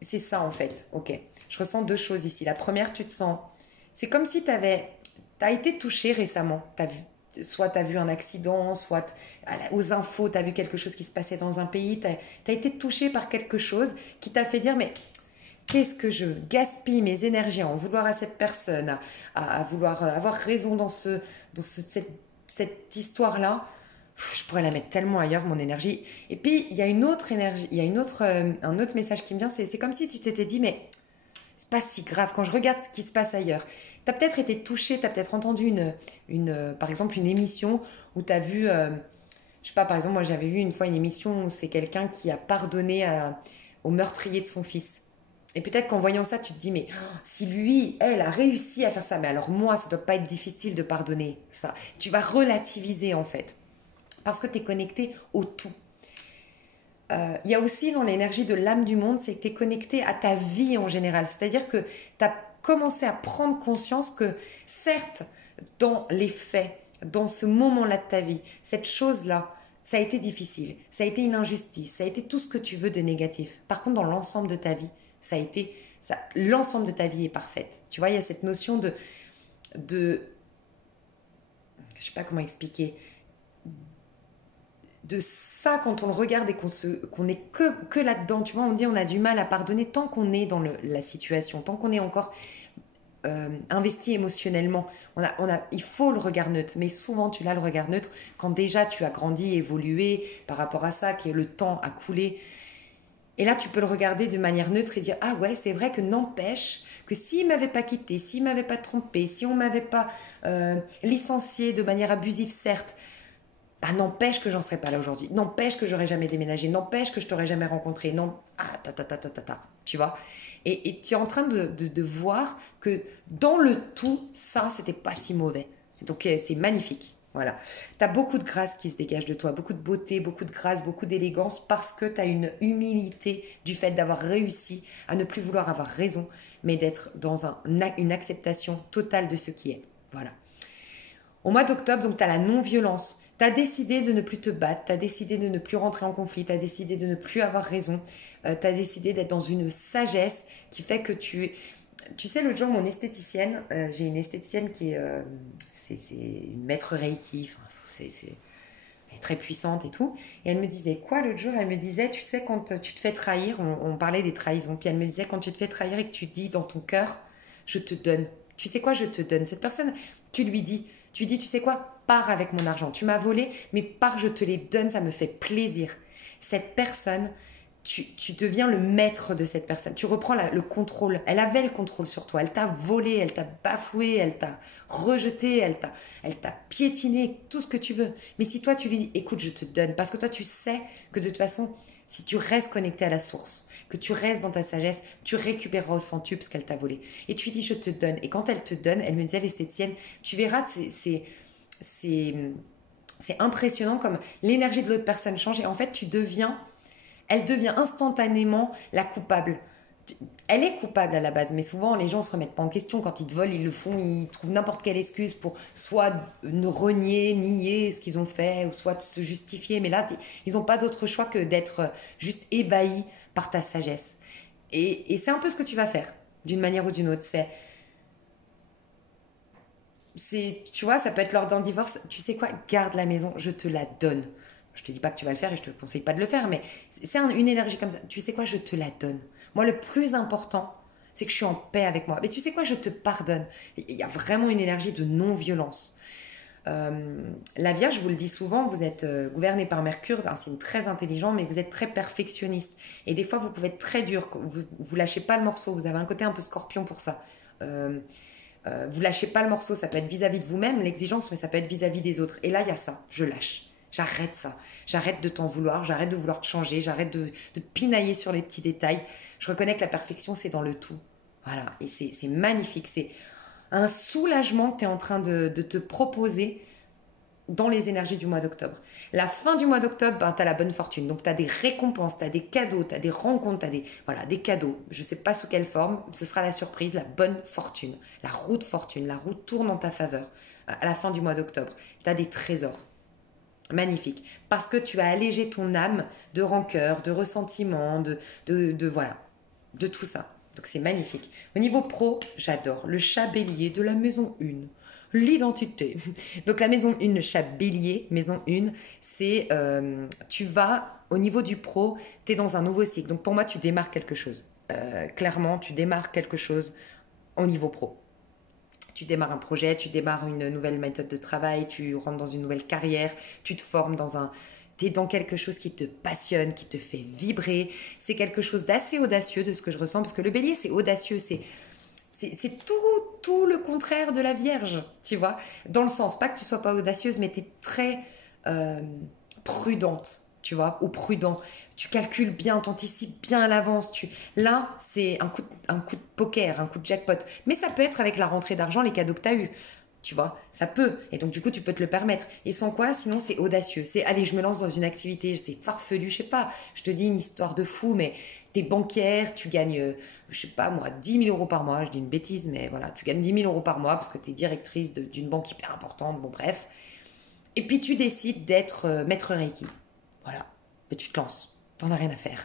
C'est ça en fait. Ok, je ressens deux choses ici. La première, tu te sens... C'est comme si tu as été touché récemment. Soit tu as vu un accident, soit aux infos, tu as vu quelque chose qui se passait dans un pays. Tu as été touché par quelque chose qui t'a fait dire, mais qu'est-ce que je gaspille mes énergies à en vouloir à cette personne, à vouloir avoir raison dans cette histoire-là. Je pourrais la mettre tellement ailleurs, mon énergie. Et puis, il y a une autre énergie, il y a un autre message qui me vient. C'est comme si tu t'étais dit, mais c'est pas si grave quand je regarde ce qui se passe ailleurs. Tu as peut-être été touché, tu as peut-être entendu par exemple une émission où tu as vu, je sais pas, par exemple, moi j'avais vu une fois une émission où c'est quelqu'un qui a pardonné au meurtrier de son fils. Et peut-être qu'en voyant ça, tu te dis, mais si lui, elle a réussi à faire ça, mais alors moi, ça doit pas être difficile de pardonner ça. Tu vas relativiser en fait, parce que tu es connecté au tout. Il y a aussi dans l'énergie de l'âme du monde, c'est que tu es connecté à ta vie en général. C'est-à-dire que tu as commencé à prendre conscience que certes, dans les faits, dans ce moment-là de ta vie, cette chose-là, ça a été difficile, ça a été une injustice, ça a été tout ce que tu veux de négatif. Par contre, dans l'ensemble de ta vie, l'ensemble de ta vie est parfaite. Tu vois, il y a cette notion de je sais pas comment expliquer, de ça quand on le regarde et qu'on est que là-dedans. Tu vois, on dit on a du mal à pardonner tant qu'on est dans la situation, tant qu'on est encore investi émotionnellement. Il faut le regard neutre, mais souvent tu l'as le regard neutre quand déjà tu as grandi, évolué par rapport à ça, que le temps a coulé. Et là, tu peux le regarder de manière neutre et dire « Ah ouais, c'est vrai que n'empêche que s'il ne m'avait pas quitté, s'il ne m'avait pas trompé, si on ne m'avait pas licencié de manière abusive, certes, bah, n'empêche que j'en serais pas là aujourd'hui. N'empêche que j'aurais jamais déménagé. N'empêche que je t'aurais jamais rencontré. Non, tu vois. Et tu es en train de voir que dans le tout, ça, c'était pas si mauvais. Donc, c'est magnifique. Voilà. Tu as beaucoup de grâce qui se dégage de toi, beaucoup de beauté, beaucoup de grâce, beaucoup d'élégance parce que tu as une humilité du fait d'avoir réussi à ne plus vouloir avoir raison, mais d'être dans une acceptation totale de ce qui est. Voilà. Au mois d'octobre, donc, tu as la non-violence. Tu as décidé de ne plus te battre, tu as décidé de ne plus rentrer en conflit, tu as décidé de ne plus avoir raison, tu as décidé d'être dans une sagesse qui fait que tu sais, l'autre jour, mon esthéticienne, j'ai une esthéticienne qui est... c'est une maître Reiki, elle est très puissante et tout. Et elle me disait quoi l'autre jour? Elle me disait, tu sais, quand tu te fais trahir, on parlait des trahisons, puis elle me disait, quand tu te fais trahir et que tu dis dans ton cœur, je te donne. Tu sais quoi, je te donne. Cette personne, tu dis, tu sais quoi, pars avec mon argent. Tu m'as volé, mais pars, je te les donne, ça me fait plaisir. Cette personne, tu deviens le maître de cette personne. Tu reprends le contrôle. Elle avait le contrôle sur toi. Elle t'a volé, elle t'a bafoué, elle t'a rejeté, elle t'a piétiné, tout ce que tu veux. Mais si toi, tu lui dis, écoute, je te donne. Parce que toi, tu sais que de toute façon, si tu restes connecté à la source, que tu restes dans ta sagesse, tu récupéreras au centuple ce qu'elle t'a volé. Et tu lui dis, je te donne. Et quand elle te donne, elle me disait, l'esthéticienne, tu verras, c'est impressionnant comme l'énergie de l'autre personne change. Et en fait, elle devient instantanément la coupable. Elle est coupable à la base, mais souvent les gens ne se remettent pas en question. Quand ils te volent, ils le font, ils trouvent n'importe quelle excuse pour soit ne renier, nier ce qu'ils ont fait, ou soit se justifier. Mais là, ils n'ont pas d'autre choix que d'être juste ébahis par ta sagesse. Et c'est un peu ce que tu vas faire, d'une manière ou d'une autre. Tu vois, ça peut être lors d'un divorce. Tu sais quoi, garde la maison, je te la donne. Je te dis pas que tu vas le faire et je te conseille pas de le faire, mais c'est une énergie comme ça. Tu sais quoi, je te la donne. Moi, le plus important, c'est que je suis en paix avec moi. Mais tu sais quoi, je te pardonne. Il y a vraiment une énergie de non-violence. La Vierge, je vous le dis souvent, vous êtes gouverné par Mercure, un signe très intelligent, mais vous êtes très perfectionniste. Et des fois, vous pouvez être très dur. Vous lâchez pas le morceau. Vous avez un côté un peu scorpion pour ça. Vous lâchez pas le morceau. Ça peut être vis-à-vis de vous-même, l'exigence, mais ça peut être vis-à-vis des autres. Et là, il y a ça. Je lâche. J'arrête ça. J'arrête de t'en vouloir. J'arrête de vouloir te changer. J'arrête de pinailler sur les petits détails. Je reconnais que la perfection, c'est dans le tout. Voilà. Et c'est magnifique. C'est un soulagement que tu es en train de te proposer dans les énergies du mois d'octobre. La fin du mois d'octobre, ben, tu as la bonne fortune. Donc, tu as des récompenses, tu as des cadeaux, tu as des rencontres, tu as des cadeaux. Je ne sais pas sous quelle forme. Ce sera la surprise, la bonne fortune. La roue de fortune. La roue tourne en ta faveur à la fin du mois d'octobre. Tu as des trésors. Magnifique. Parce que tu as allégé ton âme de rancœur, de ressentiment, voilà, de tout ça. Donc c'est magnifique. Au niveau pro, j'adore le chat bélier de la maison 1. L'identité. Donc la maison 1, le chat bélier, maison 1, c'est tu vas au niveau du pro, tu es dans un nouveau cycle. Donc pour moi, tu démarres quelque chose. Clairement, tu démarres quelque chose au niveau pro. Tu démarres un projet, tu démarres une nouvelle méthode de travail, tu rentres dans une nouvelle carrière, tu te formes t'es dans quelque chose qui te passionne, qui te fait vibrer. C'est quelque chose d'assez audacieux de ce que je ressens, parce que le bélier, c'est audacieux, c'est tout le contraire de la Vierge, tu vois. Dans le sens, pas que tu sois pas audacieuse, mais tu es très prudente, tu vois, ou prudent. Tu calcules bien, t'anticipes bien à l'avance. Là, c'est un coup de poker, un coup de jackpot. Mais ça peut être avec la rentrée d'argent, les cadeaux que tu as eus. Tu vois, ça peut. Et donc, du coup, tu peux te le permettre. Et sans quoi, sinon, c'est audacieux. C'est, allez, je me lance dans une activité, c'est farfelu, je sais pas. Je te dis une histoire de fou, mais t'es banquière, tu gagnes, je sais pas moi, 10 000 € par mois. Je dis une bêtise, mais voilà, tu gagnes 10 000 € par mois parce que tu es directrice d'une banque hyper importante. Bon, bref. Et puis, tu décides d'être maître Reiki. Voilà. Et tu te lances. T'en as rien à faire.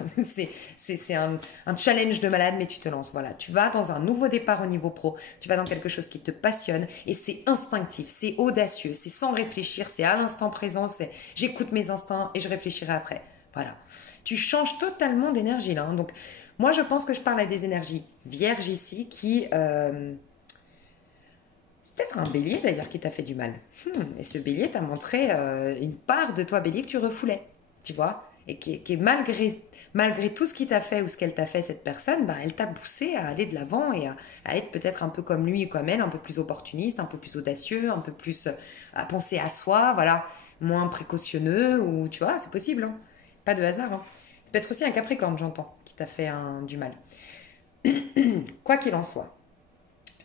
C'est un challenge de malade, mais tu te lances. Voilà, tu vas dans un nouveau départ au niveau pro. Tu vas dans quelque chose qui te passionne et c'est instinctif, c'est audacieux, c'est sans réfléchir, c'est à l'instant présent. C'est j'écoute mes instincts et je réfléchirai après. Voilà. Tu changes totalement d'énergie là. Donc, moi, je pense que je parle à des énergies vierges ici qui c'est peut-être un bélier d'ailleurs qui t'a fait du mal. Et ce bélier t'a montré une part de toi bélier que tu refoulais, tu vois, et qui est malgré tout ce qu'il t'a fait ou ce qu'elle t'a fait cette personne, bah, elle t'a poussé à aller de l'avant et à être peut-être un peu comme lui ou comme elle, un peu plus opportuniste, un peu plus audacieux, un peu plus à penser à soi, voilà, moins précautionneux ou tu vois, c'est possible, hein. Pas de hasard. Hein. Peut-être aussi un Capricorne, j'entends, qui t'a fait du mal. Quoi qu'il en soit.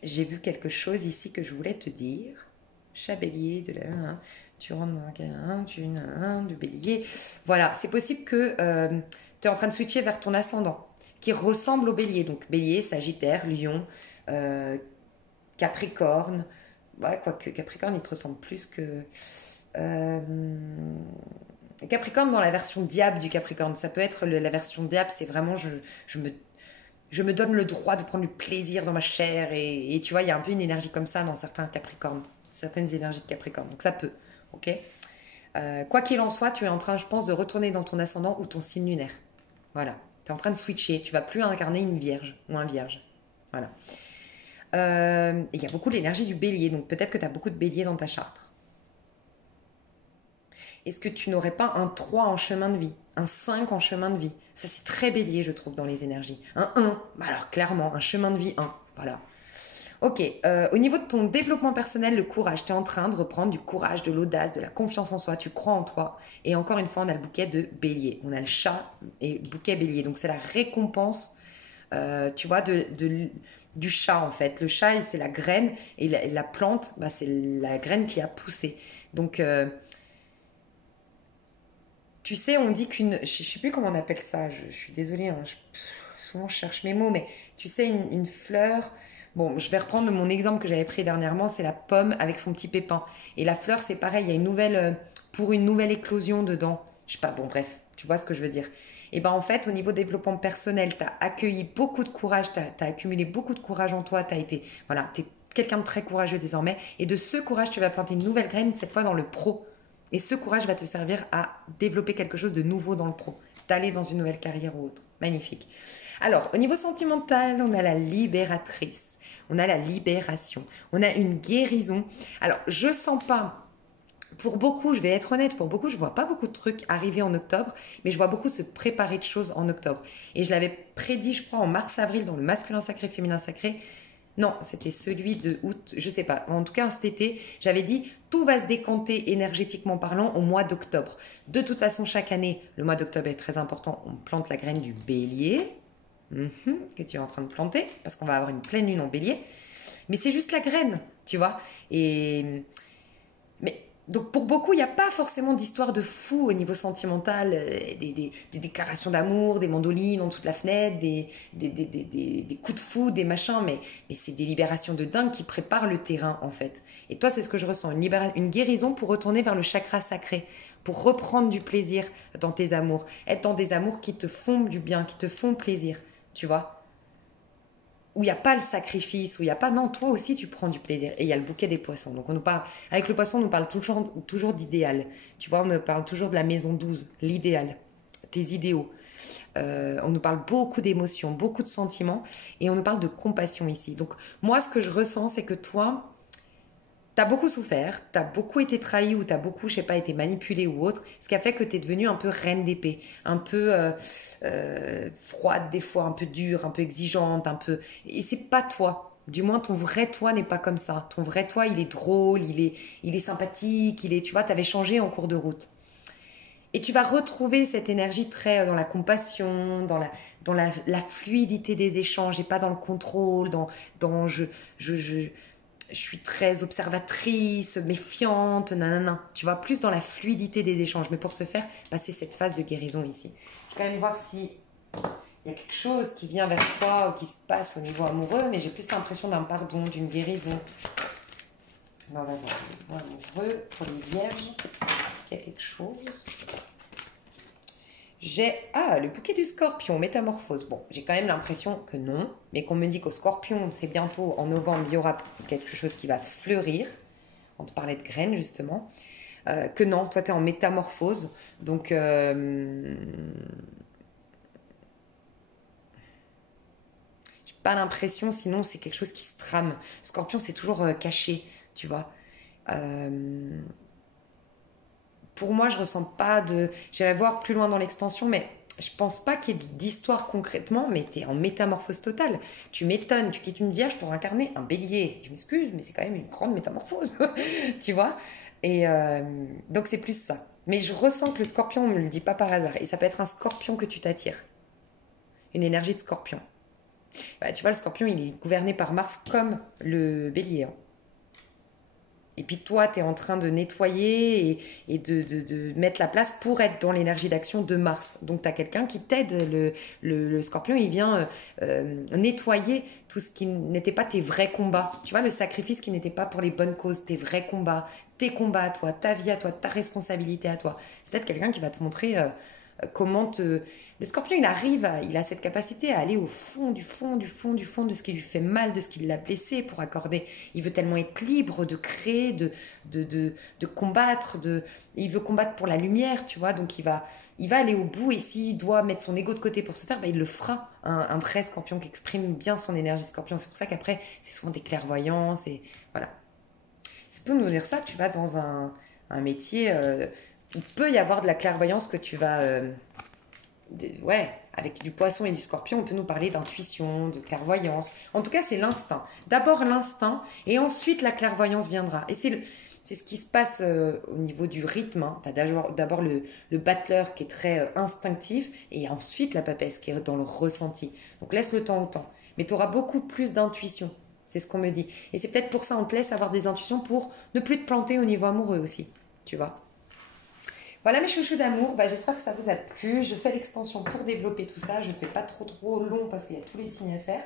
J'ai vu quelque chose ici que je voulais te dire. Chat bélier, tu rentres dans un de bélier. Voilà, c'est possible que tu es en train de switcher vers ton ascendant qui ressemble au bélier. Donc bélier, sagittaire, lion, capricorne. Ouais, quoique Capricorne, il te ressemble plus que... Capricorne dans la version diable du Capricorne. Ça peut être la version diable, c'est vraiment je me donne le droit de prendre du plaisir dans ma chair et tu vois, il y a un peu une énergie comme ça dans certains Capricornes, certaines énergies de Capricorne. Donc ça peut, ok. Quoi qu'il en soit, tu es en train, je pense, de retourner dans ton ascendant ou ton signe lunaire. Voilà, tu es en train de switcher. Tu vas plus incarner une vierge ou un vierge. Voilà. Et il y a beaucoup d'énergie du bélier, donc peut-être que tu as beaucoup de bélier dans ta charte. est-ce que tu n'aurais pas un 3 en chemin de vie, un 5 en chemin de vie? Ça, c'est très bélier, je trouve, dans les énergies. Un 1, bah alors clairement, un chemin de vie 1. Voilà. Ok, au niveau de ton développement personnel, le courage, tu es en train de reprendre du courage, de l'audace, de la confiance en soi, tu crois en toi. Et encore une fois, on a le bouquet de bélier. On a le chat et le bouquet bélier. Donc, c'est la récompense, tu vois, du chat, en fait. Le chat, c'est la graine et la plante, bah, c'est la graine qui a poussé. Donc, tu sais, on dit qu'une... Je ne sais plus comment on appelle ça, je suis désolée, hein, souvent je cherche mes mots, mais tu sais, une fleur... Bon, je vais reprendre mon exemple que j'avais pris dernièrement, c'est la pomme avec son petit pépin. Et la fleur, c'est pareil, il y a une nouvelle... pour une nouvelle éclosion dedans. Je sais pas, bon bref, tu vois ce que je veux dire. Et ben en fait, au niveau développement personnel, tu as accueilli beaucoup de courage, tu as accumulé beaucoup de courage en toi, tu as été... Voilà, tu es quelqu'un de très courageux désormais. Et de ce courage, tu vas planter une nouvelle graine, cette fois dans le pro. Et ce courage va te servir à développer quelque chose de nouveau dans le pro, d'aller dans une nouvelle carrière ou autre. Magnifique. Alors, au niveau sentimental, on a la libératrice, on a la libération, on a une guérison. Alors, je sens pas, pour beaucoup, je vais être honnête, pour beaucoup, je vois pas beaucoup de trucs arriver en octobre, mais je vois beaucoup se préparer de choses en octobre. Et je l'avais prédit, je crois, en mars-avril dans le masculin sacré, féminin sacré. Non, c'était celui de août, je sais pas. En tout cas, cet été, j'avais dit tout va se décanter énergétiquement parlant au mois d'octobre. De toute façon, chaque année, le mois d'octobre est très important. On plante la graine du bélier, que tu es en train de planter, parce qu'on va avoir une pleine lune en bélier. Mais c'est juste la graine, tu vois. Mais donc pour beaucoup, il n'y a pas forcément d'histoire de fou au niveau sentimental, des déclarations d'amour, des mandolines en dessous de la fenêtre, des coups de foudre, des machins, mais c'est des libérations de dingue qui préparent le terrain en fait. Et toi, c'est ce que je ressens, une guérison pour retourner vers le chakra sacré, pour reprendre du plaisir dans tes amours, être dans des amours qui te font du bien, qui te font plaisir, tu vois, où il n'y a pas le sacrifice, où il n'y a pas... Non, toi aussi, tu prends du plaisir. Et il y a le bouquet des poissons. Donc, on nous parle... Avec le poisson, on nous parle toujours d'idéal. Tu vois, on nous parle toujours de la maison 12, l'idéal, tes idéaux. On nous parle beaucoup d'émotions, beaucoup de sentiments. Et on nous parle de compassion ici. Donc, moi, ce que je ressens, c'est que toi... T'as beaucoup souffert, t'as beaucoup été trahi ou t'as beaucoup, je sais pas, été manipulé ou autre, ce qui a fait que t'es devenue un peu reine d'épée, un peu froide des fois, un peu dure, un peu exigeante, un peu... Et c'est pas toi. Du moins, ton vrai toi n'est pas comme ça. Ton vrai toi, il est drôle, il est sympathique, tu vois, t'avais changé en cours de route. Et tu vas retrouver cette énergie très dans la compassion, dans la fluidité des échanges et pas dans le contrôle, dans je suis très observatrice, méfiante, nanana. Tu vois, plus dans la fluidité des échanges. Mais pour ce faire, passer cette phase de guérison ici. Je vais quand même voir si il y a quelque chose qui vient vers toi ou qui se passe au niveau amoureux, mais j'ai plus l'impression d'un pardon, d'une guérison. On va voir le niveau amoureux pour les vierges. Est-ce qu'il y a quelque chose? J'ai le bouquet du scorpion, métamorphose. Bon, j'ai quand même l'impression que non, mais qu'on me dit qu'au scorpion, c'est bientôt en novembre, il y aura quelque chose qui va fleurir. On te parlait de graines justement. Que non, toi tu es en métamorphose. Donc, j'ai pas l'impression, sinon c'est quelque chose qui se trame. Scorpion, c'est toujours caché, tu vois. Pour moi, je ressens pas de... J'irai voir plus loin dans l'extension, mais je pense pas qu'il y ait d'histoire concrètement, mais tu es en métamorphose totale. Tu m'étonnes, tu quittes une vierge pour incarner un bélier. Je m'excuse, mais c'est quand même une grande métamorphose, tu vois. Et donc c'est plus ça. Mais je ressens que le scorpion, on ne me le dit pas par hasard. Et ça peut être un scorpion que tu t'attires. Une énergie de scorpion. Bah, tu vois, le scorpion, il est gouverné par Mars comme le bélier, hein. Et puis toi, tu es en train de nettoyer et de mettre la place pour être dans l'énergie d'action de Mars. Donc tu as quelqu'un qui t'aide. Le scorpion, il vient nettoyer tout ce qui n'était pas tes vrais combats. Tu vois, le sacrifice qui n'était pas pour les bonnes causes, tes vrais combats, tes combats à toi, ta vie à toi, ta responsabilité à toi. C'est peut-être quelqu'un qui va te montrer comment te... Le scorpion, il a cette capacité à aller au fond du fond, du fond, du fond de ce qui lui fait mal, de ce qui l'a blessé pour accorder. Il veut tellement être libre de créer, de combattre, il veut combattre pour la lumière, tu vois. Donc il va aller au bout et s'il doit mettre son ego de côté pour se faire, bah, il le fera. Un vrai scorpion qui exprime bien son énergie scorpion. C'est pour ça qu'après, c'est souvent des clairvoyances et voilà. Ça peut nous dire ça, tu vas dans un métier... il peut y avoir de la clairvoyance que tu vas... ouais, avec du poisson et du scorpion, on peut nous parler d'intuition, de clairvoyance. En tout cas, c'est l'instinct. D'abord l'instinct et ensuite la clairvoyance viendra. Et c'est ce qui se passe au niveau du rythme. Hein. Tu as d'abord le battleur qui est très instinctif et ensuite la papesse qui est dans le ressenti. Donc laisse le temps au temps. Mais tu auras beaucoup plus d'intuition. C'est ce qu'on me dit. Et c'est peut-être pour ça on te laisse avoir des intuitions pour ne plus te planter au niveau amoureux aussi. Tu vois. Voilà mes chouchous d'amour, j'espère que ça vous a plu. Je fais l'extension pour développer tout ça. Je ne fais pas trop long parce qu'il y a tous les signes à faire.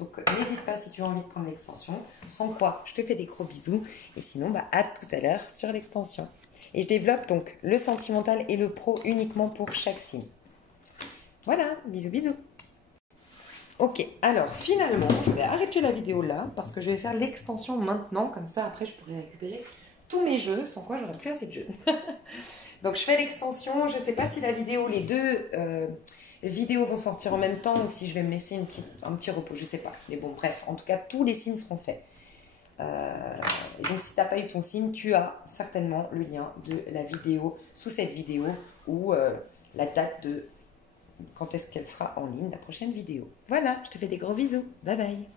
Donc n'hésite pas si tu as envie de prendre l'extension. Sans quoi, je te fais des gros bisous. Et sinon, à tout à l'heure sur l'extension. Et je développe donc le sentimental et le pro uniquement pour chaque signe. Voilà, bisous. Ok, alors finalement, je vais arrêter la vidéo là parce que je vais faire l'extension maintenant. Comme ça, après, je pourrai récupérer tous mes jeux, sans quoi j'aurais plus assez de jeux. Donc je fais l'extension. Je ne sais pas si la vidéo, les deux vidéos vont sortir en même temps ou si je vais me laisser un petit repos. Je ne sais pas. Mais bon, bref, en tout cas, tous les signes seront faits. Et donc si tu n'as pas eu ton signe, tu as certainement le lien de la vidéo sous cette vidéo ou la date de quand est-ce qu'elle sera en ligne, la prochaine vidéo. Voilà, je te fais des gros bisous. Bye bye.